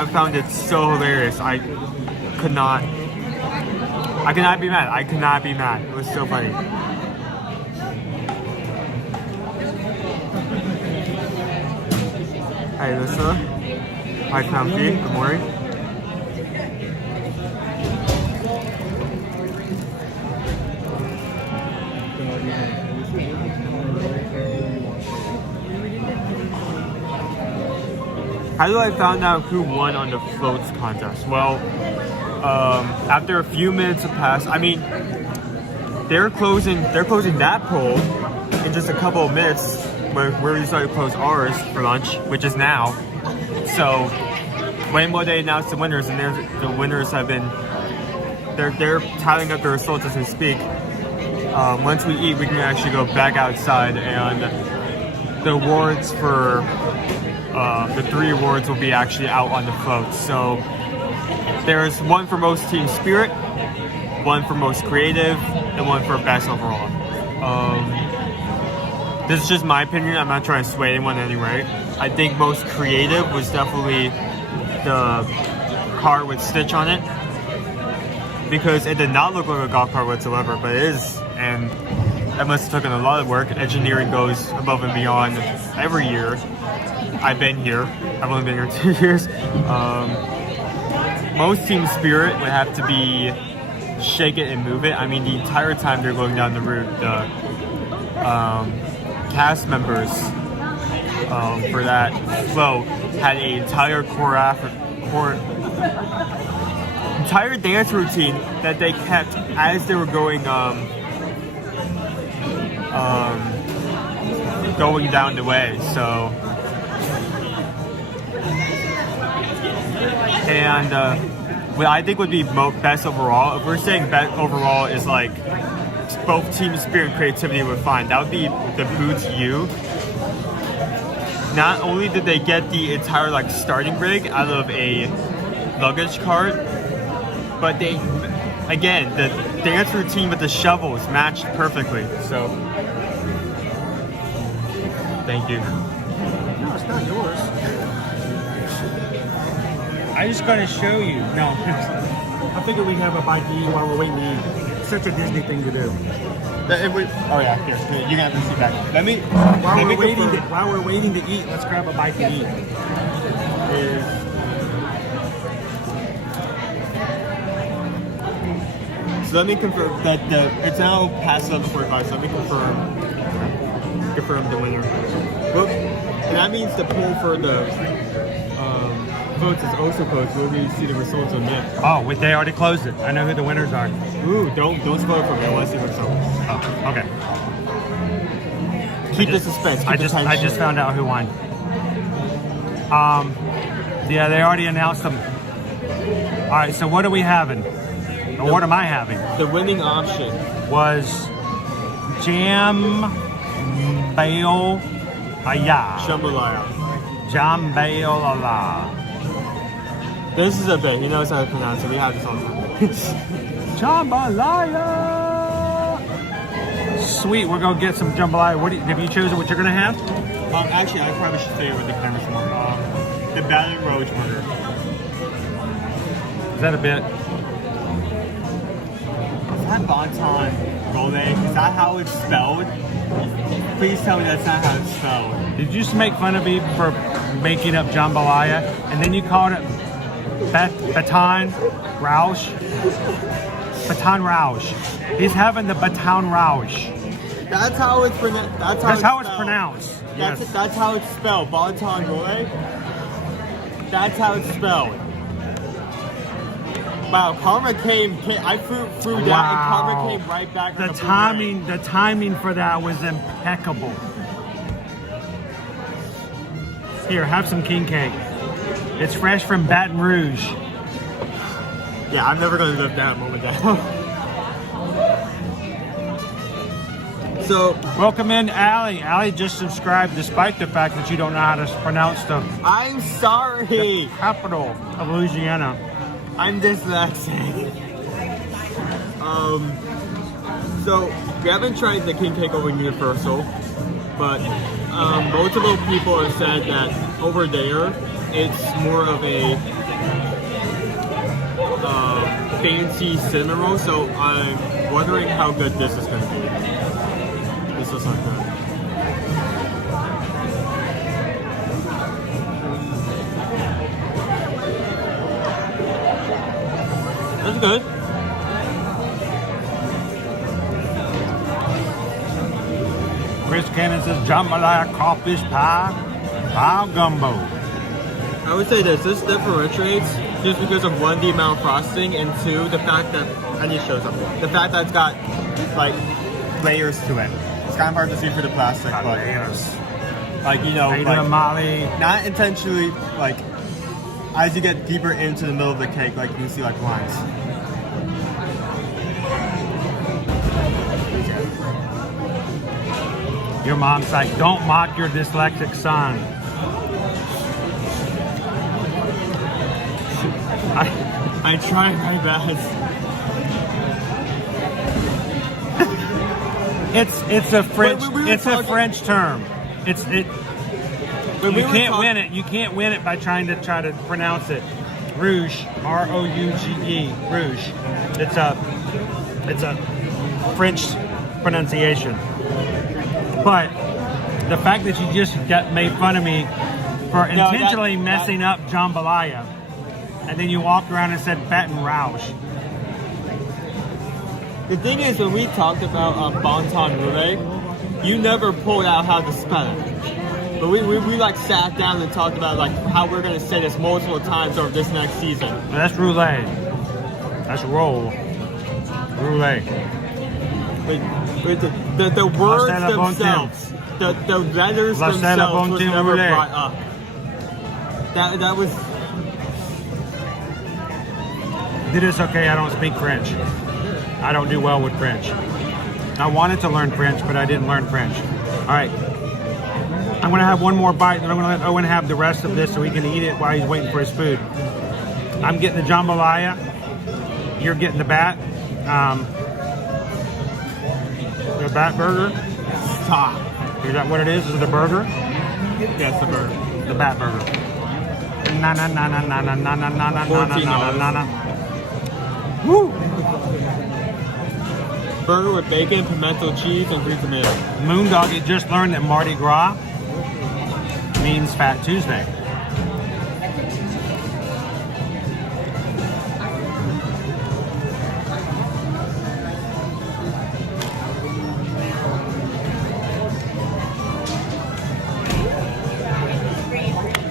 found it so hilarious. I could not be mad. I could not be mad. It was so funny. Hi, Alyssa. Hi, Comfy. Good morning. How do I find out who won on the floats contest? Well, after a few minutes have passed, I mean, they're closing that poll in just a couple of minutes where we decided to close ours for lunch, which is now. So when will they announce the winners? And the winners have been, they're tallying up the results as we speak. Once we eat, we can actually go back outside, and the awards for the 3 awards will be actually out on the floats. So there's one for most team spirit, one for most creative, and one for best overall. This is just my opinion. I'm not trying to sway anyone anyway. I think most creative was definitely the car with Stitch on it, because it did not look like a golf cart whatsoever, but it is, and that must have taken a lot of work. Engineering goes above and beyond every year. I've been here. I've only been here 2 years. Most team spirit would have to be shake it and move it. I mean, the entire time they're going down the route, the cast members for that float had an entire or entire dance routine that they kept as they were going going down the way. So, and what I think would be best overall, if we're saying best overall is like both team spirit and creativity would find, that would be the Boots U. Not only did they get the entire like starting rig out of a luggage cart, but they, again, the dance routine with the shovels matched perfectly. So, thank you. No, it's not yours. I just gotta show you. No. I figured we'd have a bite to eat while we're waiting to eat. It's such a Disney thing to do. Oh yeah, here, you can have the seat back. While we're waiting to eat, let's grab a bite to eat. So let me confirm that it's now past 11:45. So let me confirm the winner. Well, and that means the poll for the votes is also closed. We'll see the results on that. Oh, wait, they already closed it. I know who the winners are. Ooh, don't spoil it for me. I want to see the results. Oh, okay. Keep the suspense. I just found out who won. Yeah, they already announced them. All right, so what are we having? Or what am I having? The winning option was Jambalaya. Jambalaya. This is a bit. He knows how to pronounce it. We have this all the time. Jambalaya. Sweet, we're gonna get some jambalaya. Have you chosen what you're gonna have? Actually, I probably should say it with the camera some more. The Baton Rouge burger. Is that a bit? Is that Bonton Role? Is that how it's spelled? Please tell me that's not how it's spelled. Did you just make fun of me for making up jambalaya, and then you called it Baton Rouge? Baton Rouge. He's having the Baton Rouge. That's how it's pronounced. That's how it's pronounced. Yes. That's how it's spelled. Bonton Role. That's how it's spelled. Wow, karma came. I threw that, and karma came right back. The timing for that was impeccable. Here, have some king cake. It's fresh from Baton Rouge. Yeah, I'm never gonna live that moment down. So, welcome in, Allie. Allie just subscribed despite the fact that you don't know how to pronounce the I'm sorry. The capital of Louisiana. I'm dyslexic. So we haven't tried the king cake over Universal, but multiple people have said that over there it's more of a fancy cinnamon roll. So I'm wondering how good this is going to be. This looks like that. That's good. Chris Cannon says jambalaya, crawfish pie, pie gumbo. I would say this differentiates just because of one, the amount of frosting, and two, the fact that, I need to show something. The fact that it's got like layers to it. It's kind of hard to see through the plastic, but layers. Like, you know, like, Molly. Not intentionally, like, as you get deeper into the middle of the cake, like you can see like lines. Your mom's like, don't mock your dyslexic son. I try my best. It's a French term. You can't win it by trying to pronounce it. Rouge, R-O-U-G-E, rouge. It's a French pronunciation. But the fact that you just made fun of me for intentionally messing up jambalaya, and then you walked around and said Baton Rouge. The thing is, when we talked about Bonton Rouge, you never pulled out how to spell it. But we like sat down and talked about like how we're gonna say this multiple times over this next season. That's roulette. That's roll. Roulette. But the words themselves, the letters themselves was never brought up. That was. It is okay, I don't speak French. I don't do well with French. I wanted to learn French, but I didn't learn French. All right. I'm gonna have one more bite, and I'm gonna let Owen have the rest of this so he can eat it while he's waiting for his food. I'm getting the jambalaya. You're getting the bat. The bat burger. Stop. Is that what it is? Is it a burger? Yes, the burger. The bat burger. Na na na na na na na na na na na na na. Woo! Burger with bacon, pimento cheese, and 3 tomatoes. Moondog, you just learned that Mardi Gras means Fat Tuesday.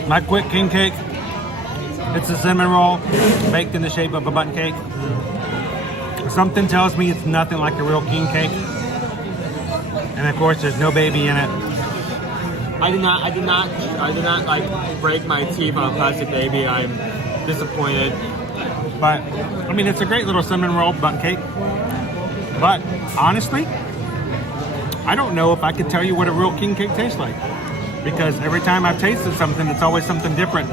My quick king cake, it's a cinnamon roll baked in the shape of a bundt cake. Something tells me it's nothing like a real king cake. And of course there's no baby in it. I did not like break my teeth on a plastic baby. I'm disappointed. But I mean, it's a great little cinnamon roll bundt cake. But honestly, I don't know if I could tell you what a real king cake tastes like. Because every time I've tasted something, it's always something different.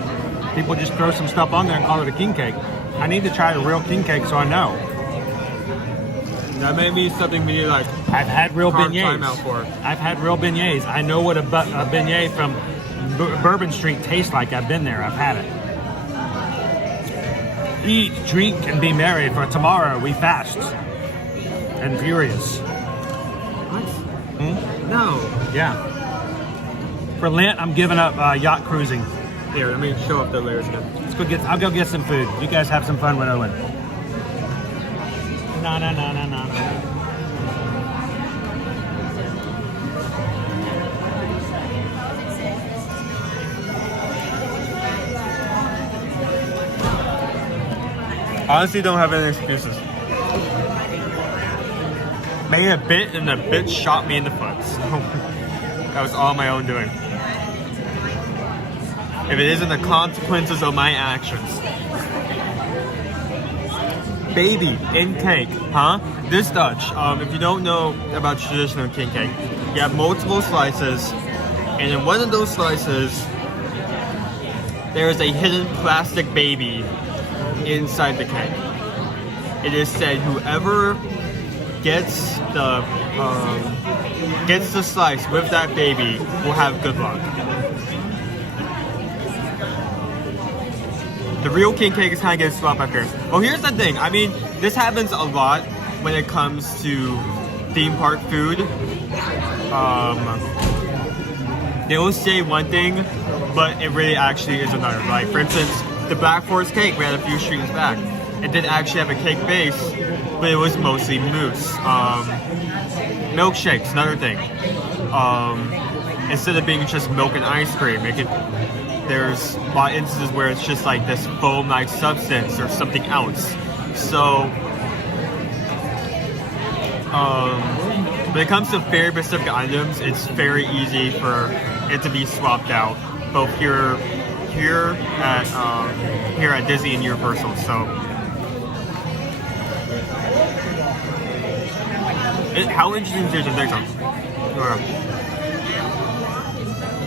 People just throw some stuff on there and call it a king cake. I need to try a real king cake so I know. That may be something we need like. I've had real beignets. For. I've had real beignets. I know what a beignet from Bourbon Street tastes like. I've been there. I've had it. Eat, drink, and be merry, for tomorrow we fast and furious. What? No. Yeah. For Lent, I'm giving up yacht cruising. Here, let me show up the layers again. Let's go I'll go get some food. You guys have some fun with Owen. No. Honestly, don't have any excuses. Made a bit and the bit shot me in the foot. So that was all my own doing. If it isn't the consequences of my actions. Baby in cake, huh? This Dutch, if you don't know about traditional king cake, you have multiple slices, and in one of those slices, there is a hidden plastic baby inside the cake. It is said whoever gets the slice with that baby will have good luck. The real king cake is kind of getting swapped by parents. Well, here's the thing. I mean, this happens a lot when it comes to theme park food. They will say one thing, but it really actually is another. Like, for instance, the Black Forest cake we had a few streams back. It did actually have a cake base, but it was mostly mousse. Milkshakes, another thing. Instead of being just milk and ice cream, there's a lot of instances where it's just like this foam-like substance or something else. So, when it comes to very specific items, it's very easy for it to be swapped out, both here at Disney and Universal. So, how interesting is your next one?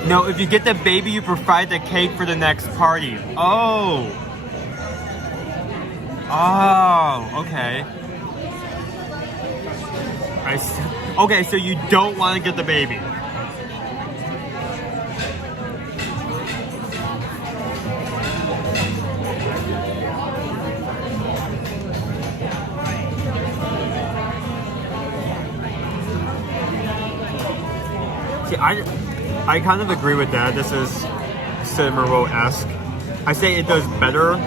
No, if you get the baby, you provide the cake for the next party. Oh, okay. Okay, so you don't want to get the baby. See, I kind of agree with that. This is cinnamon roll-esque. I say it does better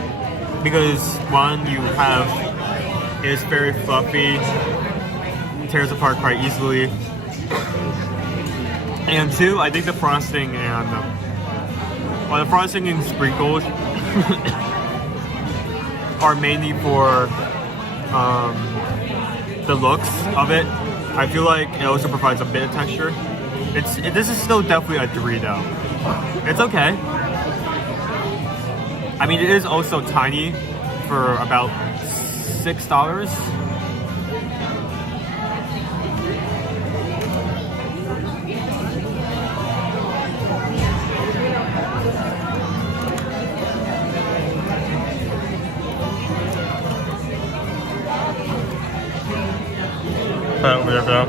because one, it is very fluffy, tears apart quite easily. And 2, I think the frosting and the frosting and sprinkles are mainly for the looks of it. I feel like it also provides a bit of texture. This is still definitely a 3 though. It's okay. I mean, it is also tiny for about $6. Whatever.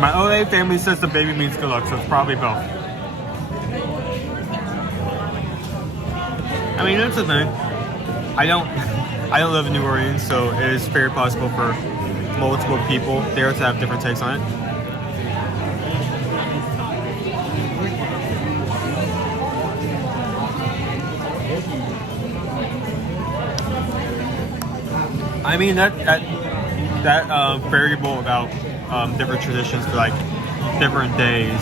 My OA family says the baby means good luck, so it's probably both. I mean, that's the thing. I don't live in New Orleans, so it is very possible for multiple people there to have different takes on it. I mean that variable about different traditions for like different days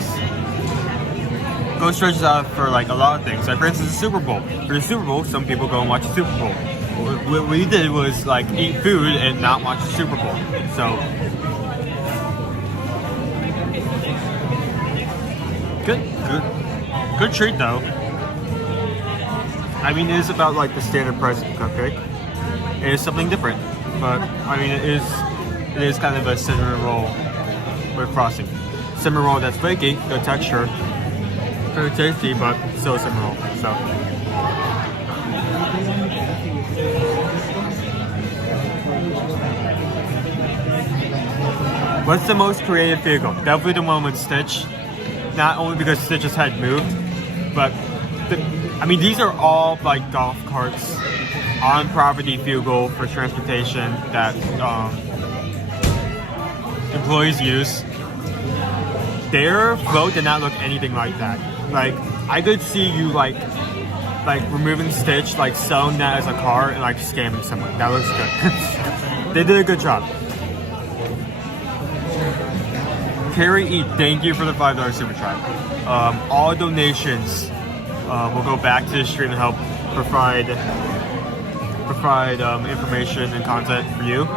stretches out for like a lot of things. Like for instance, the Super Bowl. For the Super Bowl, some people go and watch the Super Bowl. What we did was like eat food and not watch the Super Bowl. So good treat though. I mean, it is about like the standard price of a cupcake. It is something different, but I mean, it is kind of a cinnamon roll with frosting. Cinnamon roll that's flaky, good texture, very tasty, but still cinnamon roll. So. What's the most creative vehicle? Definitely the one with Stitch. Not only because Stitch's head moved, but I mean, these are all like golf carts on property vehicle for transportation that employees use. Their float did not look anything like that. Like I could see you like removing Stitch, like selling that as a car and like scamming someone. That looks good. They did a good job. Carrie E, thank you for the $5 super chat. All donations will go back to the stream to help provide information and content for you.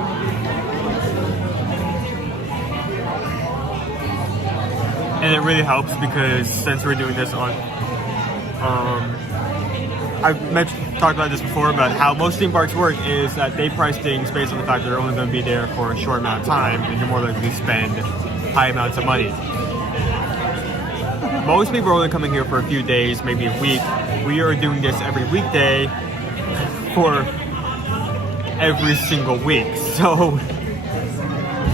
And it really helps because since we're doing this on, I've talked about this before, about how most theme parks work is that they price things based on the fact that they're only going to be there for a short amount of time and you're more likely to spend high amounts of money. Most people are only coming here for a few days, maybe a week. We are doing this every weekday for every single week. So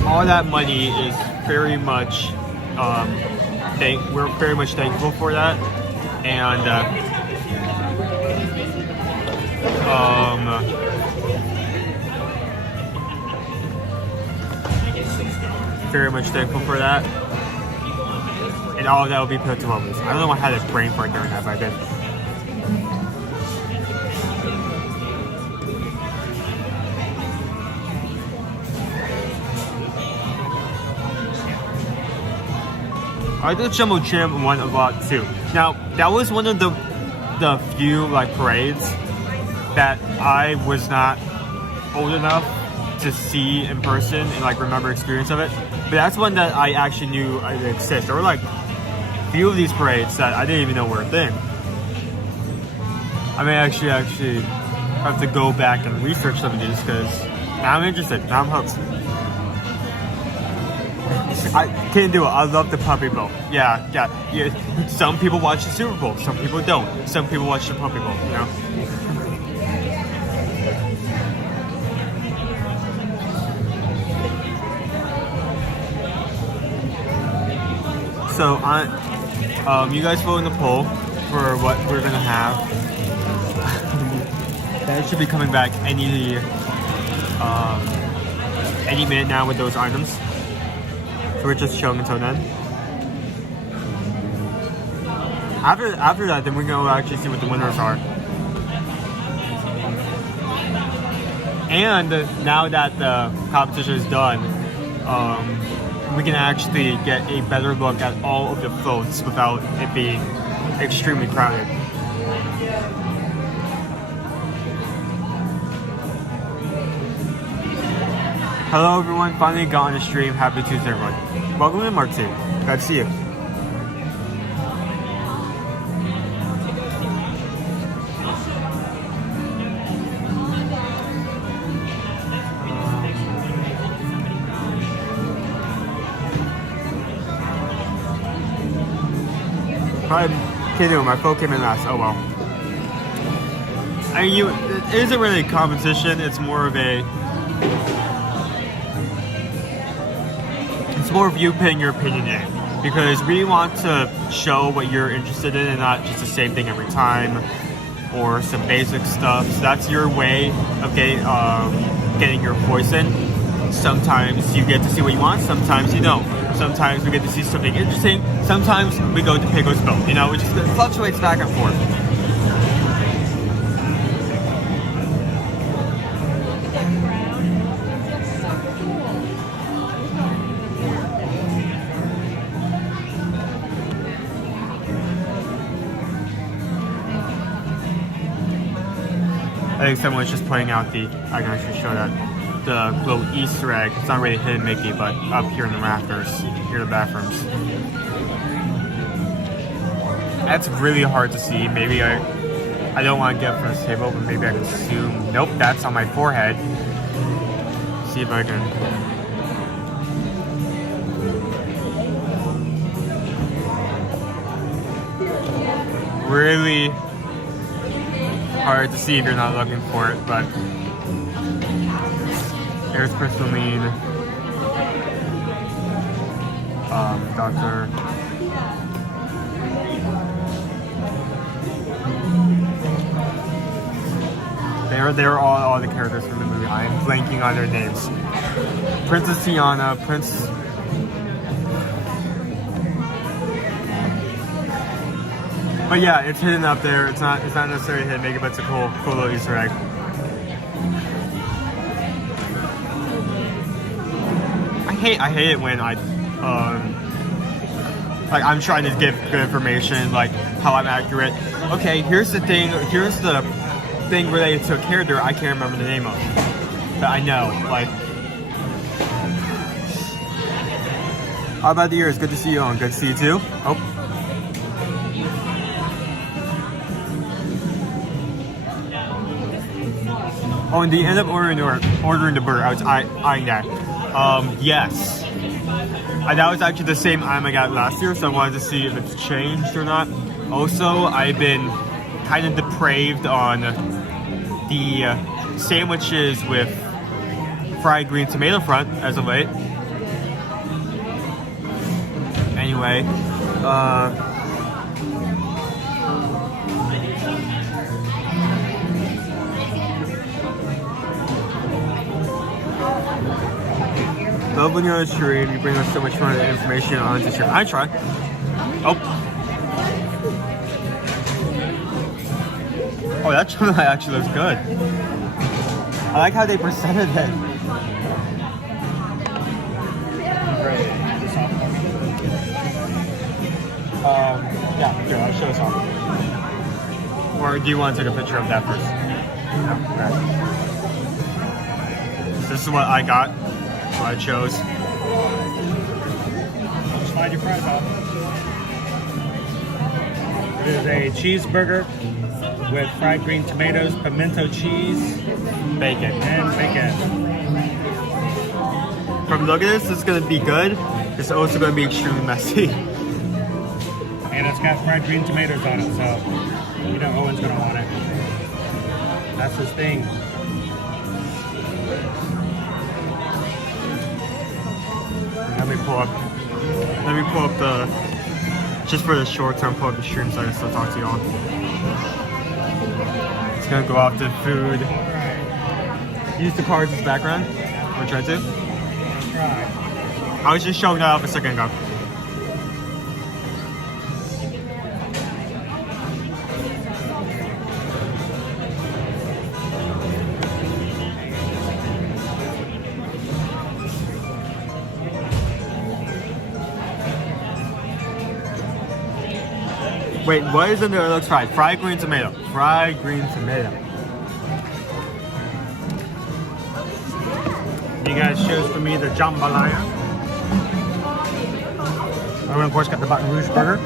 all that money is very much, we're very much thankful for that. And very much thankful for that. And all of that will be put to moments. I don't know why I had a brain fart during that, but I did. I like the Jumbo Trim one a lot too. Now, that was one of the few like parades that I was not old enough to see in person and like remember experience of it. But that's one that I actually knew existed. There were like a few of these parades that I didn't even know were a thing. I may actually have to go back and research some of these because now I'm interested. Now I'm hooked. I can't do it. I love the Puppy Bowl. Yeah. Some people watch the Super Bowl. Some people don't. Some people watch the Puppy Bowl, you know? So, you guys vote in the poll for what we're gonna have. That should be coming back any minute now with those items. So we're just chilling until then. After that, then we're gonna actually see what the winners are. And now that the competition is done, we can actually get a better look at all of the floats without it being extremely crowded. Hello everyone, finally got on the stream. Happy Tuesday everyone. Welcome to Martin. Glad to see you. My phone came in last. Oh well. It isn't really a competition. It's more of you putting your opinion in, because we want to show what you're interested in and not just the same thing every time or some basic stuff. So that's your way of getting your voice in. Sometimes you get to see what you want. Sometimes you don't. Sometimes we get to see something interesting. Sometimes we go to Pecos Boat. You know, it just fluctuates back and forth. I think someone's just pointing out I can actually show that. The little Easter egg. It's not really hidden Mickey, but up here in the rafters, here in the bathrooms. That's really hard to see. Maybe I don't want to get from this table, but maybe I can zoom. Nope, that's on my forehead. See if I can. Really hard to see if you're not looking for it, but. There's Crystalline, Doctor. They're all the characters from the movie. I am blanking on their names. Princess Tiana, Prince. But yeah, it's hidden up there. It's not necessarily hidden, but it's a cool little Easter egg. I hate it when I'm trying to give good information, like how I'm accurate. Okay, here's the thing related to a character I can't remember the name of, but I know, like. How about the ears? Good to see you on. Good to see you too. Oh. Oh, and the end up ordering the burger. I was eyeing that. Yes. That was actually the same item I got last year, so I wanted to see if it's changed or not. Also, I've been kind of depraved on the sandwiches with fried green tomato front as of late. Anyway, love when you're on the stream, you bring us so much fun and information on the stream. I try. Oh, that chocolate actually looks good. I like how they presented it. Yeah, here, I'll show us off. Or do you want to take a picture of that first? No, okay. This is what I got. What I chose. Just find your fried about. It is a cheeseburger with fried green tomatoes, pimento cheese, bacon, and bacon. From the look at this, it's gonna be good. It's also gonna be extremely messy. And it's got fried green tomatoes on it, so you know Owen's gonna want it. That's his thing. Let me pull up the, just for the short term, pull up the stream so I can still talk to y'all. It's gonna go off to food. Use the cards as background. Wanna try to? I was just showing that off a second ago. Wait, what is in there that looks fried? Fried green tomato. Fried green tomato. You guys chose for me the jambalaya. Owen, of course, got the Baton Rouge burger.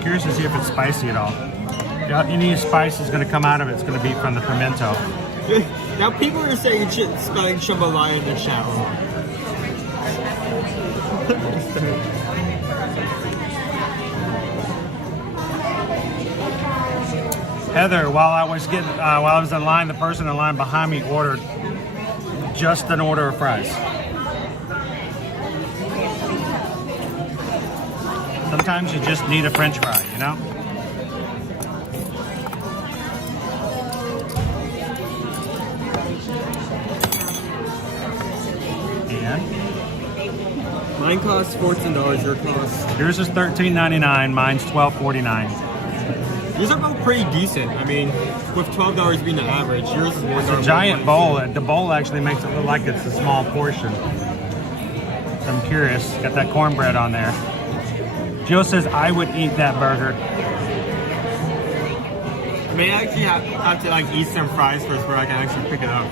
Curious to see if it's spicy at all. Yeah, any spice is going to come out of it. It's going to be from the pimento. Now people are saying spelling jambalaya in the chat room. Heather, while I was in line, the person in line behind me ordered just an order of fries. Sometimes you just need a French fry, you know? And mine costs $14. Your cost? Yours is $13.99. Mine's $12.49. These are both pretty decent. I mean, with $12 being the average, yours is more. It's a giant bowl. The bowl actually makes it look like it's a small portion. So I'm curious. Got that cornbread on there. Jill says I would eat that burger. I may actually have to like eat some fries first before I can actually pick it up.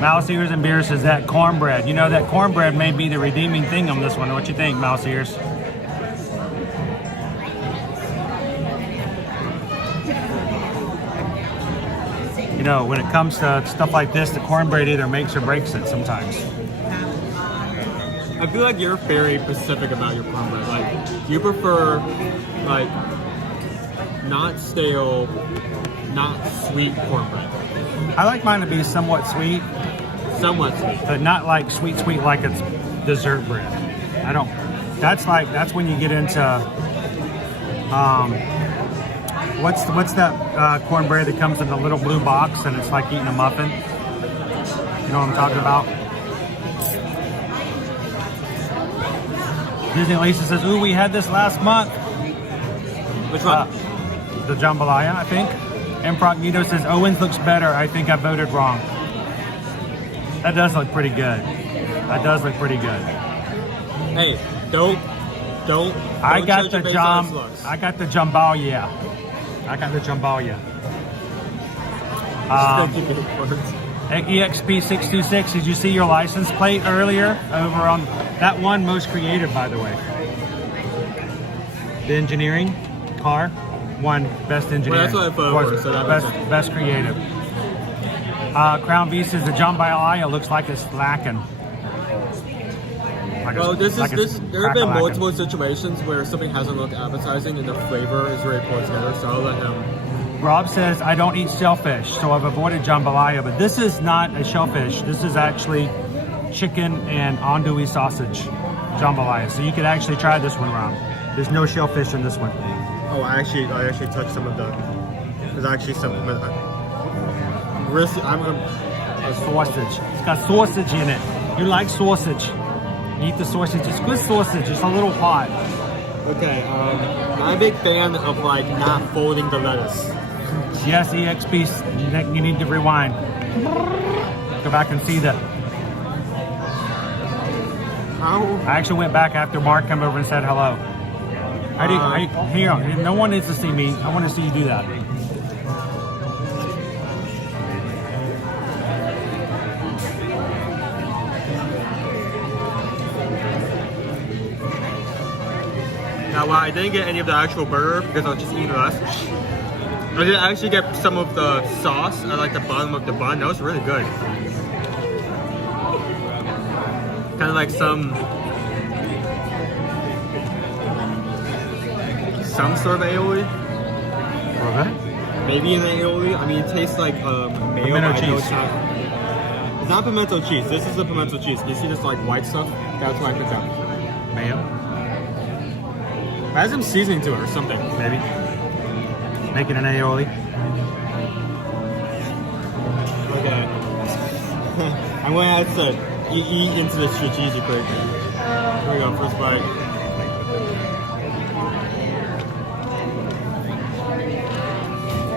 Mouse Ears and Beer says that cornbread. You know, that cornbread may be the redeeming thing on this one. What you think, Mouse Ears? You know, when it comes to stuff like this, the cornbread either makes or breaks it sometimes. I feel like you're very specific about your cornbread. Like, you prefer, like, not stale, not sweet cornbread. I like mine to be somewhat sweet. Somewhat sweet. But not like sweet like it's dessert bread. I don't. That's when you get into, what's that cornbread that comes in the little blue box and it's like eating a muffin? You know what I'm talking about? Disney Lisa says, ooh, we had this last month. Which one? The jambalaya, I think. Imprognito says, Owens looks better. I think I voted wrong. That does look pretty good. That does look pretty good. Hey, don't I got judge the it based on its looks. I got the jambalaya. I got the jambalaya. EXP626, did you see your license plate earlier over on that one? Most creative, by the way. The engineering car won best engineering. Well, that's what I voted for, so that best creative. Crown V says the jambalaya looks like it's lacking. Well, there have been multiple situations where something hasn't looked appetizing and the flavor is really pulled together, so I'll let him. Rob says, I don't eat shellfish, so I've avoided jambalaya, but this is not a shellfish. This is actually chicken and andouille sausage jambalaya. So you could actually try this one, Rob. There's no shellfish in this one. Oh, I actually touched some of the. There's actually some. I'm a sausage. It's got sausage in it. You like sausage. Eat the sausage. It's good sausage. It's a little hot. Okay, I'm a big fan of like not folding the lettuce. Yes, EXP, you need to rewind. Go back and see that. How? I actually went back after Mark came over and said hello. Here, no one needs to see me. I want to see you do that. Now, while I didn't get any of the actual burger because I was just eating less, I did actually get some of the sauce at like the bottom of the bun. That was really good. Kind of like some sort of aioli. Okay. Maybe an aioli. I mean, it tastes like mayo. Pimento cheese. It's not pimento cheese. This is the pimento cheese. You see this like white stuff? That's what I picked up. Mayo? It has some seasoning to it or something. Maybe. Making an aioli. Okay. I'm going to have to eat into the strategically. Here we go, first bite.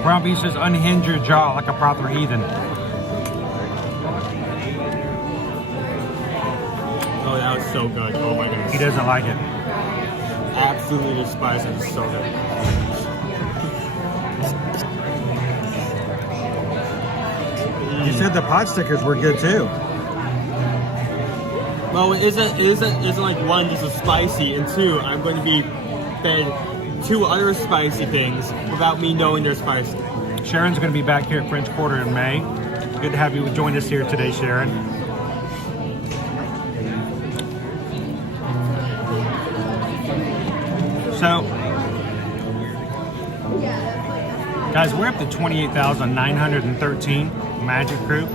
Brown beef says unhinge your jaw like a proper heathen. Oh Oh, that was so good. Oh my goodness. He doesn't like it. Absolutely spicy. It's so good. You said the pot stickers were good too. Well, it isn't like one, this is spicy, and two, I'm going to be fed 2 other spicy things without me knowing they're spicy. Sharon's going to be back here at French Quarter in May. Good to have you join us here today, Sharon. So, guys, we're up to 28,913 Magic Crew.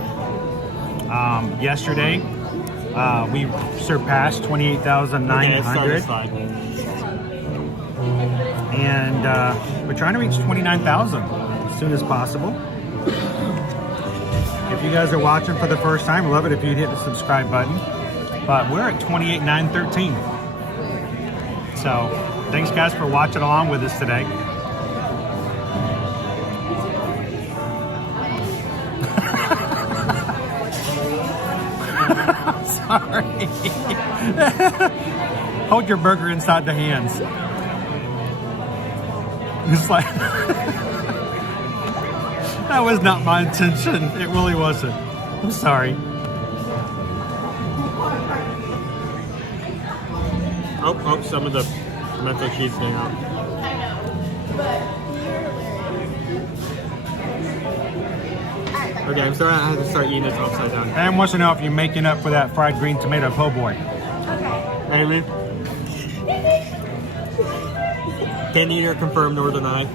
Yesterday, we surpassed 28,900. And we're trying to reach 29,000 as soon as possible. If you guys are watching for the first time, I love it if you'd hit the subscribe button. But we're at 28,913. So thanks guys for watching along with us today. Sorry. Hold your burger inside the hands. It's like that was not my intention. It really wasn't. I'm sorry. Oh, some of the pimento cheese came out. Okay, I'm sorry I had to start eating this upside down. Pam wants to know if you're making up for that fried green tomato po' boy. Amy? Can neither confirm nor deny.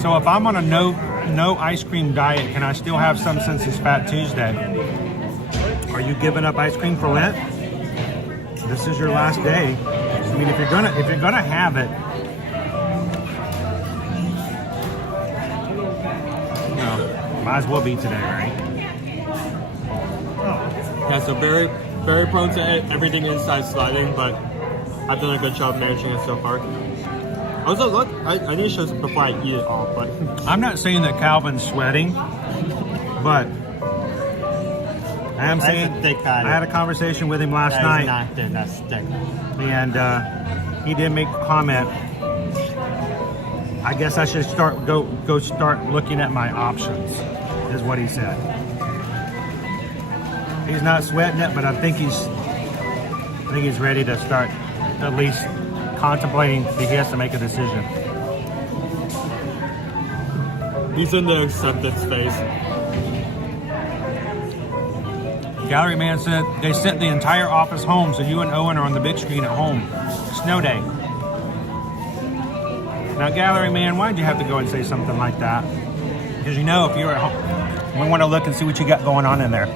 So if I'm on a no ice cream diet, can I still have some since it's Fat Tuesday? Are you giving up ice cream for Lent? This is your last day. I mean, if you're gonna have it, might as well be today, right? Yeah, so very, very prone to everything inside sliding, but I've done a good job managing it so far. Also, look, I need to show some before I eat it all, but... I'm not saying that Calvin's sweating, but I am saying I had a conversation with him last night. That's thick. And he did make a comment. I guess I should go start looking at my options, is what he said. He's not sweating it, but I think he's ready to start at least contemplating that he has to make a decision. He's in the acceptance phase. Gallery Man said they sent the entire office home, so you and Owen are on the big screen at home. Snow day. Now, Gallery Man, why'd you have to go and say something like that? Because you know, if you're at home, we want to look and see what you got going on in there.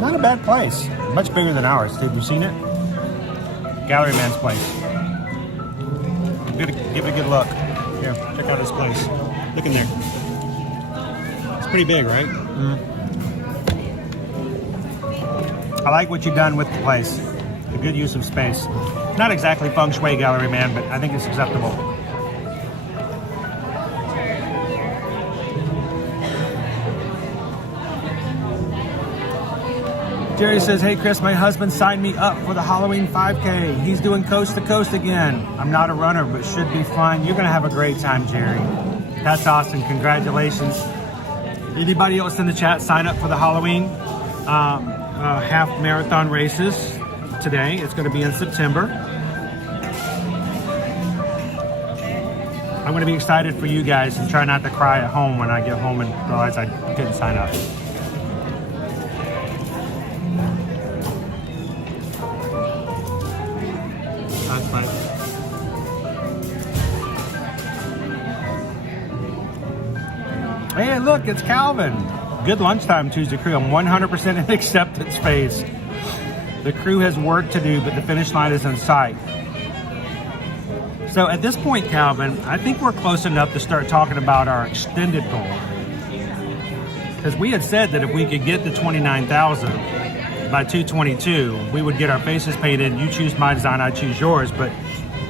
Not a bad place. Much bigger than ours. Have you seen it? Gallery Man's place. Give it a good look. Here, check out his place. Look in there. It's pretty big, right? Mm-hmm. I like what you've done with the place. A good use of space. Not exactly feng shui, Gallery Man, but I think it's acceptable. Jerry says, hey Chris, my husband signed me up for the Halloween 5K. He's doing coast to coast again. I'm not a runner, but should be fun. You're gonna have a great time, Jerry. That's awesome, congratulations. Anybody else in the chat sign up for the Halloween half marathon races today? It's gonna be in September. I'm gonna be excited for you guys and try not to cry at home when I get home and realize I didn't sign up. That's fine. Hey, look, it's Calvin. Good lunchtime, Tuesday crew. I'm 100% in acceptance phase. The crew has work to do, but the finish line is in sight. So at this point, Calvin, I think we're close enough to start talking about our extended goal. Because we had said that if we could get to 29,000, by 222, we would get our faces painted. You choose my design, I choose yours. But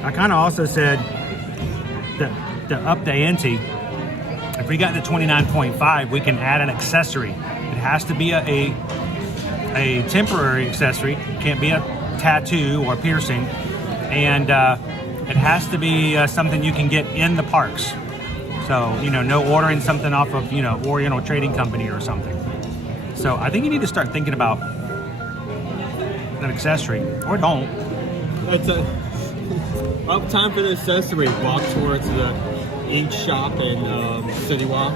I kind of also said that to up the ante, if we got to 29.5, we can add an accessory. It has to be a temporary accessory. It can't be a tattoo or piercing. And it has to be something you can get in the parks. So, you know, no ordering something off of, you know, Oriental Trading Company or something. So I think you need to start thinking about an accessory, or don't. Well, time for the accessory. Walk towards the ink shop in City Walk.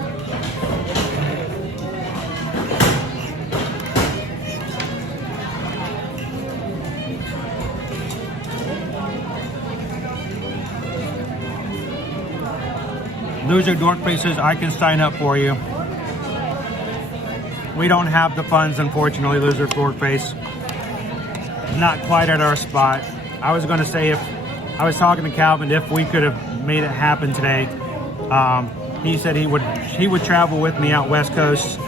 Loser Dork Faces, I can sign up for you. We don't have the funds, unfortunately, Loser Dork Face. Not quite at our spot. I was going to say, if I was talking to Calvin, if we could have made it happen today. He said he would travel with me out West Coast.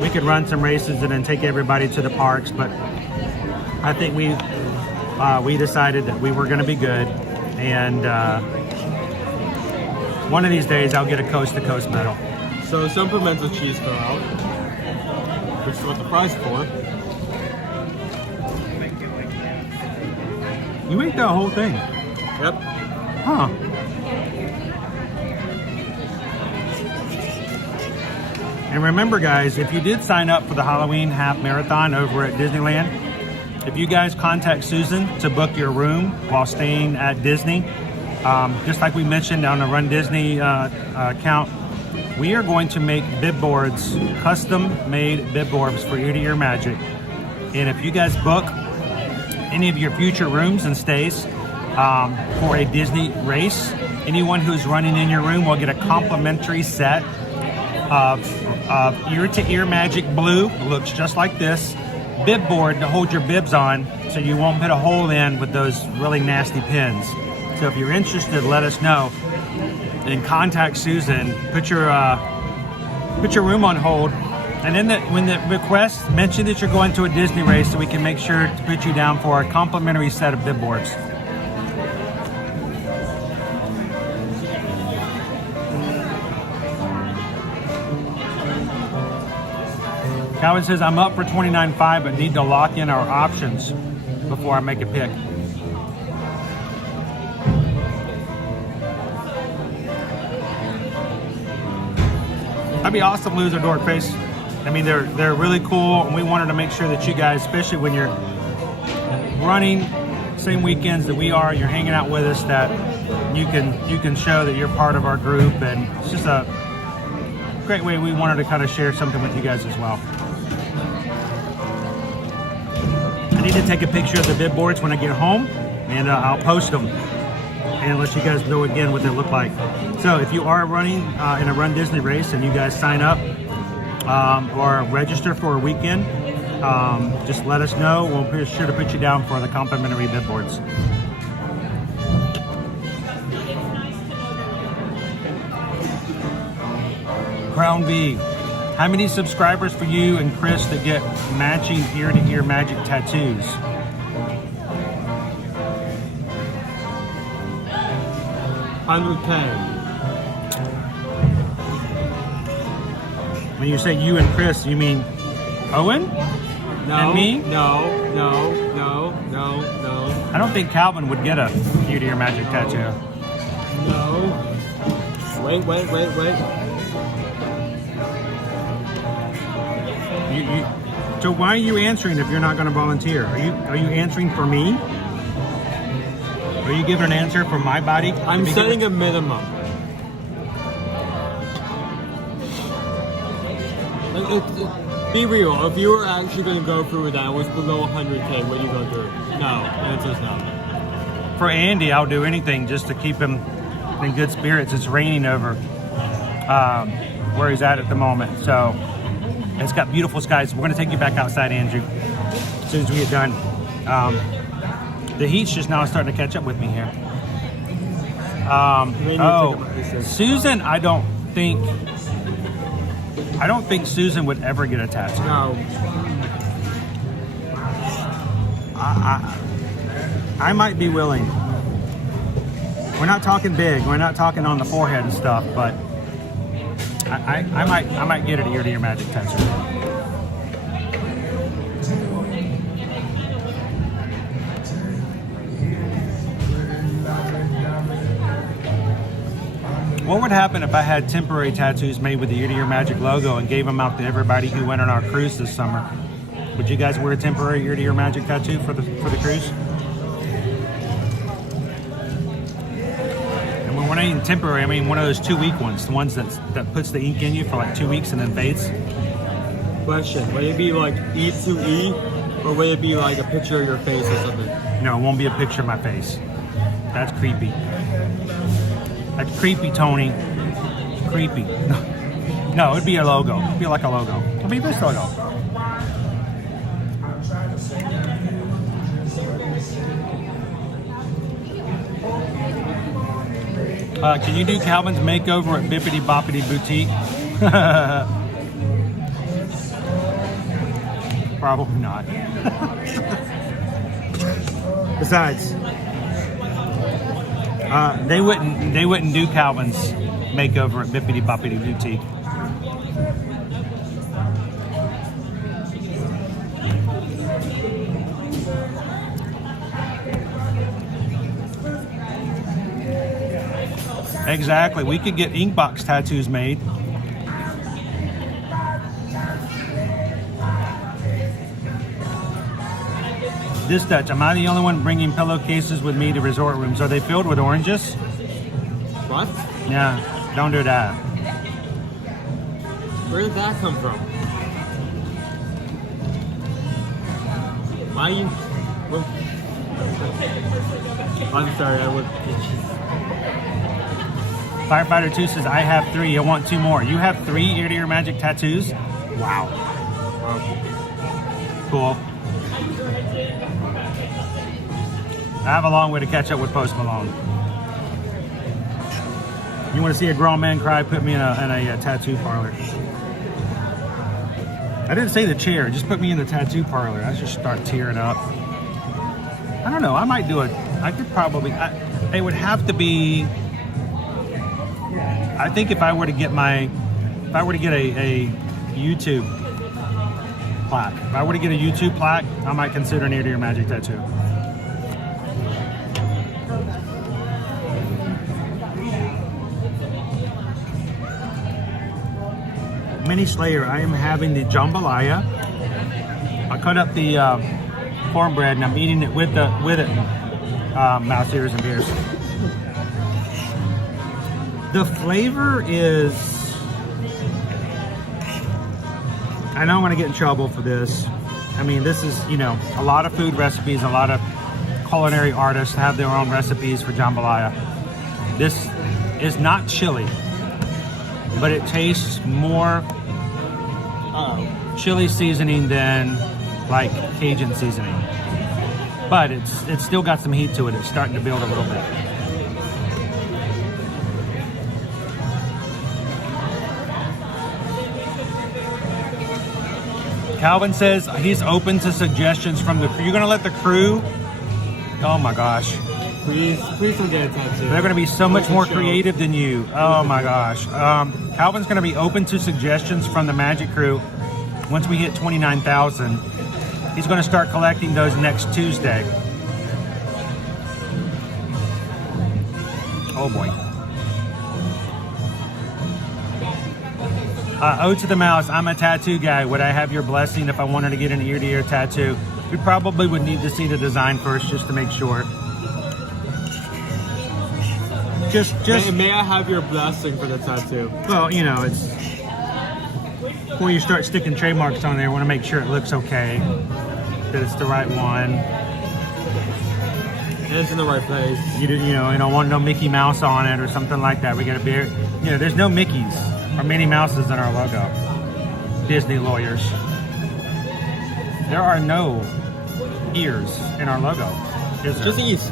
We could run some races and then take everybody to the parks. But I think we decided that we were going to be good, and one of these days I'll get a coast-to-coast medal. So some pimento cheese fell out, which is what the price for. You ate that whole thing? Yep. Huh. And remember, guys, if you did sign up for the Halloween half marathon over at Disneyland, if you guys contact Susan to book your room while staying at Disney, just like we mentioned on the Run Disney account, we are going to make bib boards, custom-made bib boards for Ear to Ear Magic. And if you guys book any of your future rooms and stays for a Disney race, anyone who's running in your room will get a complimentary set of Ear to Ear Magic blue. It looks just like this bib board to hold your bibs on, so you won't put a hole in with those really nasty pins. So if you're interested, let us know and contact Susan. Put your room on hold, and then when the request, mention that you're going to a Disney race so we can make sure to put you down for a complimentary set of bib boards. Calvin says, I'm up for 29.5, but need to lock in our options before I make a pick. That'd be awesome, Loser Dork Face. I mean, they're really cool, and we wanted to make sure that you guys, especially when you're running same weekends that we are, you're hanging out with us, that you can show that you're part of our group, and it's just a great way. We wanted to kind of share something with you guys as well. I need to take a picture of the bib boards when I get home, and I'll post them and let you guys know again what they look like. So if you are running in a Run Disney race and you guys sign up or register for a weekend, just let us know. We'll be sure to put you down for the complimentary bib boards. Crown V, how many subscribers for you and Chris to get matching Ear to Ear Magic tattoos? $110. When you say you and Chris, you mean Owen? No. And me? No. I don't think Calvin would get a Ear to Ear Magic tattoo. No. Wait. So why are you answering if you're not going to volunteer? Are you answering for me? Are you giving an answer for my body? I'm setting a minimum. Be real. If you were actually going to go through with that, it was below 100K. What are you going to do? No. The answer is no. For Andy, I'll do anything just to keep him in good spirits. It's raining over where he's at the moment, so it's got beautiful skies. We're going to take you back outside, Andrew, as soon as we get done. The heat's just now starting to catch up with me here. Susan, I don't think Susan would ever get a tattoo. No. I might be willing. We're not talking big. We're not talking on the forehead and stuff, but I might get it ear to ear magic tattoo. What would happen if I had temporary tattoos made with the Ear to Ear Magic logo and gave them out to everybody who went on our cruise this summer? Would you guys wear a temporary Ear to Ear Magic tattoo for the cruise? And when I mean temporary, I mean one of those 2-week ones, the ones that puts the ink in you for like 2 weeks and then fades. Question: would it be like E to E, or would it be like a picture of your face or something? No, it won't be a picture of my face. That's creepy. That's creepy, Tony. Creepy. No, it'd be a logo. It'd be like a logo. It'd be this logo. Can you do Calvin's makeover at Bippity Boppity Boutique? Probably not. Besides, they wouldn't do Calvin's makeover at Bippity Boppity Boutique. Exactly. We could get inkbox tattoos made. This Dutch, am I the only one bringing pillowcases with me to resort rooms? Are they filled with oranges? What? Yeah, don't do that. Where did that come from? Why you? Well, I'm sorry, I would. Firefighter 2 says, I have 3. I want 2 more. You have 3 Ear to Ear Magic tattoos? Wow. Cool. I have a long way to catch up with Post Malone. You want to see a grown man cry? Put me in a tattoo parlor. I didn't say the chair. Just put me in the tattoo parlor. I just start tearing up. I don't know. I might do it. I could probably. It would have to be. I think if I were to get a YouTube plaque, if I were to get a YouTube plaque, I might consider an Ear to Ear Magic tattoo. Mini Slayer, I am having the jambalaya. I cut up the cornbread and I'm eating it with it. Mouse ears and beers. The flavor is, I know I'm gonna get in trouble for this. I mean, this is, a lot of food recipes, a lot of culinary artists have their own recipes for jambalaya. This is not chili, but it tastes more chili seasoning than like Cajun seasoning. But it's still got some heat to it. It's starting to build a little bit. Calvin says he's open to suggestions from the crew. You're gonna let the crew? Oh my gosh. Please don't get a tattoo. They're gonna be so much more creative than you. Oh my gosh. Calvin's gonna be open to suggestions from the Magic crew once we hit 29,000. He's gonna start collecting those next Tuesday. Oh boy. Ode to the Mouse, I'm a tattoo guy. Would I have your blessing if I wanted to get an ear-to-ear tattoo? We probably would need to see the design first just to make sure. Just May I have your blessing for the tattoo? Well, it's before you start sticking trademarks on there, I want to make sure it looks okay, that it's the right one. It's in the right place. You don't want no Mickey Mouse on it or something like that. We got to be, there's no Mickeys or Minnie Mouses in our logo. Disney lawyers. There are no ears in our logo, is there? Just E's.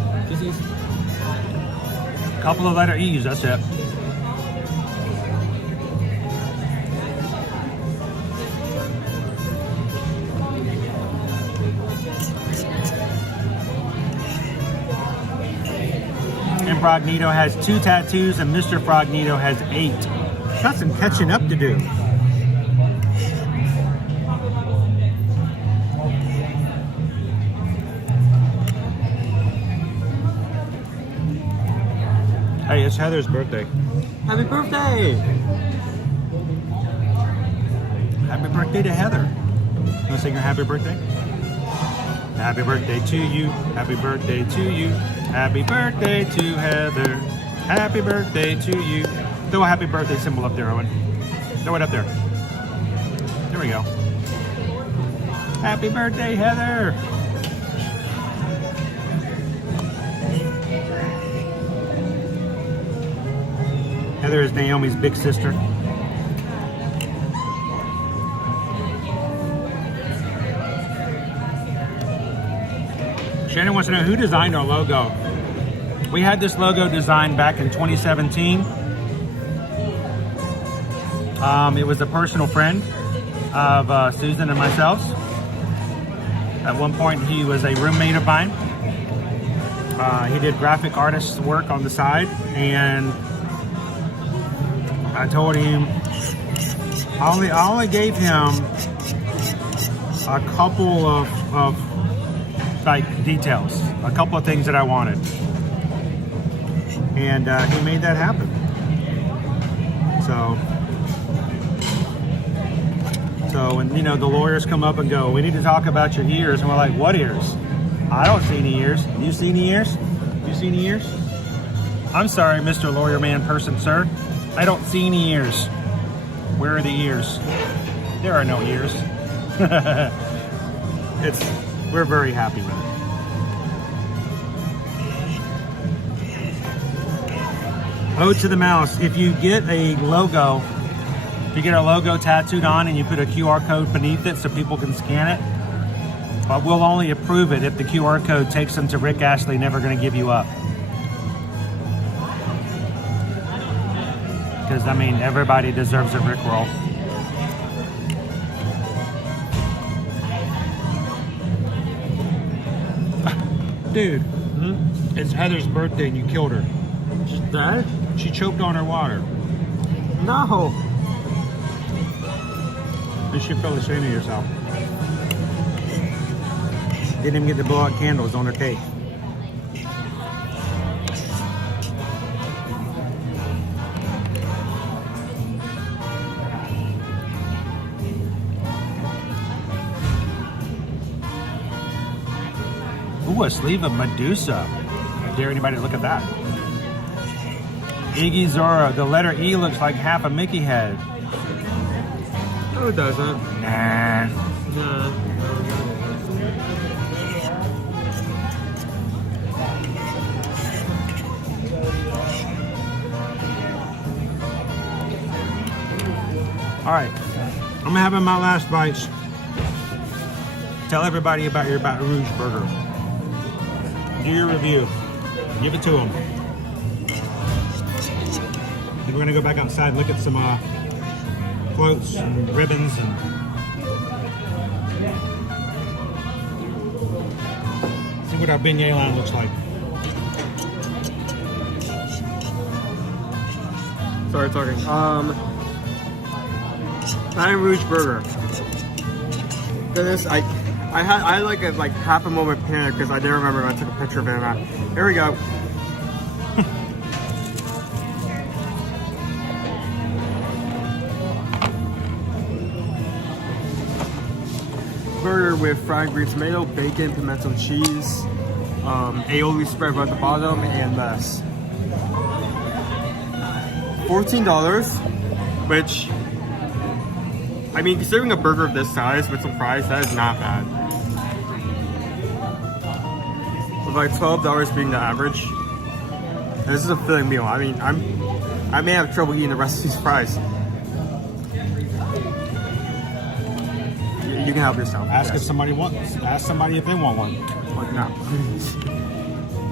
Couple of letter E's, that's it. Frognito has 2 tattoos and Mr. Frognito has 8. Got some catching up to do. Hey, it's Heather's birthday. Happy birthday! Happy birthday to Heather. Want to sing her happy birthday? Happy birthday to you. Happy birthday to you. Happy birthday to Heather. Happy birthday to you. Throw a happy birthday symbol up there, Owen. Throw it up there. There we go. Happy birthday, Heather. Heather is Naomi's big sister. Shannon wants to know who designed our logo. We had this logo designed back in 2017. It was a personal friend of Susan and myself. At one point, he was a roommate of mine. He did graphic artist work on the side, and I told him I only gave him a couple of like details, a couple of things that I wanted, and he made that happen. So when you know the lawyers come up and go, we need to talk about your ears, and we're like, what ears? I don't see any ears. You see any ears? You see any ears? I'm sorry, Mr. Lawyer Man person, sir. I don't see any ears. Where are the ears? There are no ears. We're very happy with it. Ode to the Mouse. If you get a logo, if you get our logo tattooed on and you put a QR code beneath it so people can scan it, but we'll only approve it if the QR code takes them to Rick Ashley, Never Gonna Give You Up. Because, I mean, everybody deserves a Rickroll. Dude, it's Heather's birthday and you killed her. She's dead? She choked on her water. No! You should feel ashamed of yourself. Didn't even get to blow out candles on her cake. Ooh, a sleeve of Medusa. I dare anybody to look at that. Iggy Zora, the letter E looks like half a Mickey head. No, it doesn't. Nah. No. All right, I'm having my last bites. Tell everybody about your Baton Rouge burger. Do your review. Give it to them. I think we're gonna go back outside and look at some floats and ribbons and see what our beignet line looks like. Sorry, talking. Baton Rouge burger. Goodness, I had like half a moment panic because I didn't remember I took a picture of it. Here we go. Burger with fried green tomato, bacon, pimento cheese, aioli spread right at the bottom, and less. $14, which, I mean, considering a burger of this size with some fries, that is not bad. With like $12 being the average, and this is a filling meal. I mean, I may have trouble eating the rest of these fries. You can help yourself. Ask if somebody wants. Ask somebody if they want one. Like, no.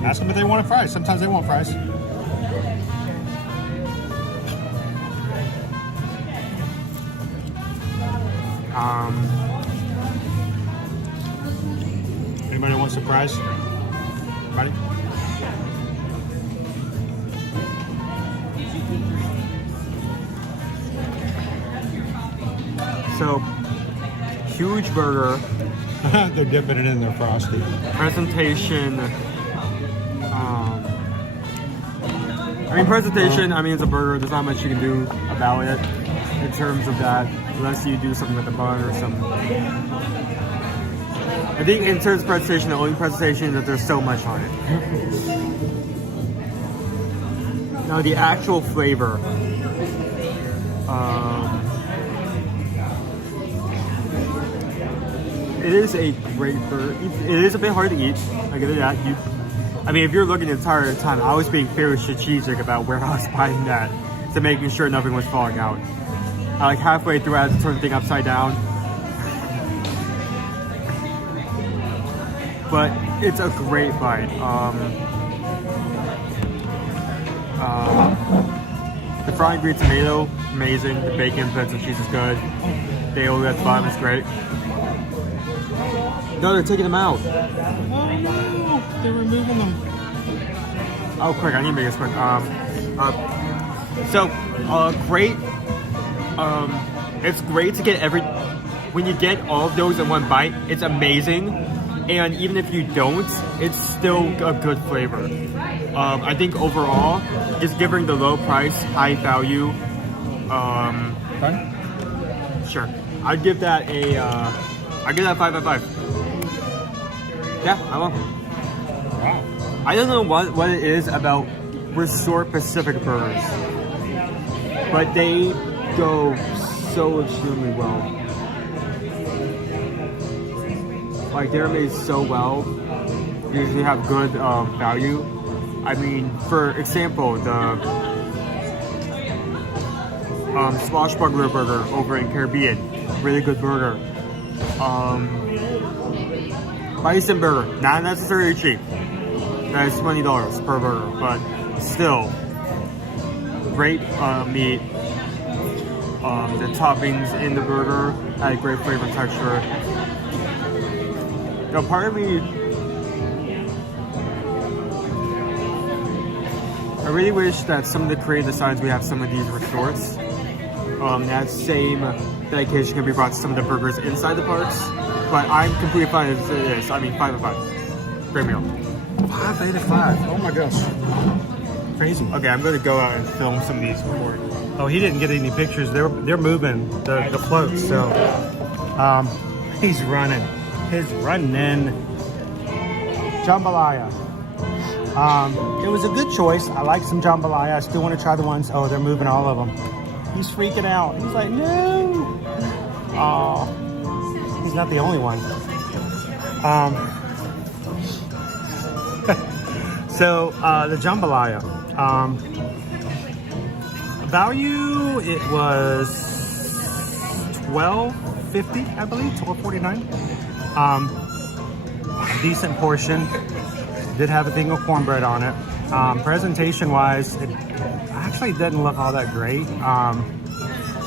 Ask them if they want a fry. Sometimes they want fries. Anybody want some fries? Anybody? So, huge burger. They're dipping it in their frosty. Presentation. Presentation, it's a burger. There's not much you can do about it in terms of that, unless you do something with the bun or something. I think in terms of presentation, the only presentation is that there's so much on it. Now, the actual flavor. It is a great burger. It is a bit hard to eat. I get it that. If you're looking the entire time, I was being very strategic about where I was buying that to making sure nothing was falling out. Halfway through, I had to turn the thing upside down. But it's a great bite. The fried green tomato, amazing. The bacon, pizza cheese is good. The aioli at the bottom is great. No, they're taking them out. Oh no, they're removing them. Oh, quick! I need to make this quick. Great. It's great to get when you get all of those in one bite. It's amazing, and even if you don't, it's still a good flavor. I think overall, just given the low price, high value. Sure, I'd give that a. I give that 5 out of 5. Yeah, I love it. Wow. I don't know what it is about Resort Pacific burgers, but they go so extremely well. They're made so well. Usually have good value. For example, the Swashbuckler burger over in Caribbean, really good burger. Bison burger, not necessarily cheap. That's $20 per burger, but still great meat. The toppings in the burger had great flavor and texture. Part of me, I really wish that some of the creative designs we have some of these resorts, that same dedication can be brought to some of the burgers inside the parks. But I'm completely fine as it is. 5 out of 5. Great meal. 5 out of 5. Oh my gosh. Crazy. Okay, I'm going to go out and film some of these before. Oh, he didn't get any pictures. They're moving the floats. So he's running. He's running. Jambalaya. It was a good choice. I like some jambalaya. I still want to try the ones. Oh, they're moving all of them. He's freaking out. He's like, no. Oh. He's not the only one. The jambalaya. Value, it was $12.50, I believe, $12.49. A decent portion. Did have a thing of cornbread on it. Presentation-wise, it actually didn't look all that great. I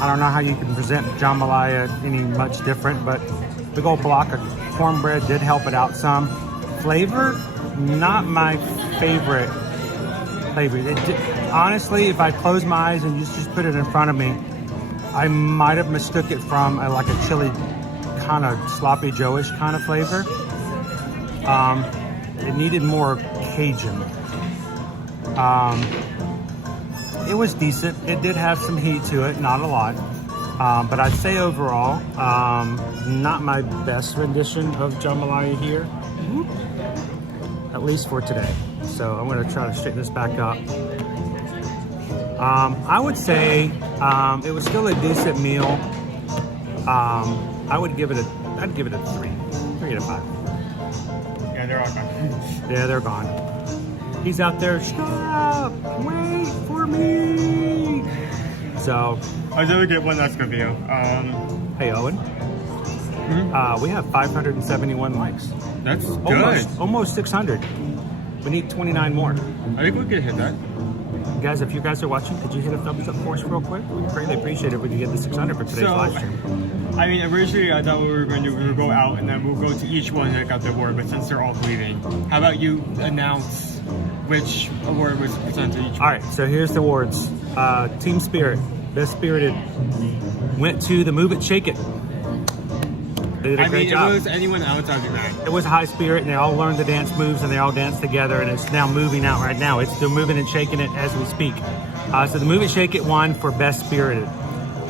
don't know how you can present jambalaya any much different, but the big old block of cornbread did help it out some. Flavor, not my favorite flavor. Honestly, if I close my eyes and just put it in front of me, I might have mistook it from a chili kind of sloppy Joe-ish kind of flavor. It needed more Cajun. It was decent. It did have some heat to it, not a lot. But I'd say overall, not my best rendition of jambalaya here, at least for today. So I'm going to try to straighten this back up. I would say it was still a decent meal. I'd give it a 3 out of 5. Yeah, they're all gone. Yeah, they're gone. He's out there. Stop! Wait for me! So, I did get one last review. Hey Owen. We have 571 likes. That's good. Almost 600. We need 29 more. I think we could hit that. Guys, if you guys are watching, could you hit a thumbs up for us real quick? We'd greatly appreciate it if we could get the 600 for today's live stream. Originally I thought what we were going to do, we would go out and then we'll go to each one that got the award, but since they're all leaving, how about you announce which award was presented to each one? All right, so here's the awards. Team Spirit, Best Spirited went to the Move It, Shake It. They did a great job. If it was anyone else, I'd be mad. It was High Spirit, and they all learned the dance moves, and they all danced together, and it's now moving out right now. They're moving and shaking it as we speak. So the Move It, Shake It won for Best Spirited.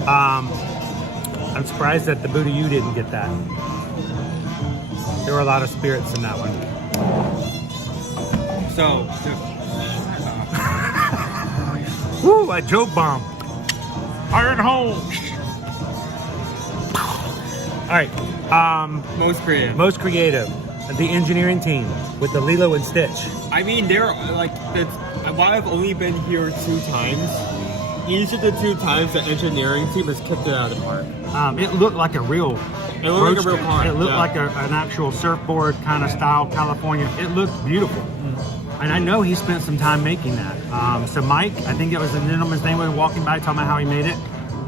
I'm surprised that the Booty-You didn't get that. There were a lot of spirits in that one. So, woo, a joke bomb. Iron hole. All right. most creative. Most creative. The engineering team with the Lilo and Stitch. I mean, they're like, while I've only been here 2 times, each of the 2 times the engineering team has kicked it out of the park. It looked like a real It looked like a real car. It looked yeah. like an actual surfboard kind of style, California. It looked beautiful. And I know he spent some time making that. So Mike, I think it was the gentleman's name, was walking by talking about how he made it.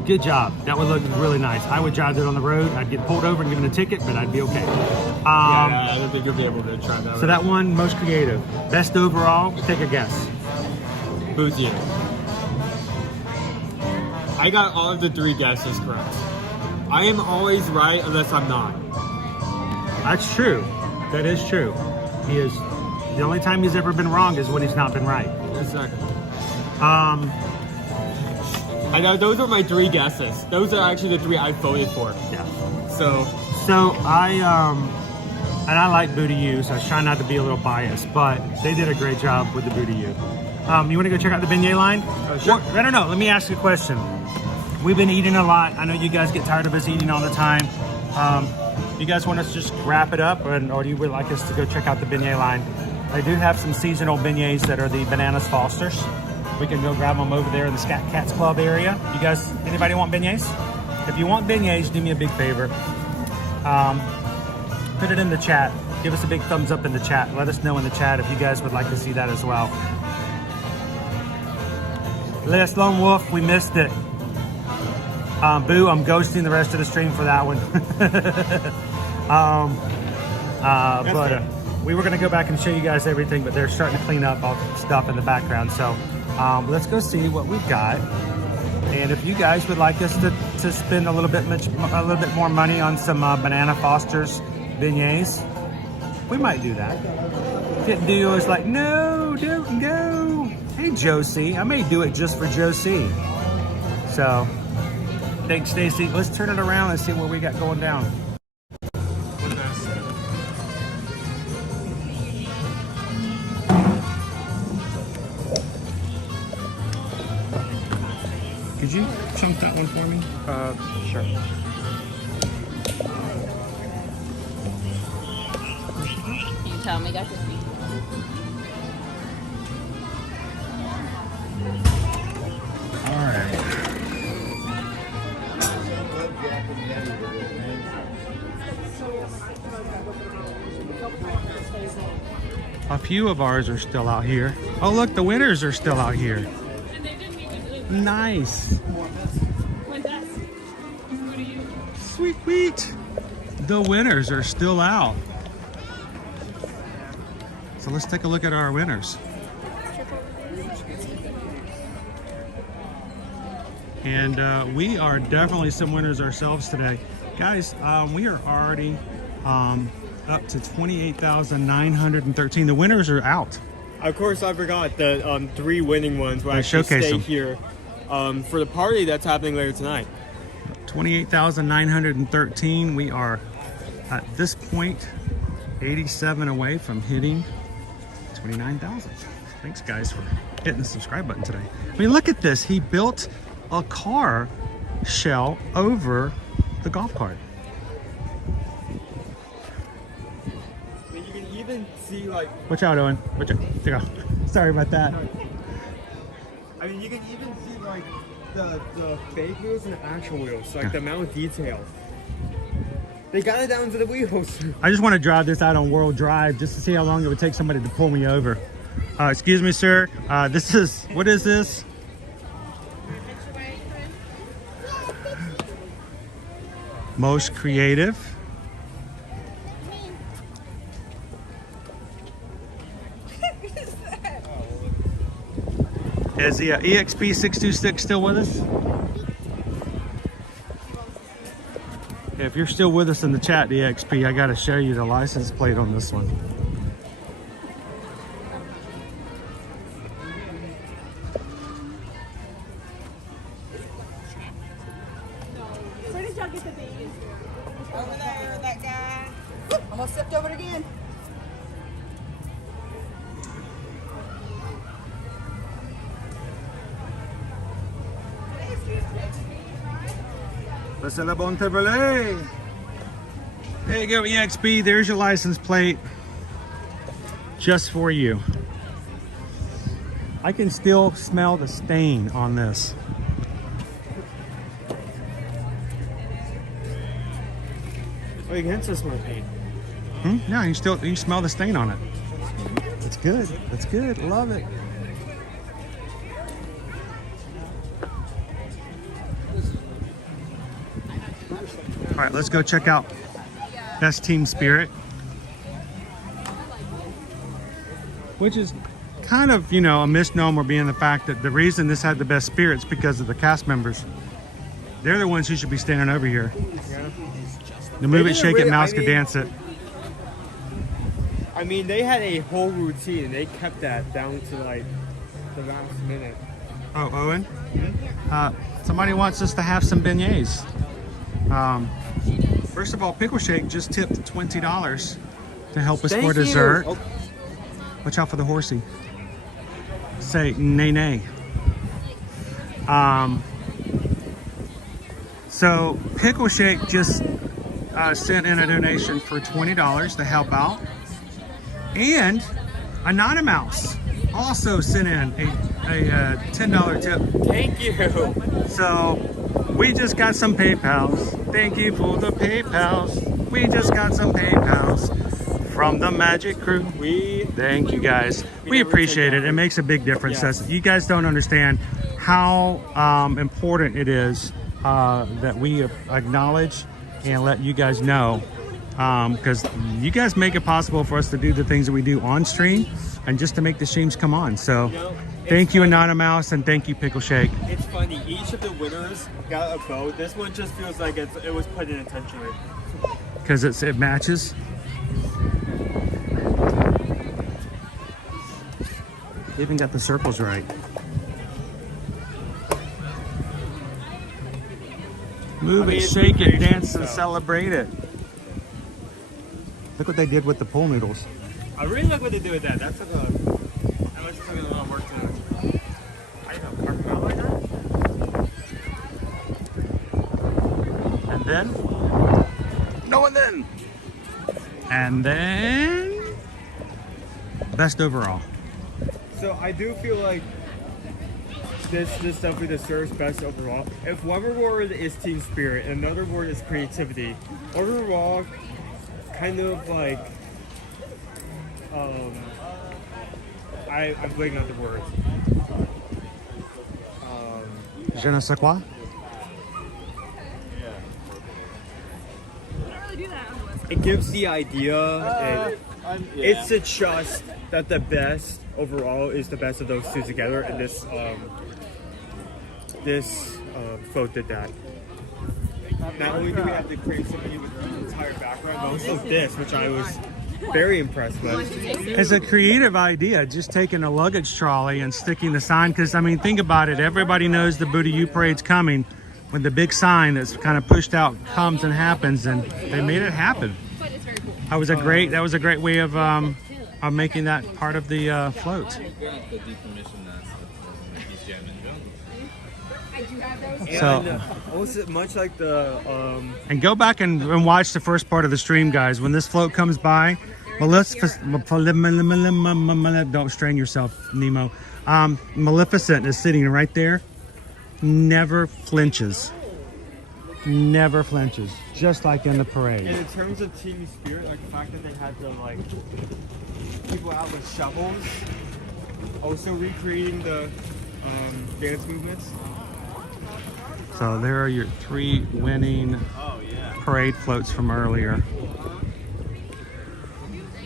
Good job. That would look really nice. I would drive it on the road. I'd get pulled over and given a ticket, but I'd be okay. Yeah, I don't think you'll be able to try that. So that one, most creative. Best overall, take a guess. Booty. I got all of the 3 guesses correct. I am always right unless I'm not. That's true. That is true. He is. The only time he's ever been wrong is when he's not been right. Exactly. I know those are my 3 guesses. Those are actually the 3 I voted for. Yeah. So and I like Booty-You, so I was trying not to be a little biased, but they did a great job with the Booty-You. You want to go check out the beignet line? Sure. I don't know. Let me ask you a question. We've been eating a lot. I know you guys get tired of us eating all the time. You guys want us to just wrap it up, or do you would like us to go check out the beignet line? I do have some seasonal beignets that are the Bananas Fosters. We can go grab them over there in the Scat Cats Club area. You guys, anybody want beignets? If you want beignets, do me a big favor. Put it in the chat. Give us a big thumbs up in the chat. Let us know in the chat if you guys would like to see that as well. Last Lone Wolf, we missed it. Boo, I'm ghosting the rest of the stream for that one. We were gonna go back and show you guys everything, but they're starting to clean up all the stuff in the background. So let's go see what we've got. And if you guys would like us to spend a little bit more money on some Banana Foster's beignets, we might do that. Didn't do is like, no, don't go. Hey Josie, I may do it just for Josie. So thanks, Stacy. Let's turn it around and see what we got going down. Could you chunk that one for me? Sure. You tell me, got this. All right. A few of ours are still out here. Oh, look, the winners are still out here. Nice. Sweet wheat. The winners are still out. So let's take a look at our winners. And we are definitely some winners ourselves today. Guys, we are already up to 28,913. The winners are out. Of course, I forgot the 3 winning ones will actually stay here for the party that's happening later tonight. 28,913. We are at this point 87 away from hitting 29,000. Thanks guys for hitting the subscribe button today. I mean, look at this. He built a car shell over the golf cart. I mean, you can even see like. Watch out, Owen. Watch out. Take off. Sorry about that. I mean, you can even see like the fake wheels and the actual wheels, like the amount of detail. They got it down to the wheels. I just want to drive this out on World Drive just to see how long it would take somebody to pull me over. Excuse me, sir. This is, what is this? Most creative. Is the EXP626 still with us? If you're still with us in the chat, DXP, I got to show you the license plate on this one. Where did y'all get the bees? Over there, that guy. Almost stepped over it again. Listen up on There you go, EXP. There's your license plate. Just for you. I can still smell the stain on this. Oh, you can still smell paint. No, you smell the stain on it. It's good. It's good. Love it. All right, let's go check out Best Team Spirit, which is kind of, you know, a misnomer, being the fact that the reason this had the best spirits because of the cast members. They're the ones who should be standing over here. Yeah. The move it, shake it, mouse could dance it. I mean, they had a whole routine. They kept that down to like the last minute. Oh, Owen? Somebody wants us to have some beignets. First of all, Pickle Shake just tipped $20 to help us for dessert. Oh. Watch out for the horsey. Say nay nay. So Pickle Shake just sent in a donation for $20 to help out. And Anonymous also sent in a $10 tip. Thank you. So we just got some PayPals. Thank you for the PayPals. We just got some PayPals from the Magic Crew. Thank you guys. We appreciate it. It makes a big difference. Yes. You guys don't understand how important it is that we acknowledge and let you guys know, because you guys make it possible for us to do the things that we do on stream and just to make the streams come on. So thank you, Anonymous, and thank you, Pickle Shake. It's funny, each of the winners got a vote. This one just feels like it was put in intentionally. Because it matches. They even got the circles right. Move it, shake it, dance and celebrate it. Look what they did with the pool noodles. I really like what they did with that. That took a lot of work to. I don't know, carve out like that. And then, and then, best overall. So I do feel like this definitely deserves best overall. If one reward is team spirit and another reward is creativity, overall, kind of like, I'm blanking on the words. Je ne sais quoi? It gives the idea, it's to trust that the best overall is the best of those two together, and this float did that. Not only do we have the creativity with the entire background, but also this, which I was very impressed with. It's a creative idea, just taking a luggage trolley and sticking the sign, because I mean, think about it, everybody knows the Booty U Parade's coming when the big sign that's kind of pushed out comes and happens, and they made it happen. That was a great way of making that part of the float. So, also much like the and go back and watch the first part of the stream, guys. When this float comes by, don't strain yourself, Nemo. Maleficent is sitting right there, never flinches, just like in the parade. And in terms of team spirit, like the fact that they had the like people out with shovels, also recreating the dance movements. So there are your 3 winning parade floats from earlier.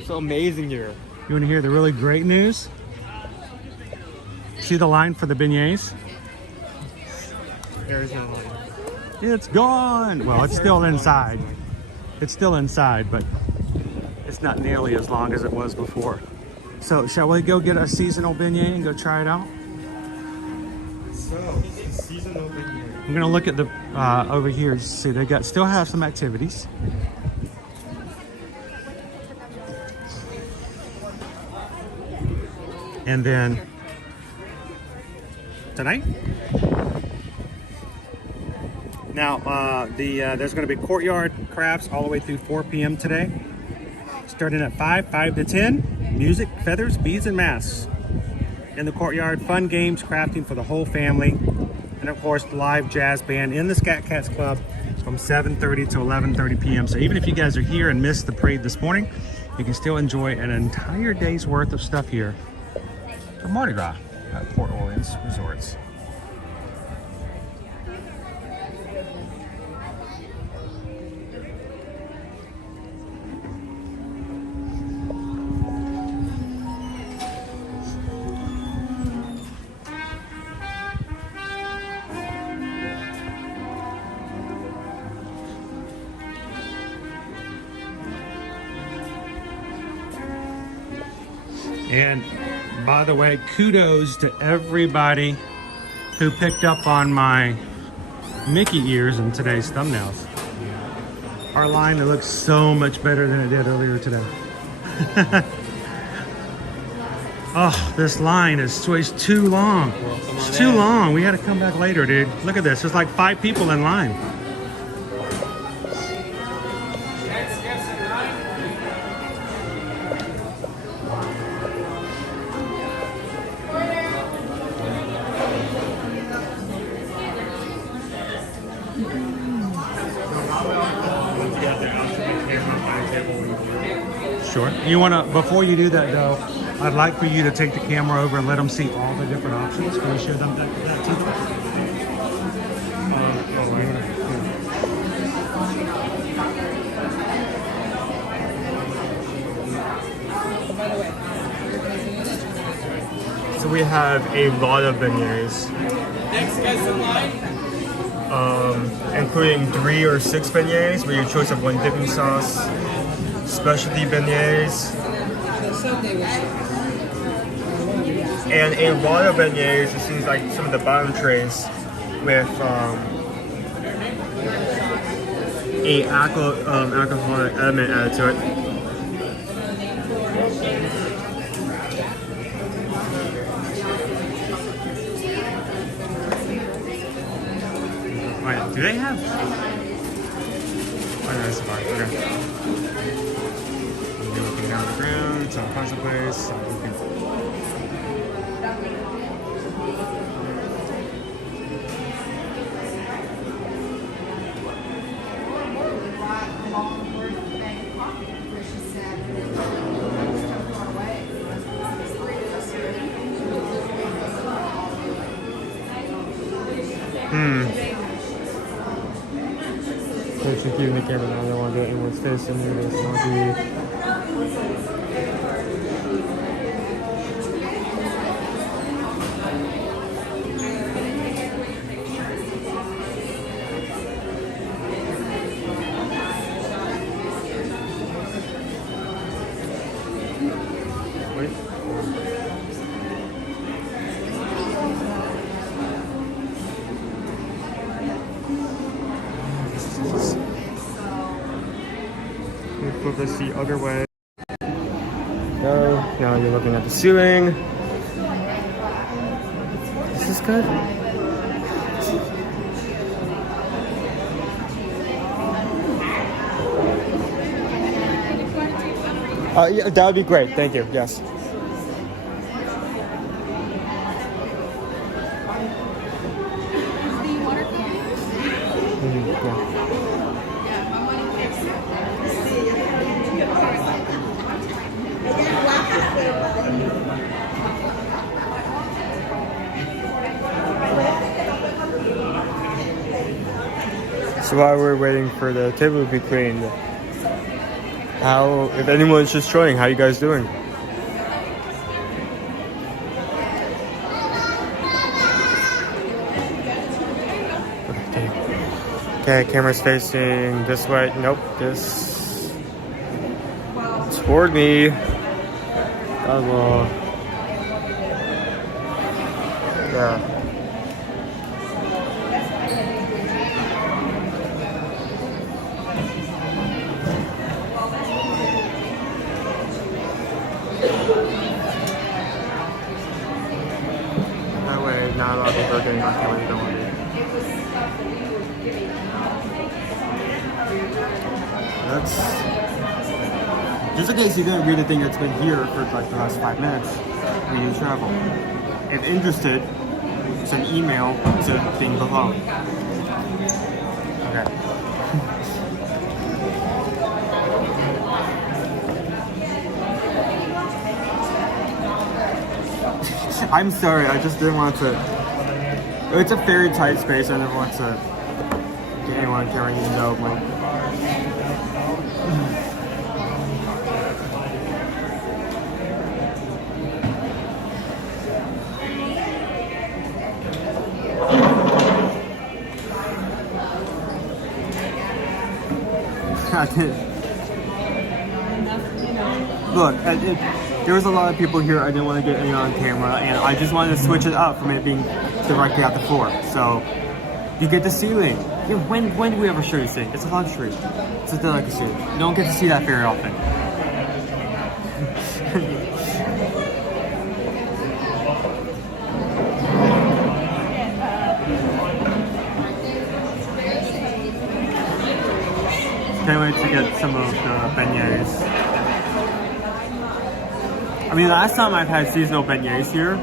So amazing here. You want to hear the really great news? See the line for the beignets? There is no line. It's gone. Well, it's still inside. It's still inside, but it's not nearly as long as it was before. So shall we go get a seasonal beignet and go try it out? So, seasonal beignet. I'm gonna look at the over here. See, they still have some activities. And then tonight. Now, there's going to be courtyard crafts all the way through 4 p.m. today. Starting at 5 to 10. Music, feathers, beads, and masks. In the courtyard, fun games, crafting for the whole family. And of course, live jazz band in the Scat Cats Club from 7:30 to 11:30 p.m. So even if you guys are here and missed the parade this morning, you can still enjoy an entire day's worth of stuff here for Mardi Gras at Port Orleans Resorts. And by the way, kudos to everybody who picked up on my Mickey ears in today's thumbnails. Our line looks so much better than it did earlier today. Oh, this line is too long. It's too long. We had to come back later, dude. Look at this. There's like 5 people in line. Sure. You want to, before you do that though, I'd like for you to take the camera over and let them see all the different options. Can we show them that to them? So we have a lot of beignets. Next guy's in line. Including 3 or 6 beignets with your choice of one dipping sauce, specialty beignets, and a lot of beignets. It seems like some of the bottom trays with a alcoholic element added to it. Right. Do they have? Oh, no, that's fine. Okay. We're looking down the ground. It's on a pasta place. So keeping the camera down, I don't want to get anyone's face in there. It's not flip this the other way. Go. Now you're looking at the ceiling. Is this good? Yeah, that would be great. Thank you. Yes. So while we're waiting for the table to be cleaned, if anyone's just joining, how you guys doing? Okay, Okay, camera's facing this way. Nope, this toward me. That will. Yeah. That way, not a lot of people are getting on camera. You don't want to. That's just in case you didn't read the thing that's been here for like the last 5 minutes when you travel. If interested, send email to the thing below. Okay. I'm sorry, I just didn't want to. It's a very tight space. I never want to get anyone on camera even though like. Look, there was a lot of people here. I didn't want to get anyone on camera, and I just wanted to switch it up from it being directly at the floor. So you get the ceiling. When do we ever show you ceiling? It's a luxury. It's a delicacy. You don't get to see that very often. Can't wait to get some of the beignets. I mean, last time I've had seasonal beignets here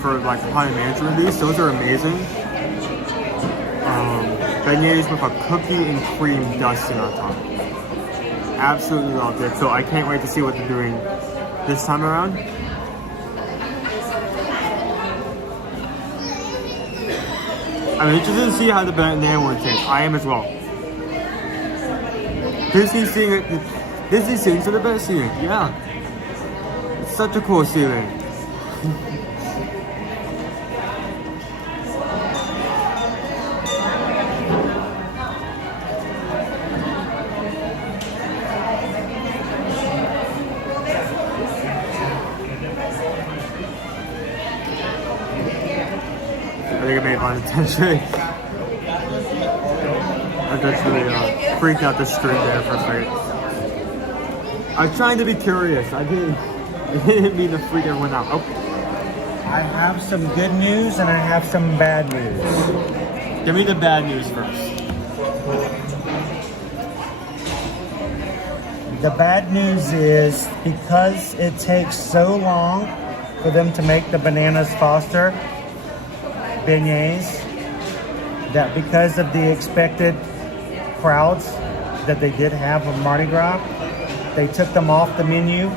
for like the Haunted Mansion release, those are amazing. Beignets with a cookie and cream dusting on top. Absolutely loved it. So I can't wait to see what they're doing this time around. I'm interested to see how the banana one tastes. I am as well. Disney ceiling to the best ceiling. Yeah. It's such a cool ceiling. I think I made fun of attention. I just really freaked out the street there for a second. I was trying to be curious. I didn't mean to freak everyone out. Oh. I have some good news and I have some bad news. Give me the bad news first. The bad news is because it takes so long for them to make the Bananas Foster beignets, that because of the expected crowds that they did have on Mardi Gras, they took them off the menu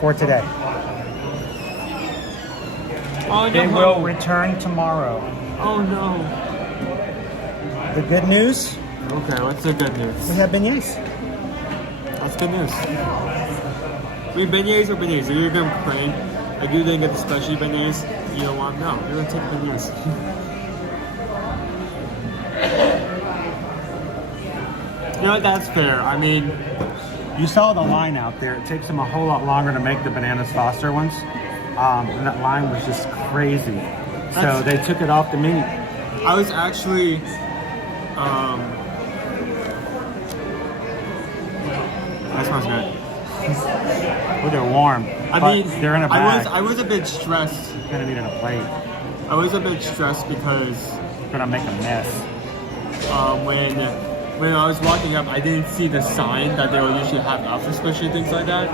for today. Oh, no. They will return tomorrow. Oh no. The good news? Okay, what's the good news? We have beignets. That's good news. I mean, beignets or beignets? Are you going to complain? I do didn't get the specialty beignets. You don't want no. You're going to take beignets. You know what? That's fair. I mean, You saw the line out there. It takes them a whole lot longer to make the Bananas Foster ones. And that line was just crazy. So they took it off the menu. I was actually, that smells good. Well, they're warm. I mean, they're in a bag. I was a bit stressed. You're gonna need a plate. I was a bit stressed because you're gonna make a mess. When I was walking up, I didn't see the sign that they would usually have up, especially things like that.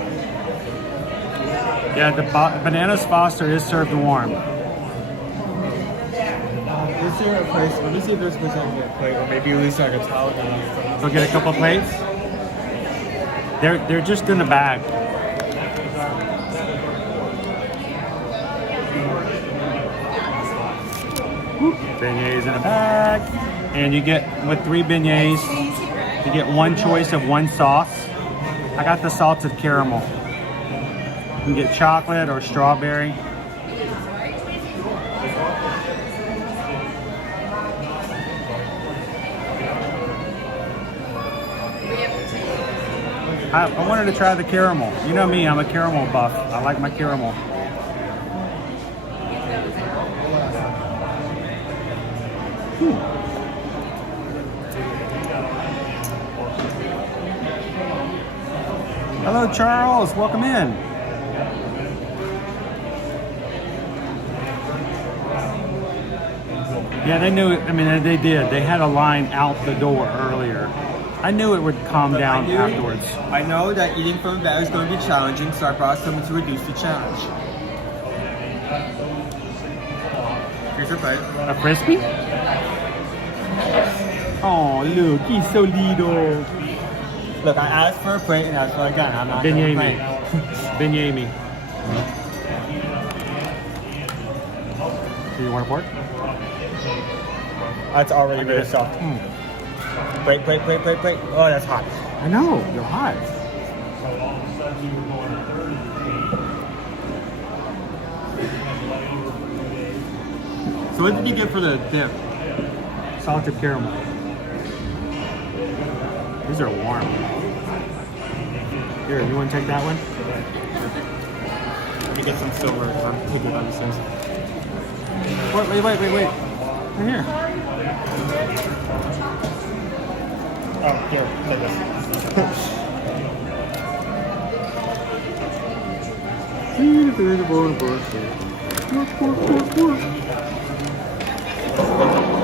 Yeah, the Bananas Foster is served warm. Is there a place? Let me see if there's a place I can get a plate, or maybe at least like a towel. Go get a couple plates. They're just in the bag. Beignets in a bag. And you get, with 3 beignets, you get one choice of one sauce. I got the salted caramel. You can get chocolate or strawberry. I wanted to try the caramel. You know me, I'm a caramel buff. I like my caramel. Hello, Charles. Welcome in. Yeah, they knew it. I mean, they did. They had a line out the door earlier. I knew it would calm down afterwards. I know that eating from a bag is going to be challenging, so I brought something to reduce the challenge. Here's your plate. A Frisbee? Oh, look, he's so little. Look, I asked for a plate and that's what I got. I'm not going to Beignet complain. me. Beignet me. Do you want a fork? That's already really soft. Wait. Oh, that's hot. I know, you're hot. So what did you get for the dip? Salted caramel. These are warm. Here, you want to take that one? Let me get some silver because I'm too good on these things. Wait. Right here. Oh, here, take this.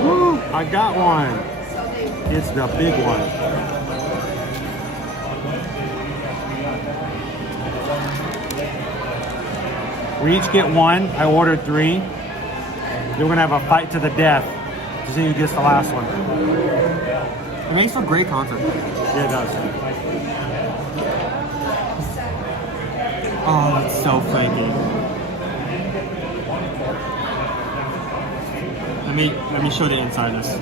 Woo, I got one. It's the big one. We each get one. I ordered 3. We're gonna have a fight to the death to see who gets the last one. It makes for great content. Yeah, it does. Oh, that's so flaky. Let me show the inside of this.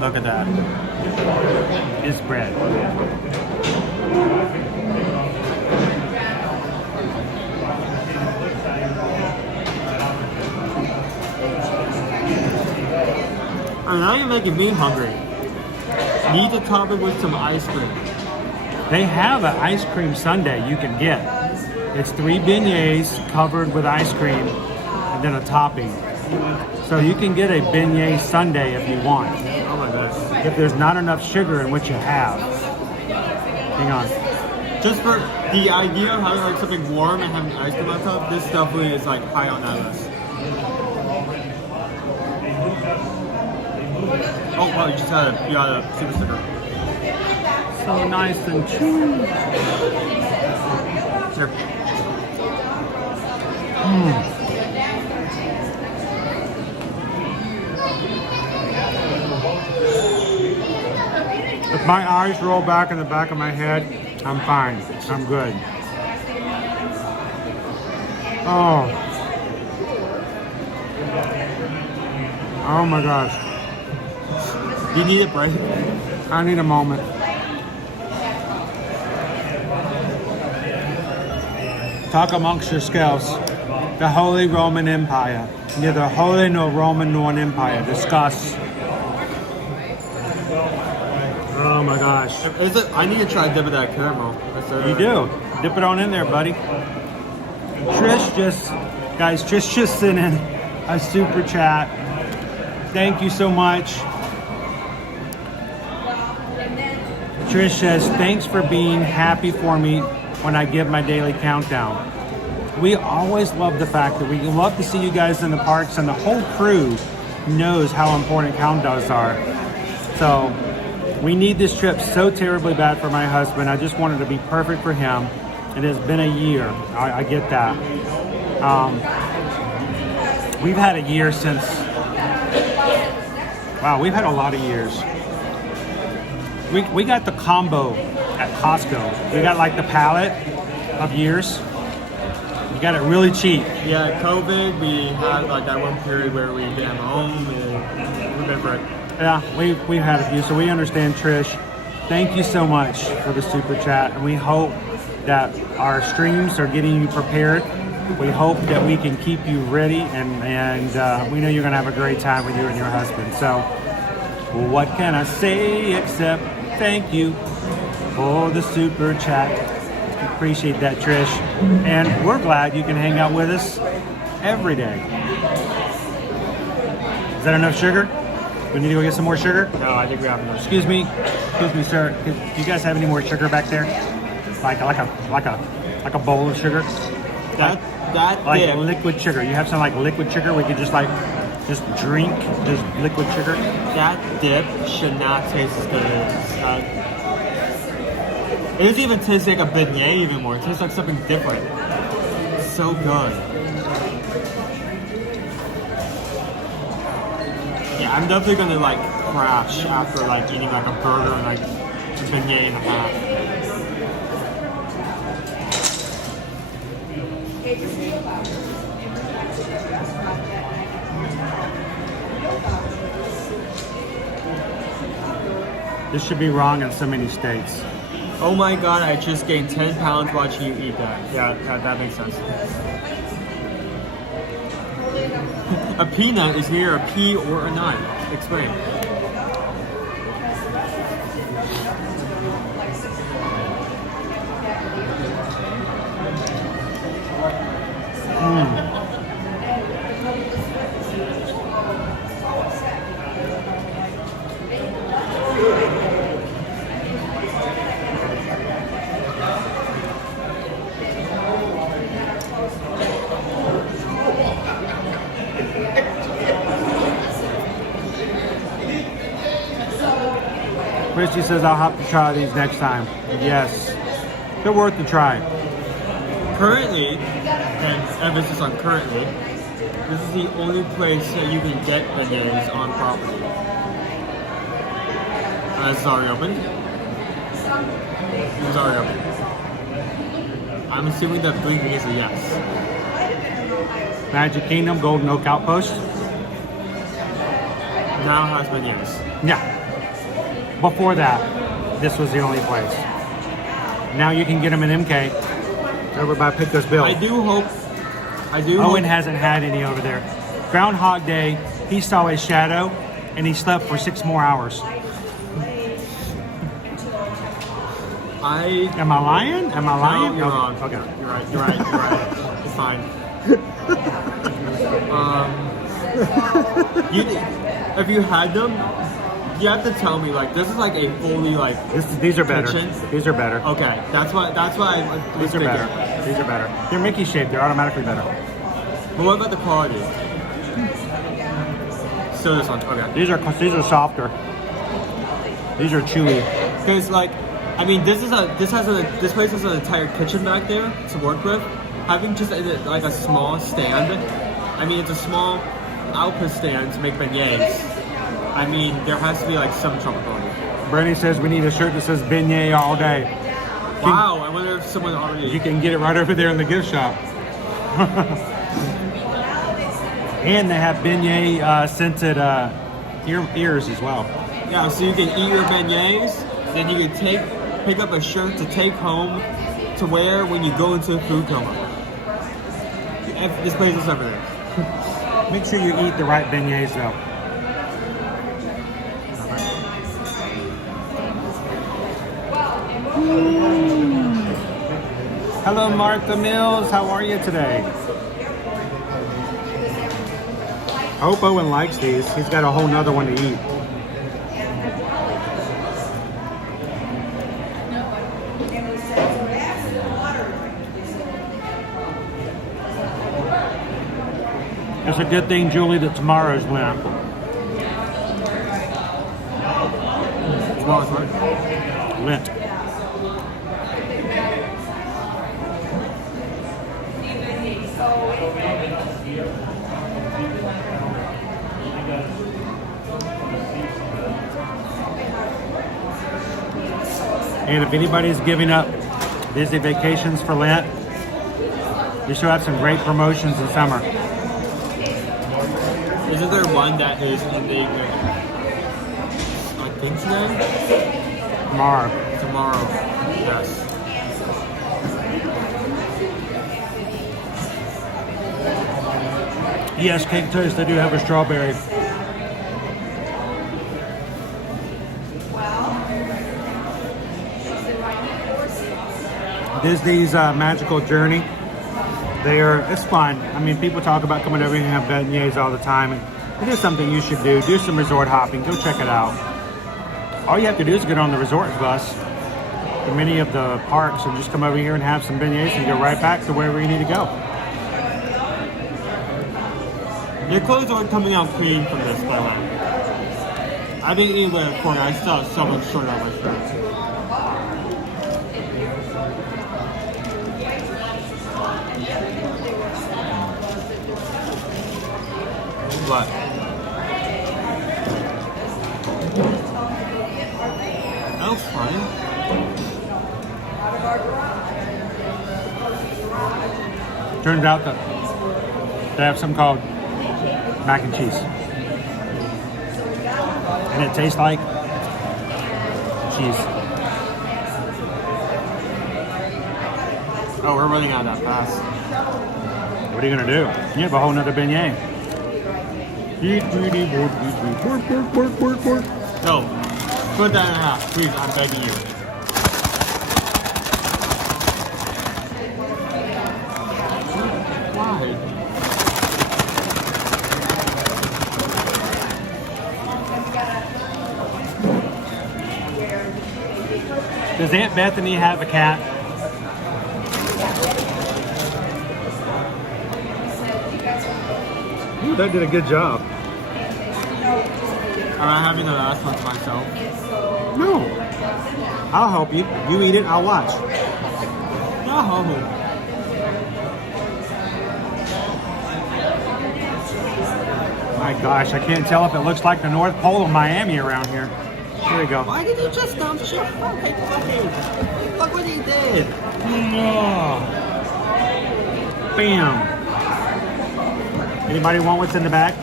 Look at that. It's bread. And now you're making me hungry. Need to top it with some ice cream. They have an ice cream sundae you can get. It's 3 beignets covered with ice cream and then a topping. So you can get a beignet sundae if you want. Oh my gosh. If there's not enough sugar in what you have. Hang on. Just for the idea of having like something warm and having ice cream on top, this definitely is like high on that list. Oh wow, you got a super sticker. So nice and chewy. Sure. If my eyes roll back in the back of my head, I'm fine. I'm good. Oh. Oh my gosh. You need a break? I need a moment. Talk amongst yourselves. The Holy Roman Empire. Neither holy nor Roman nor an empire. Discuss. Oh my gosh. I need to try dipping that caramel. You do. Dip it on in there, buddy. Trish just sent in a super chat. Thank you so much. Trish says, thanks for being happy for me when I give my daily countdown. We always love the fact that we love to see you guys in the parks, and the whole crew knows how important countdowns are. So we need this trip so terribly bad for my husband. I just wanted to be perfect for him. It has been a year. I get that. We've had a year since... Wow, we've had a lot of years. We got the combo at Costco. We got like the pallet of years. You got it really cheap. Yeah, COVID, we had like that one period where we've been home and we've been for it. Yeah, we've had a few, so we understand, Trish. Thank you so much for the super chat, and we hope that our streams are getting you prepared. We hope that we can keep you ready, and we know you're going to have a great time with you and your husband. So what can I say except thank you? for the super chat. Appreciate that, Trish. And we're glad you can hang out with us every day. Is that enough sugar? We need to go get some more sugar? No, I think we have enough. Excuse me, sir. Do you guys have any more sugar back there? Like a bowl of sugar? That Like dip. liquid sugar. You have some like liquid sugar we could just drink just liquid sugar? That dip should not taste as good as it doesn't even taste like a beignet even more. It tastes like something different. It's so good. Yeah, I'm definitely gonna like crash after like eating like a burger and like a beignet and a half. This should be wrong in so many states. Oh my god, I just gained 10 pounds watching you eat that. Yeah, that makes sense. A peanut is neither a pea or a nut. Explain. Christy says I'll have to try these next time. Yes. They're worth the try. Currently, and emphasis on currently, this is the only place that you can get beignets on property. It's already open. It's already open. I'm assuming that blinking is a yes. Magic Kingdom, Golden Oak Outpost. Now has beignets. Yeah. Before that, this was the only place. Now you can get them in MK over by Picos Bill. I do hope. Owen hasn't had any over there. Groundhog Day, he saw his shadow and he slept for 6 more hours. Am I lying? Am I lying? No, you're wrong. Okay. You're right. You're right. You're right. It's fine. If you had them, you have to tell me like this is like a fully like. These are better. kitchen. These are better. Okay, that's why. These are better. These are better. They're Mickey shaped. They're automatically better. But what about the quality? So this one. Okay. These are softer. These are chewy. Because like, I mean, this place has an entire kitchen back there to work with. Having just like a small stand. I mean, it's a small output stand to make beignets. I mean, there has to be like some trouble quality. Bernie says we need a shirt that says beignet all day. Wow, I wonder if someone already. You can get it right over there in the gift shop. And they have beignet scented ears as well. Yeah, so you can eat your beignets, then you can pick up a shirt to take home to wear when you go into a food coma. This place is everything. Make sure you eat the right beignets though. Hello Martha Mills, how are you today? I hope Owen likes these. He's got a whole nother one to eat. It's a good thing, Julie, that tomorrow's Lent. Tomorrow's what? Lent. And if anybody's giving up Disney vacations for Lent, we still have some great promotions in summer. Isn't there one that is in the I think today? Tomorrow. Tomorrow, yes. Yes, Cake Toast, they do have a strawberry. Disney's Magical Journey. It's fun. I mean, people talk about coming over here and have beignets all the time, and it is something you should do. Do some resort hopping. Go check it out. All you have to do is get on the resort bus to many of the parks and just come over here and have some beignets and go right back to wherever you need to go. Your clothes aren't coming out clean from this, by the way. I've been eating with a fork. I still have so much short on my shirt. What? That was fun. Turns out that they have something called mac and cheese. And it tastes like cheese. Oh, we're running out that fast. What are you gonna do? You have a whole nother beignet. No, put that in half, please. I'm begging you. Why? Does Aunt Bethany have a cat? Ooh, that did a good job. Am I having the last one to myself? No. I'll help you. You eat it, I'll watch. No. My gosh, I can't tell if it looks like the North Pole of Miami around here. Here we go. Why did you just dump shit? Okay, look what he did. Oh. Bam. Anybody want what's in the bag?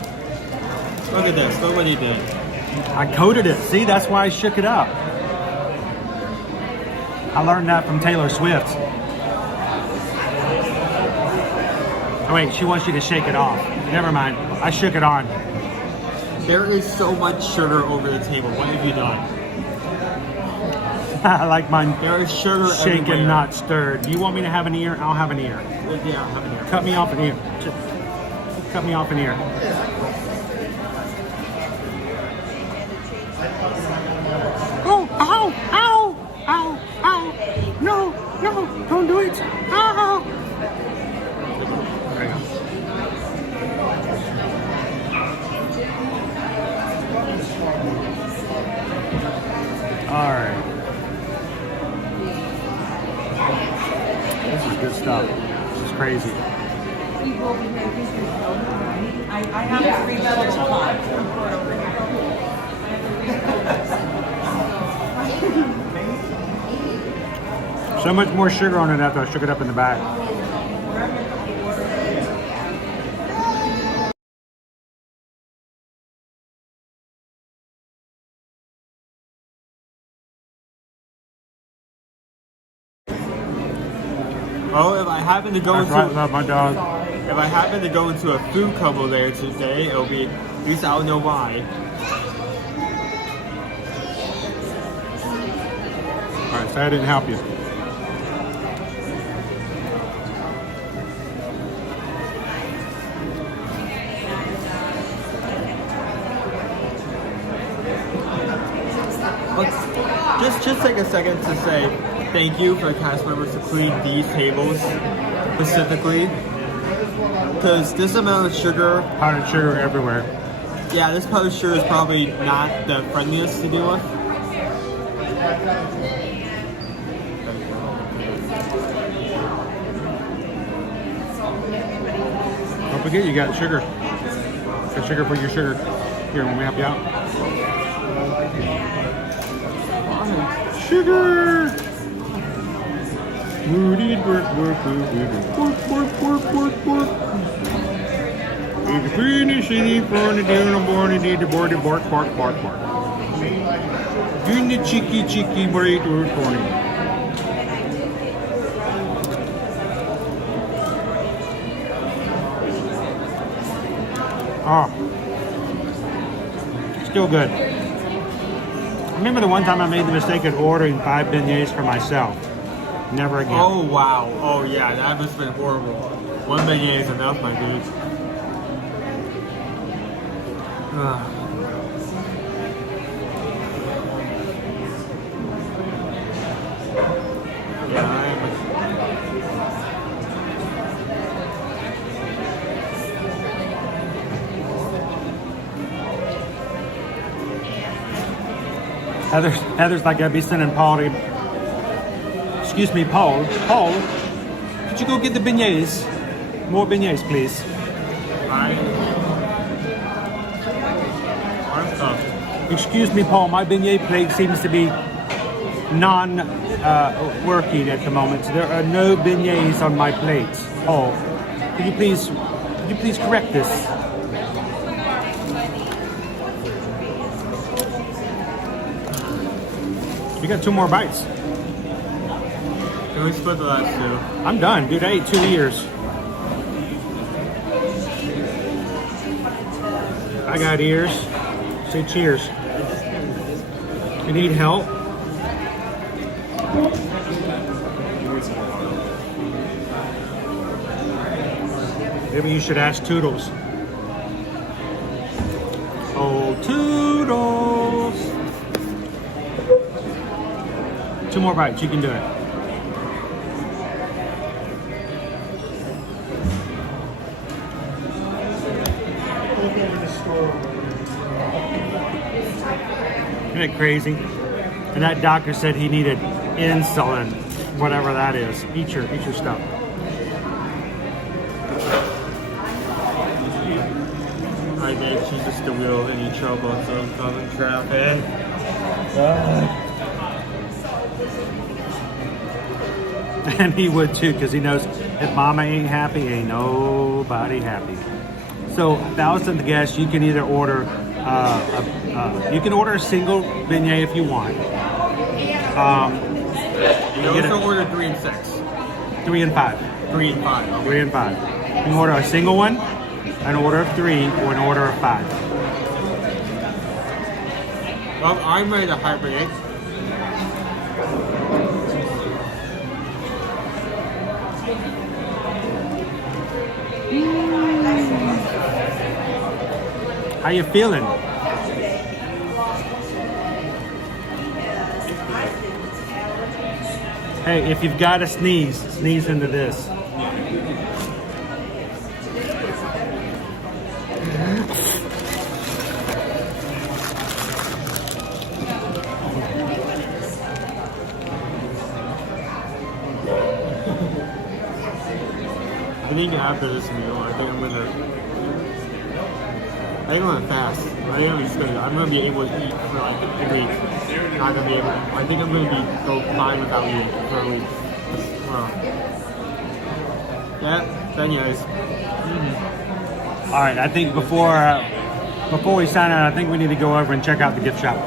Look at this. Look what he did. I coated it. See, that's why I shook it up. I learned that from Taylor Swift. Oh wait, she wants you to shake it off. Never mind. I shook it on. There is so much sugar over the table. What have you done? I like mine. There is sugar shaken, everywhere. not stirred. Do you want me to have an ear? I'll have an ear. Yeah, I'll have an ear. Cut me off an ear. Just cut me off an ear. Oh, ow, ow, ow, ow. No, no, don't do it. Ow. There you go. All right. This is good stuff. This is crazy. I have 3 bells alive. So much more sugar on it after I shook it up in the back. Oh, if I happen to go That's into right, love my dog. if I happen to go into a food coma later today, it'll be at least I'll know why. All right, so I didn't help you. Just take a second to say thank you for the cast members to clean these tables specifically, because this amount of sugar, powdered sugar everywhere. Yeah, this powdered sugar is probably not the friendliest to deal with. Don't forget you got sugar. Got sugar for your sugar. Here, let me help you out. Sugar! Woody work, work, work, work, work, work, work, work. It's a pretty city for the down born and did the board bark, bark, bark, bark. In the cheeky, cheeky break, work for me. Oh. Still good. I remember the one time I made the mistake of ordering 5 beignets for myself. Never again. Oh wow. Oh yeah, that must have been horrible. One beignet is enough, my dude. Yeah, I am. Heather's like, I'd be sending Paul to. Excuse me, Paul. Paul, could you go get the beignets? More beignets, please. Excuse me, Paul. My beignet plate seems to be non-working at the moment. So there are no beignets on my plate. Paul, could you please correct this? You got 2 more bites. Can we split the last 2? I'm done, dude. I ate 2 ears. I got ears. Say cheers. You need help? Maybe you should ask Toodles. Oh, Toodles. 2 more bites. You can do it. Isn't it crazy? And that doctor said he needed insulin, whatever that is. Eat your stuff. I made Jesus the wheel in each trouble, so I'm coming traffic. And he would too, because he knows if mama ain't happy, ain't nobody happy. So, 1,000th guest, you can either order you can order a single beignet if you want. You can also order 3 and 6. 3 and 5. 3 and 5. Okay. 3 and 5. You can order a single one, an order of 3, or an order of 5. Well, I'm ready to hibernate. How you feeling? Hey, if you've got to sneeze, sneeze into this. I think after this meal, I think I'm gonna fast. I'm gonna be able to eat for like a week. Not gonna be able. I think I'm gonna go fine without eating for a week. Yeah. Then yes. All right. I think before we sign out, I think we need to go over and check out the gift shop.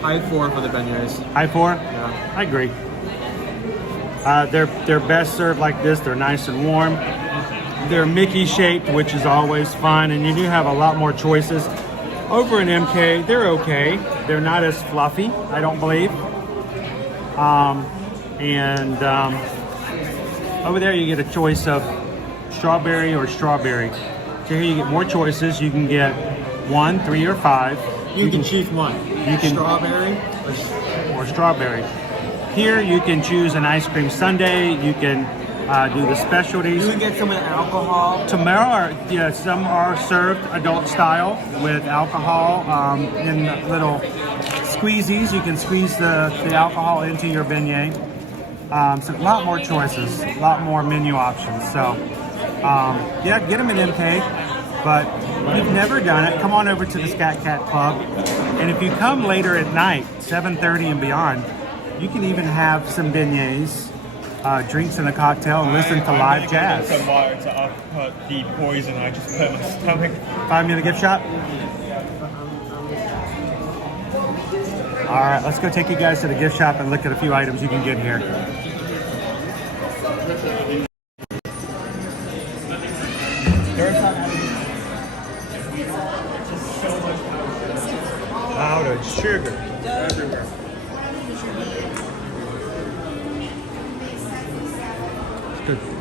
High 4 for the beignets. High 4? Yeah. I agree. They're best served like this. They're nice and warm. They're Mickey shaped, which is always fun, and you do have a lot more choices. Over in MK, they're okay. They're not as fluffy, I don't believe. Over there you get a choice of strawberry or strawberry. So here you get more choices. You can get 1, 3, or 5. You can choose one. You can strawberry or strawberry. Here you can choose an ice cream sundae. You can do the specialties. You can get some with alcohol. Tomorrow, some are served adult style with alcohol in little squeezies. You can squeeze the alcohol into your beignet. So a lot more choices, a lot more menu options. So yeah, get them at MK. But if you've never done it, come on over to the Scat Cat Club. And if you come later at night, 7:30 and beyond, you can even have some beignets, drinks and a cocktail, and listen to live jazz. Some water to upcut the poison I just put in my stomach. 5-minute gift shop? All right, let's go take you guys to the gift shop and look at a few items you can get here. Powdered sugar everywhere. good.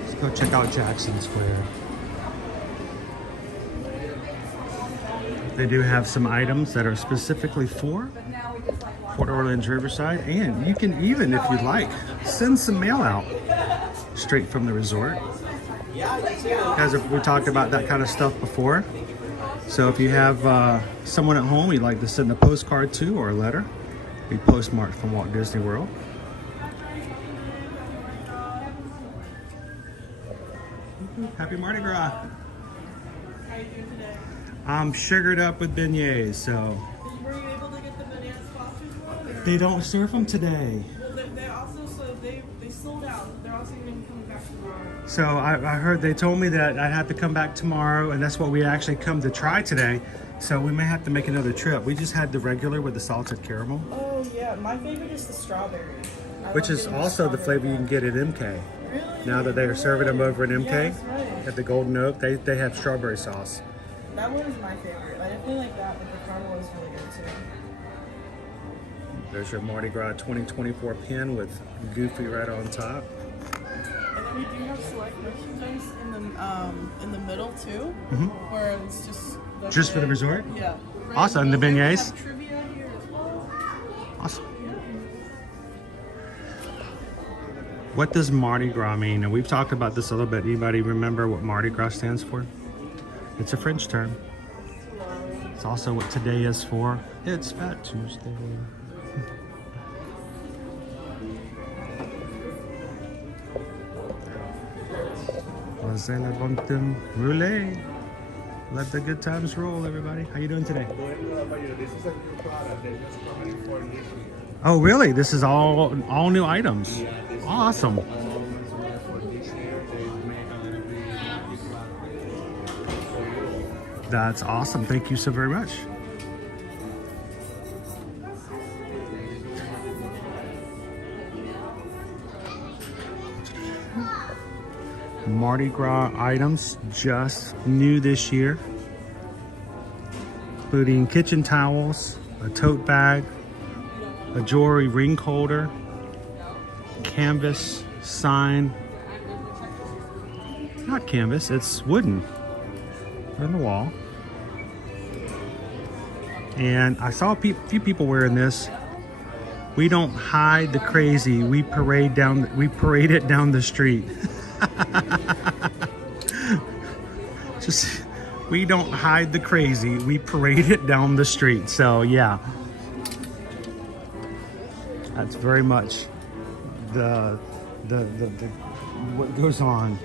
Let's go check out Jackson Square. They do have some items that are specifically for Port Orleans Riverside, and you can even, if you'd like, send some mail out straight from the resort. Guys, we talked about that kind of stuff before. So if you have someone at home you'd like to send a postcard to or a letter, be postmarked from Walt Disney World. Happy Mardi Gras. How are you doing today? I'm sugared up with beignets, so. Were you able to get the banana squashes? They don't serve them today. Well, they also, so they sold out. They're also going to be coming back tomorrow. So I heard they told me that I'd have to come back tomorrow, and that's what we actually come to try today. So we may have to make another trip. We just had the regular with the salted caramel. Oh yeah, my favorite is the strawberry. Which is also the flavor you can get at MK. Really? Now that they are serving them over at MK, right. at the Golden Oak, they have strawberry sauce. That one is my favorite. I definitely like that, but the caramel is really good too. There's your Mardi Gras 2024 pin with Goofy right on top. And then we do have select merchandise in the middle too, where it's just For the resort? Yeah. Awesome, the And we beignets. have trivia here as well. Awesome. What does Mardi Gras mean? And we've talked about this a little bit. Anybody remember what Mardi Gras stands for? It's a French term. It's also what today is for. It's Fat Tuesday. Laissez le bon temps rouler. Let the good times roll, everybody. How you doing today? Oh, really? This is all new items. Awesome. That's awesome. Thank you so very much. Mardi Gras items just new this year, including kitchen towels, a tote bag, a jewelry ring holder, canvas sign. Not canvas, it's wooden on the wall. And I saw a few people wearing this. We don't hide the crazy, we parade it down the street. We don't hide the crazy, we parade it down the street. So yeah, that's very much the what goes on.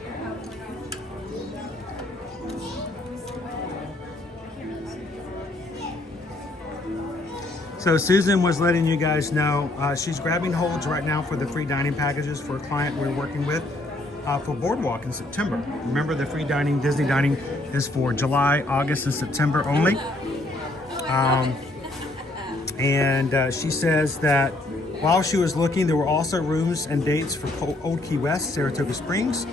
So Susan was letting you guys know she's grabbing holds right now for the free dining packages for a client we're working with for Boardwalk in September. Remember, the free dining, Disney dining, is for July, August, and September only. She says that while she was looking, there were also rooms and dates for Old Key West, Saratoga Springs,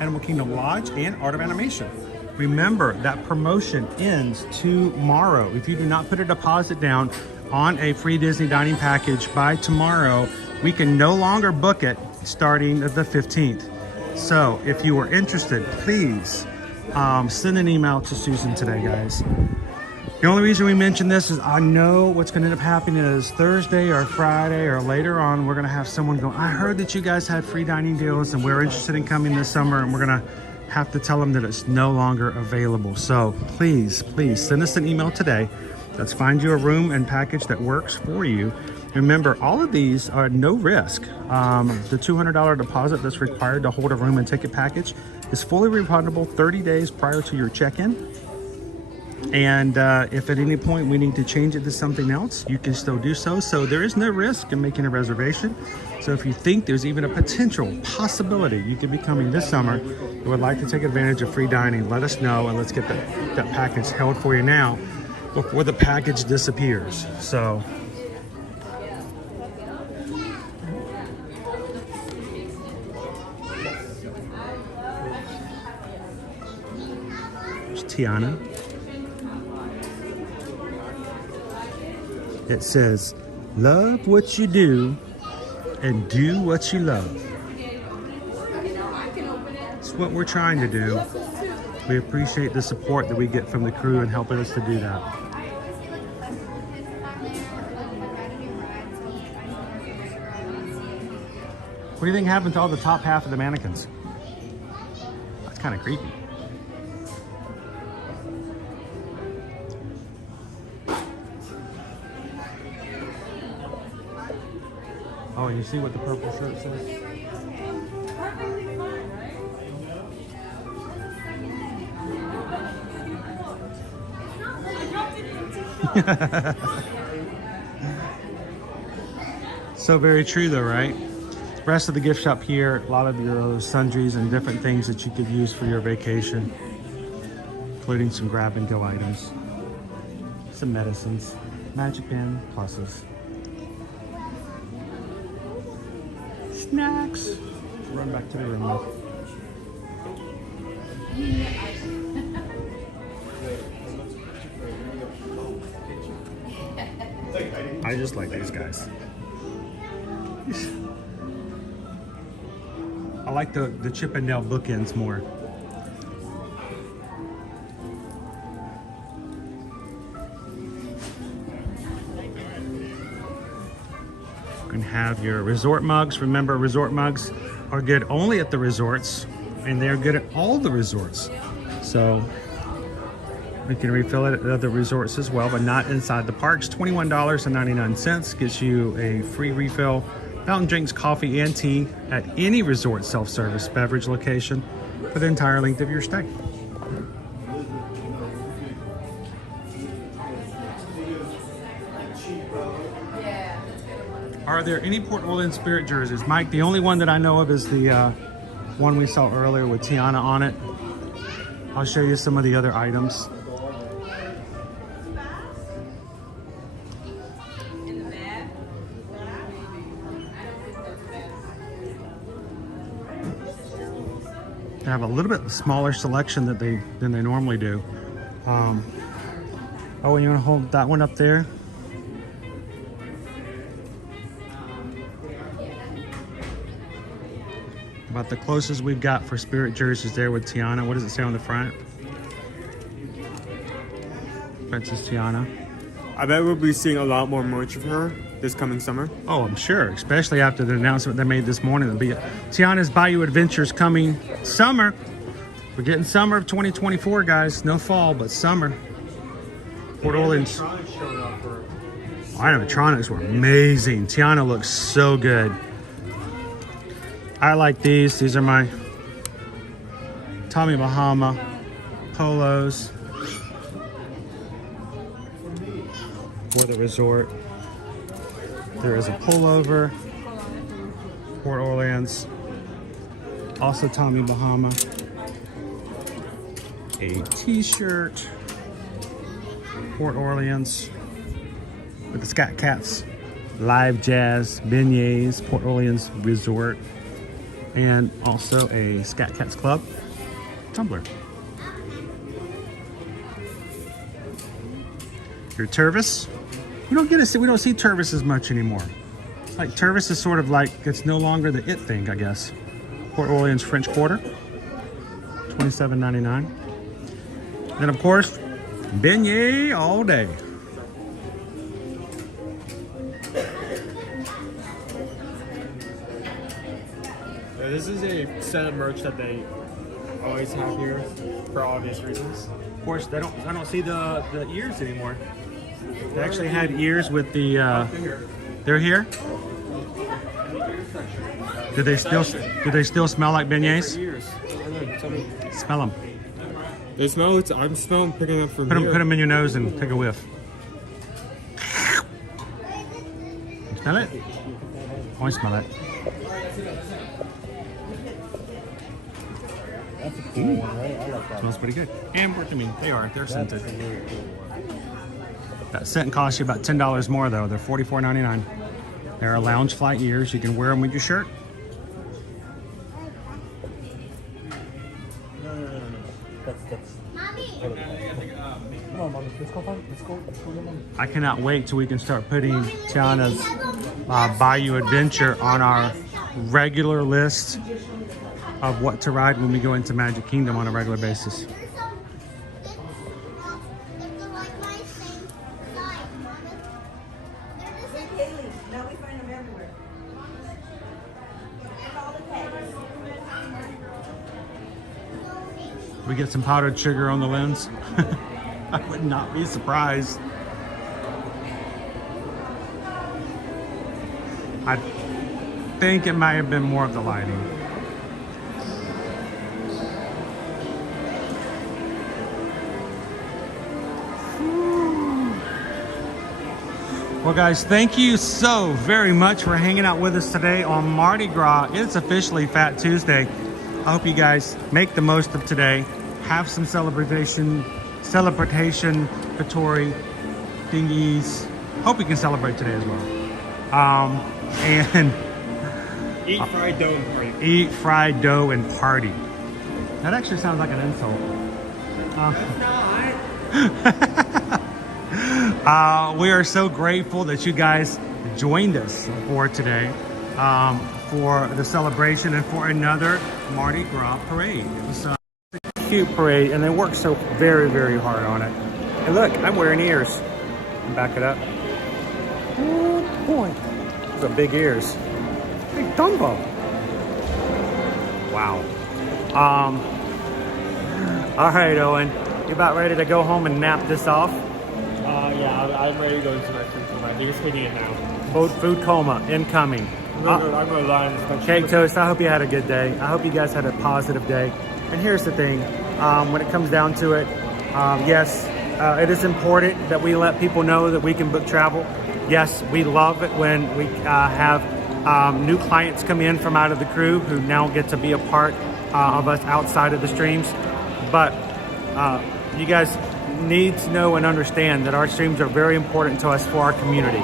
Animal Kingdom Lodge, and Art of Animation. Remember, that promotion ends tomorrow. If you do not put a deposit down on a free Disney dining package by tomorrow, we can no longer book it starting the 15th. So if you are interested, please send an email to Susan today, guys. The only reason we mention this is I know what's going to end up happening is Thursday or Friday or later on, we're going to have someone go, I heard that you guys had free dining deals and we're interested in coming this summer, and we're going to have to tell them that it's no longer available. So please send us an email today. Let's find you a room and package that works for you. Remember, all of these are no risk. The $200 deposit that's required to hold a room and ticket package is fully refundable 30 days prior to your check-in. And if at any point we need to change it to something else, you can still do so. So there is no risk in making a reservation. So if you think there's even a potential possibility you could be coming this summer and would like to take advantage of free dining, let us know and let's get that package held for you now before the package disappears. So Tiana. It says, love what you do and do what you love. It's what we're trying to do. We appreciate the support that we get from the crew and helping us to do that. What do you think happened to all the top half of the mannequins? That's kind of creepy. Oh, you see what the purple shirt says? So very true though, right? The rest of the gift shop here, a lot of your sundries and different things that you could use for your vacation, including some grab and go items, some medicines, magic pen, pluses, snacks. Run back to the room now. I just like these guys. I like the Chip and Dale bookends more. You can have your resort mugs. Remember, resort mugs are good only at the resorts, and they're good at all the resorts. So we can refill it at other resorts as well, but not inside the parks. $21.99 gets you a free refill, fountain drinks, coffee, and tea at any resort self-service beverage location for the entire length of your stay. Are there any Port Orleans Spirit jerseys? Mike, the only one that I know of is the one we saw earlier with Tiana on it. I'll show you some of the other items. They have a little bit smaller selection than they normally do. Oh, and you want to hold that one up there? About the closest we've got for Spirit jerseys there with Tiana. What does it say on the front? Princess Tiana. I bet we'll be seeing a lot more merch of her this coming summer. Oh, I'm sure, especially after the announcement they made this morning. It'll be Tiana's Bayou Adventures coming summer. We're getting summer of 2024, guys. No fall, but summer. Port Orleans. Animatronics were amazing. Tiana looks so good. I like these. These are my Tommy Bahama polos for the resort. There is a pullover, Port Orleans, also Tommy Bahama, a t-shirt, Port Orleans, with the Scat Cats, live jazz, beignets, Port Orleans Resort, and also a Scat Cats Club tumbler. Your Tervis. We don't see Tervis as much anymore. Like Tervis is sort of like, it's no longer the it thing, I guess. Port Orleans French Quarter, $27.99. Then of course, beignet all day. This is a set of merch that they always have here for obvious reasons. Of course, I don't see the ears anymore. They actually had ears with the. They're here. Do they still smell like beignets? Smell them. They smell. I'm smelling picking up from here. Put them in your nose and take a whiff. Smell it? I smell it. That's a cool one, right? I like that. Smells pretty good. And they're scented. That scent costs you about $10 more though. They're $44.99. They're lounge flight ears. You can wear them with your shirt. No. That's I cannot wait till we can start putting Tiana's Bayou Adventure on our regular list of what to ride when we go into Magic Kingdom on a regular basis. We get some powdered sugar on the lens. I would not be surprised. I think it might have been more of the lighting. Well guys, thank you so very much for hanging out with us today on Mardi Gras. It's officially Fat Tuesday. I hope you guys make the most of today. Have some celebration, celebratory thingies. Hope you can celebrate today as well. And eat fried dough and party. Eat fried dough and party. That actually sounds like an insult. We are so grateful that you guys joined us for today, for the celebration and for another Mardi Gras parade. It was a cute parade, and they worked so very, very hard on it. And look, I'm wearing ears. Back it up. Oh boy, those are big ears. Big Dumbo. Wow. All right, Owen, you about ready to go home and nap this off? Yeah, I'm ready to go into my food coma. They're just hitting it now. Food coma incoming. I'm gonna lie on this. Cake Toast, I hope you had a good day. I hope you guys had a positive day. And here's the thing, when it comes down to it, yes, it is important that we let people know that we can book travel. Yes, we love it when we have new clients come in from out of the crew who now get to be a part of us outside of the streams. But you guys need to know and understand that our streams are very important to us for our community.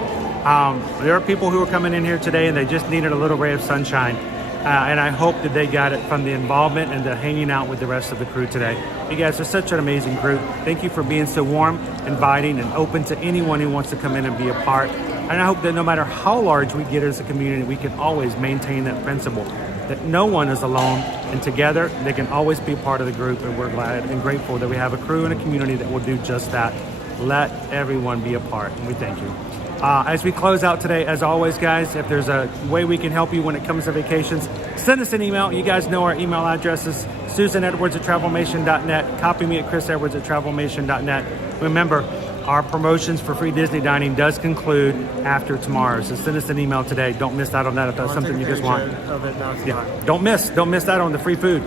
There are people who are coming in here today and they just needed a little ray of sunshine. And I hope that they got it from the involvement and the hanging out with the rest of the crew today. You guys are such an amazing group. Thank you for being so warm, inviting, and open to anyone who wants to come in and be a part. And I hope that no matter how large we get as a community, we can always maintain that principle, that no one is alone, and together they can always be part of the group. And we're glad and grateful that we have a crew and a community that will do just that. Let everyone be a part, and we thank you. As we close out today, as always, guys, if there's a way we can help you when it comes to vacations, send us an email. You guys know our email addresses, susanedwards@travelmation.net. Copy me at chrisedwards@travelmation.net. Remember, our promotions for free Disney dining does conclude after tomorrow. So send us an email today. Don't miss out on that if that's something you just want. Yeah, don't miss out on the free food.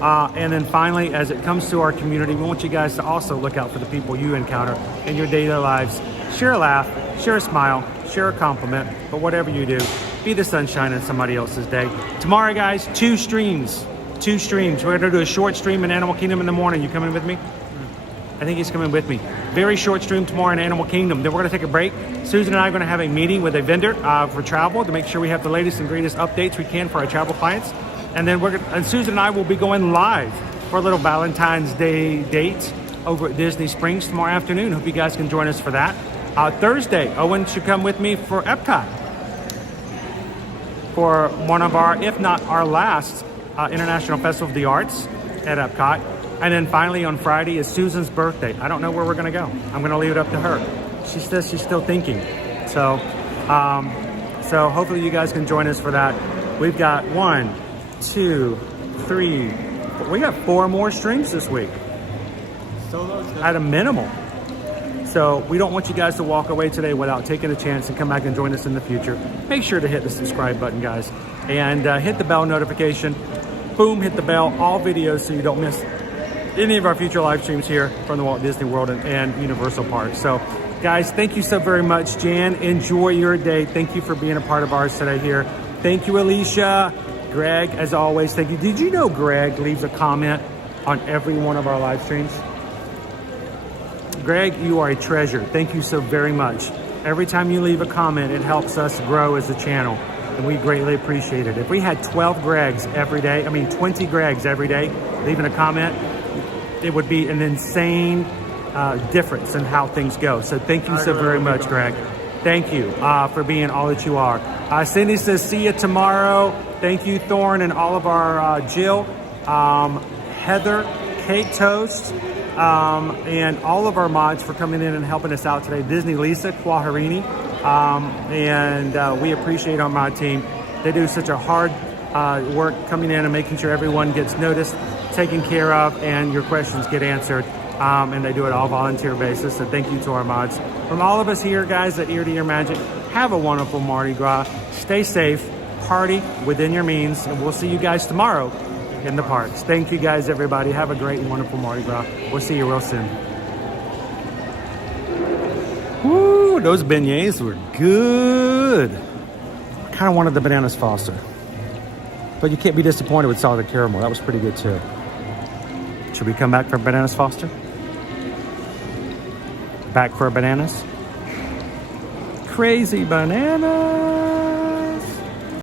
And then finally, as it comes to our community, we want you guys to also look out for the people you encounter in your daily lives. Share a laugh, share a smile, share a compliment, but whatever you do, be the sunshine in somebody else's day. Tomorrow, guys, two streams. We're gonna do a short stream in Animal Kingdom in the morning. You coming with me? I think he's coming with me. Very short stream tomorrow in Animal Kingdom. Then we're gonna take a break. Susan and I are gonna have a meeting with a vendor for travel to make sure we have the latest and greatest updates we can for our travel clients. And then Susan and I will be going live for a little Valentine's Day date over at Disney Springs tomorrow afternoon. Hope you guys can join us for that. Thursday, Owen should come with me for Epcot for one of our, if not our last, International Festival of the Arts at Epcot. And then finally on Friday is Susan's birthday. I don't know where we're gonna go. I'm gonna leave it up to her. She says she's still thinking. So hopefully you guys can join us for that. We've got 1, 2, 3, we got 4 more streams this week at a minimum. So we don't want you guys to walk away today without taking a chance and come back and join us in the future. Make sure to hit the subscribe button, guys, and hit the bell notification. Boom, hit the bell, all videos, so you don't miss any of our future live streams here from the Walt Disney World and Universal Parks. So guys, thank you so very much. Jan, enjoy your day. Thank you for being a part of ours today here. Thank you, Alicia. Greg, as always, thank you. Did you know Greg leaves a comment on every one of our live streams? Greg, you are a treasure. Thank you so very much. Every time you leave a comment, it helps us grow as a channel, and we greatly appreciate it. If we had 20 Gregs every day leaving a comment, it would be an insane difference in how things go. So thank you so very much, Greg. Thank you for being all that you are. Cindy says, see you tomorrow. Thank you, Thorne, and all of our Jill, Heather, Kate Toast, and all of our mods for coming in and helping us out today. Disney Lisa, Quaharini, and we appreciate our mod team. They do such a hard work coming in and making sure everyone gets noticed, taken care of, and your questions get answered. And they do it all volunteer basis. So thank you to our mods. From all of us here, guys, at Ear to Ear Magic, have a wonderful Mardi Gras. Stay safe, party within your means, and we'll see you guys tomorrow in the parks. Thank you guys, everybody. Have a great and wonderful Mardi Gras. We'll see you real soon. Woo, those beignets were good. I kind of wanted the bananas Foster, but you can't be disappointed with salted caramel. That was pretty good too. Should we come back for bananas Foster? Back for bananas? Crazy bananas.